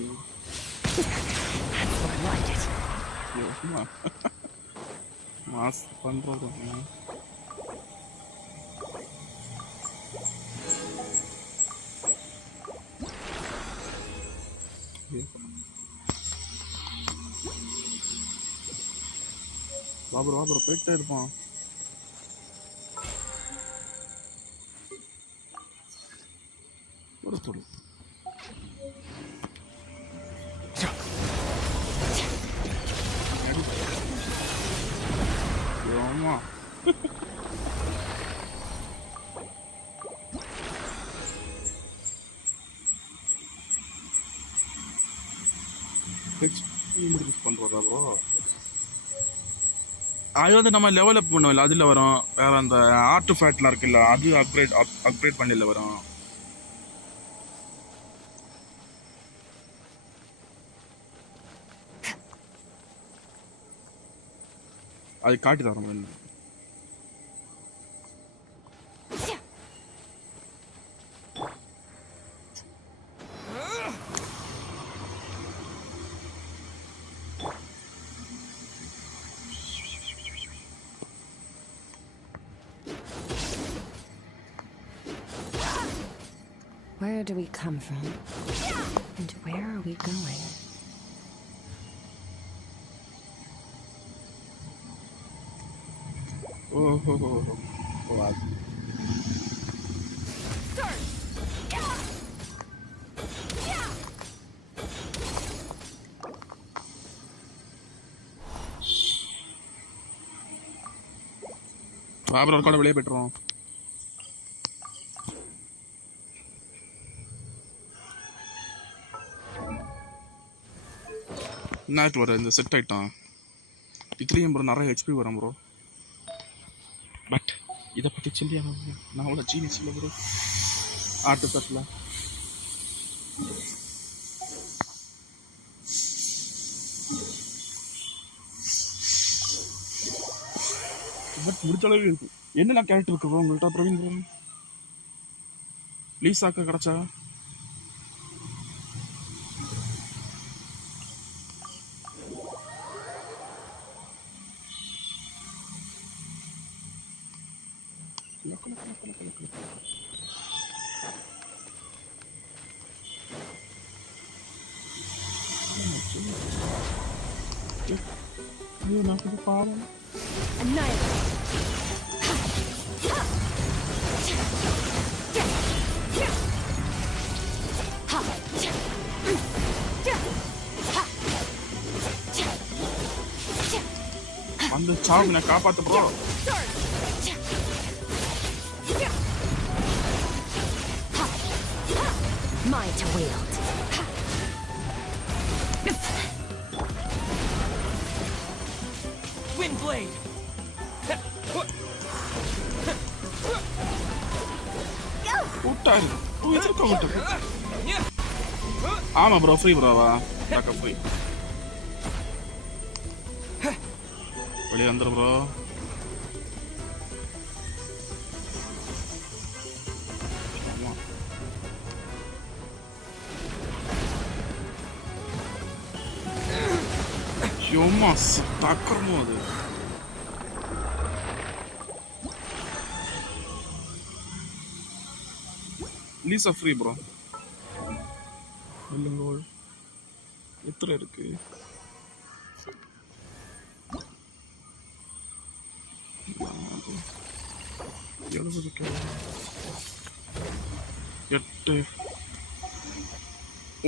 மாஸ் பண்றோம். வா ப்ரோ போயிட்டே இருப்போம். ஒரு துளி ஆமா. பண்றதா ப்ரோ? அது வந்து நம்ம லெவல் அப் பண்ணுவோம்ல, அதுல வரும். வேற அந்த ஆர்ட் ஃபேட்லாம் இருக்குல்ல, அது அப்கிரேட் பண்ணல வரும். அது காட்டி தர முடியல. Where do we come from? And where are we going? Wow. அப்புறம் கூட வெளியே போய்ட்டுருவோம். என்ன வர இந்த செட் ஆகிட்டான். இதுலேயும் ப்ரோ நிறைய ஹெச்பி வரும் ப்ரோ. பட் இதை பற்றி சொல்லியா நான் அவ்வளோ ஜீனியஸ் இல்லை ப்ரோ ஆர்ட் தட்டில். பட் முடிச்ச அளவு இருக்கு. என்னெல்லாம் கேரக்டர் இருக்கு ப்ரோ உங்கள்கிட்ட பிரவீன் ப்ரோ? லீசாக்க கிடச்சா நான் கொஞ்சம் பாவம். அந்த சாவு நான் காப்பாத்து bro. Mine to wield. Windblade. ஆமா ப்ரோ, ஃப்ரீ ப்ரோவா? டாக்க ஃப்ரீ. வெளியே வந்துரு bro. Jomas, tackar det. Lisa free bro. இல்லைங்கோள் எத்தனை இருக்கு? எட்டு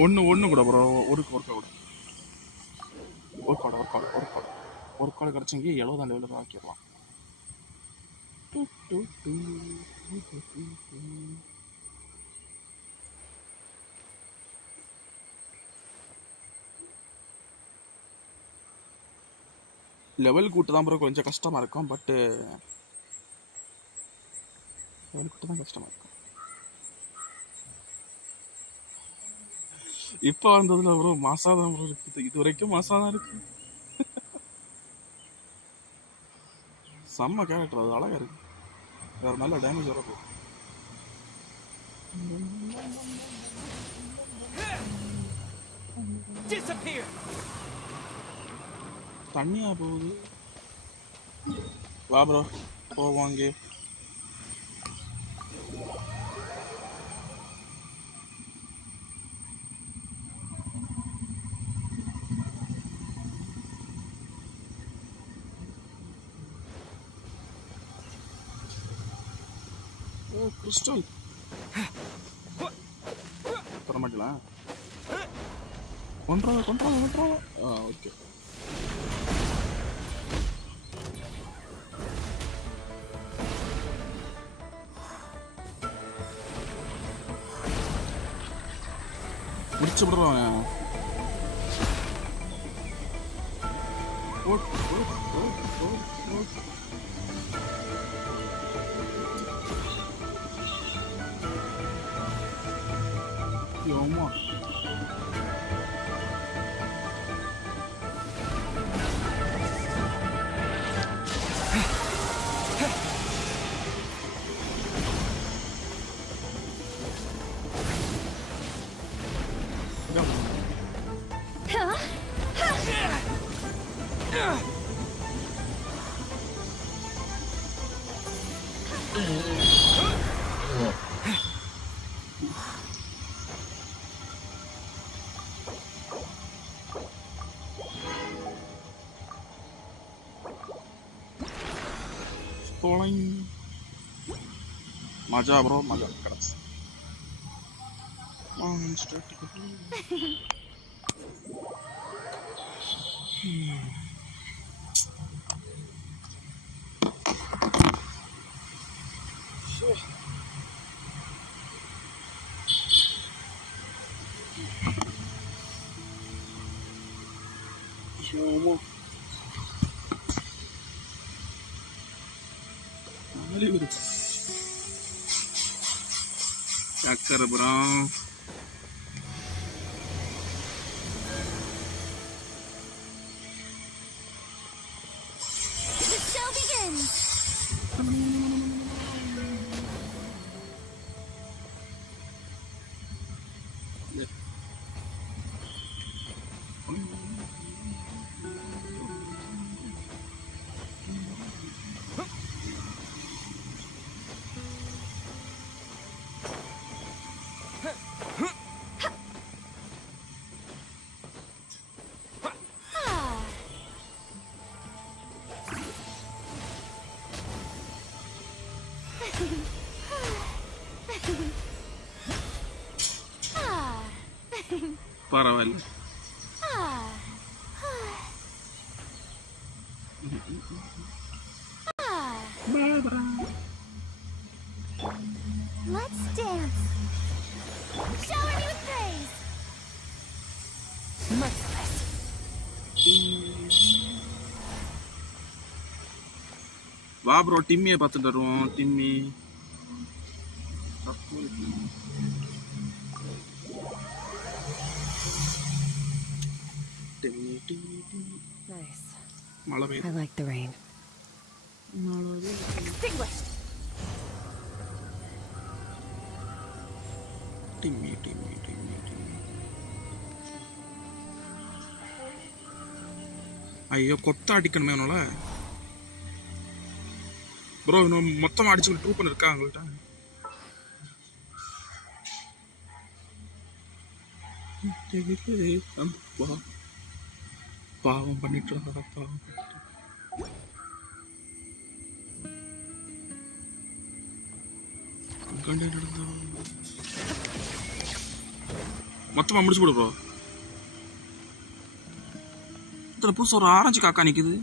ஒன்று கூட ப்ரோ. ஒரு கார்டு கிடச்சிங்க 70 லெவலில் ஆக்கிடலாம். லெவல் கூட்டு தான் ப்ரோ கொஞ்சம் கஷ்டமாக இருக்கும். பட்டு லெவல் கூட்டு தான் கஷ்டமாக இருக்கும். இப்போ வந்ததுல ப்ரோ மாசா தான் ப்ரோ இருக்குது. இது வரைக்கும் மாசா தான் இருக்கு. செம்ம கேரக்டர், அது அழகா இருக்கு. வேற நல்ல டேமேஜ் வர போகுது. தண்ணியா போகுது. வா ப்ரோ போவாங்க. கிறிஸ்டல் தர மாட்டலாம். கொண்டாத. ஓகே. முடிச்சு விடுறாங்க. Yoma. मजा ब्रो मजा खरंच. क्या कर ब्रो? The show begins. பரவாயில்ல. Let's dance. Shower me with praise. Merciless. வா ப்ரோ டிம்மியை பார்த்துட்டு வருவோம். Timmy Nice. மழை பெய்யுது. I like the rain. Extinguished. Timmy ஐயோ கொத்த அடிக்கணுமே அவனால. ப்ரோ இன்னும் மொத்தமாக அடிச்சு ட்ரூப் இருக்கா உங்கள்கிட்ட? பாவம் பண்ணிட்டு பாவம். மொத்தமா முடிச்சு கொடு ப்ரோ. இதில் புதுசு ஒரு ஆரஞ்சு காக்கா நிக்குது.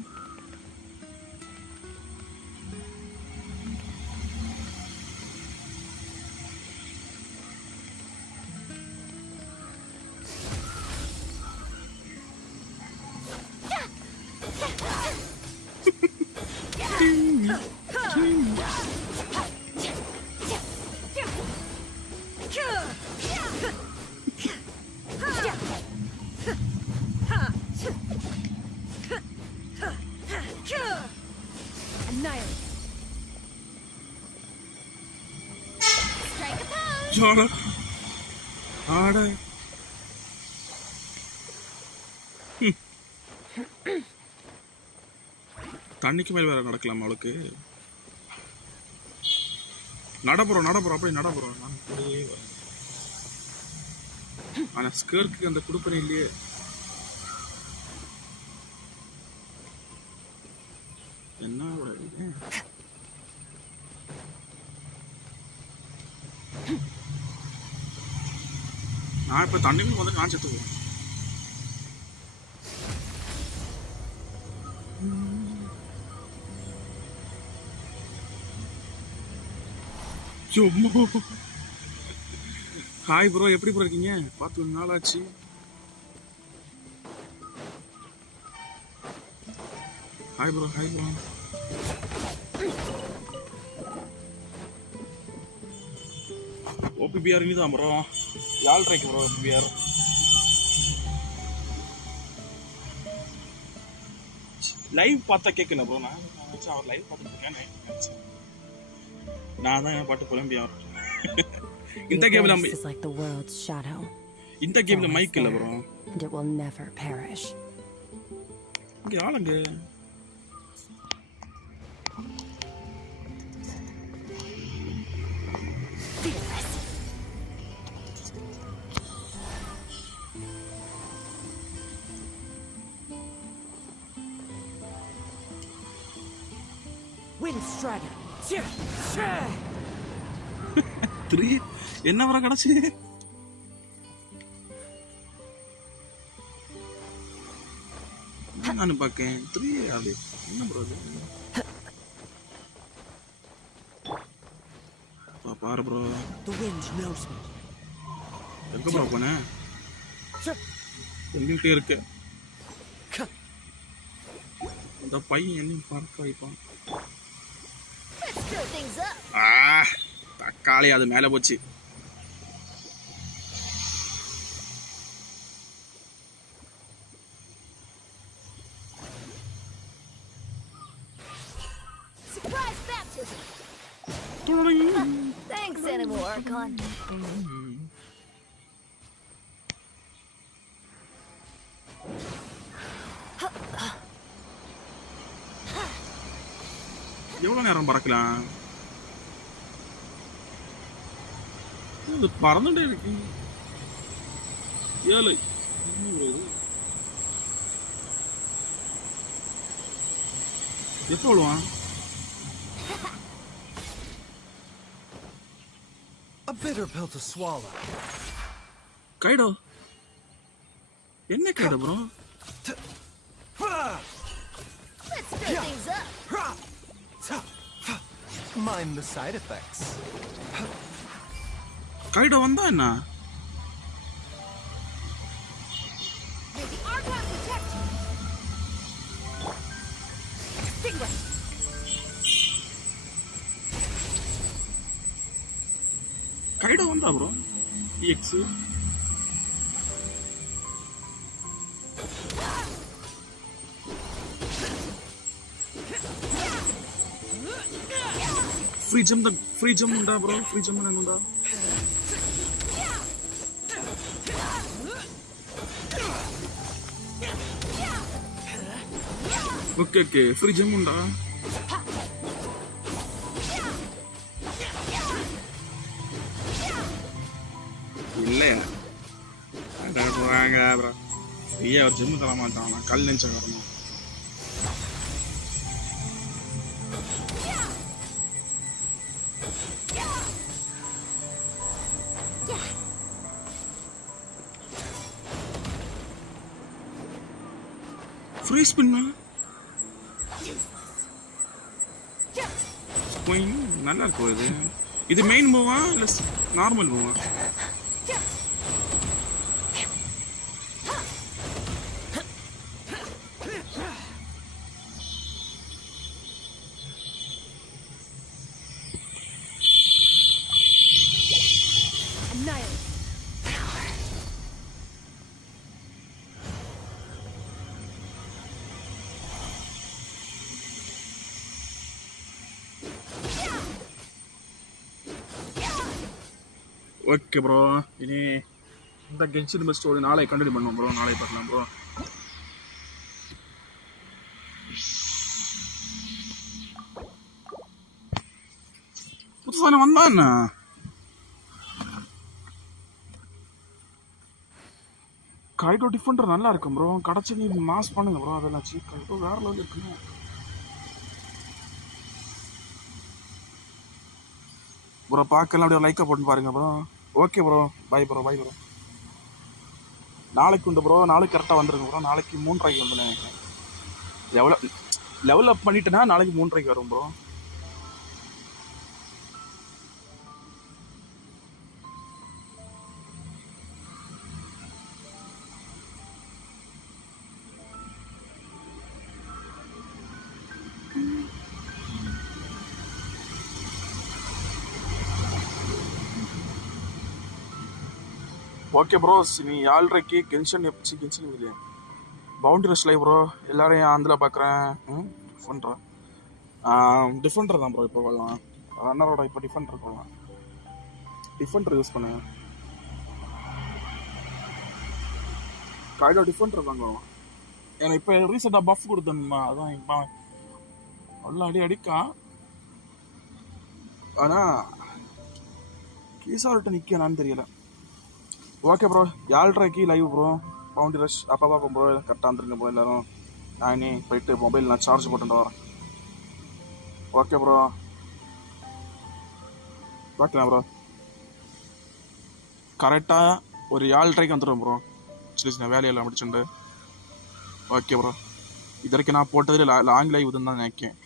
தண்ணிக்கு மேல் வேற நடக்கலாம் அவளுக்கு. நடப்புறோம் அப்படி நடப்புறோம். நான் கூடயே வரேன். ஆனா ஸ்கேர்க்கு அந்த குடுப்பனை இல்லையே. என்ன நான் இப்ப தண்ணிக்கு வந்து நான் செத்து போவேன். ஹாய் ப்ரோ, எப்படி ப்ரோ இருக்கீங்க? பார்த்து ஒரு நாள் ஆச்சு. Hi bro. OPBR தான் ப்ரோ. யாழ் ட்ரைக்கு ப்ரோ OPBR. லைவ் பார்த்தா கேட்கல ப்ரோ. நான் நினைச்சேன் அவர் லைவ் பார்த்துட்டு இருக்கேன். நான் தான் பாட்டு புலம்பியா. இந்த கேம்ல மைக் இல்ல ப்ரோ. இங்க ஆளுங்க. என்ன வர கடைசி நான் பாக்கேன். 3 அது என்ன ப்ரோ அது? பாரு ப்ரோ. எங்க ப்ரோ போன? எங்கிட்டே இருக்கு. இந்த பையன் என்ன பார்க்க வைப்பான். தக்காளி அது மேல போச்சு. Thanks anymore, Con. எவ்வளவு நேரம் பறக்கலாம்? இது பறந்துட்டே இருக்கு. ஏழு எப்போ விழுவான்? A bitter pill to swallow. Kaido என்ன Kaido bro? Let's stir things up. Mind the side effects. Kaido வந்தா என்ன? கைடோ வந்தா bro. EX free jump unda bro. Free jump unda. Okay, free jump unda. இல்லையா? வாங்க bro ஐயா ஒரு gym தர மாட்டான் நான் கல் நெஞ்ச வரணும் ஃப்ரீ ஸ்பின் நல்லா இருக்கும் இது இது மெயின் மூவா இல்ல நார்மல் மூவா ஓகே ப்ரோ இனி இந்த கென்ஷின் இம்பேக்ட் ஸ்டோரி நாளை கண்டினியூ பண்ணுவோம் ப்ரோ நாளை பார்க்கலாம் ப்ரோ புதுசான வந்தா என்ன கைடோ டிஃபெண்டர் நல்லா இருக்கும் ப்ரோ கடைசி நீ மாஸ் பண்ணுங்க ப்ரோ அதெல்லாம் சீ கைடோ வேற லெவல் இருக்குங்க ப்ரோ பார்க்கலாம் அப்படியே லைக்கை போட்டு பாருங்க bro okay bro bye bro நாளைக்கு உண்டு ப்ரோ நாளைக்கு கரெக்டாக வந்துருங்க ப்ரோ நாளைக்கு 3:30 வந்து நினைக்கிறேன் லெவல் அப் பண்ணிட்டேன்னா நாளைக்கு 3:30 வரும் ப்ரோ ஓகே ப்ரோ நீ ஆல்ரெடி கென்ஷன் இல்லை பவுண்டரி ரஷ் லைவ் ப்ரோ எல்லாரையும் ஆந்தில் பார்க்குறேன் டிஃபெண்டர் தான் ப்ரோ இப்போ கொள்ளலாம் ரன்னரோட இப்போ டிஃபெண்டர் கொள்ளலாம் டிஃபெண்டர் யூஸ் பண்ணுங்க கைடோ டிஃபெண்டர் தான் கொள்ளலாம் ஏன்னா இப்போ ரீசெண்டாக பஃப் கொடுத்தேன்மா அதான் இப்போ நல்லா அடிக்கா ஆனால் கீசால்ட்டு நிற்கனான்னு தெரியல okay bro 7:30 live bro boundary rush அப்போ பார்ப்போம் ப்ரோ கரெக்டாக வந்துருங்க ப்ரோ எல்லோரும் நானே போயிட்டு மொபைல் நான் சார்ஜ் போட்டுட்டு வரேன் ஓகே ப்ரோ பார்க்கலாம் ப்ரோ கரெக்டாக ஒரு 7:30 வந்துடும் ப்ரோ சின்ன வேலையெல்லாம் முடிச்சுண்டு ஓகே ப்ரோ இது வரைக்கும் நான் போட்டதில் லாங் லைவ் இதுன்னு தான் நினைக்கேன்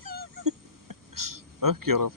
ஓகே ப்ரோ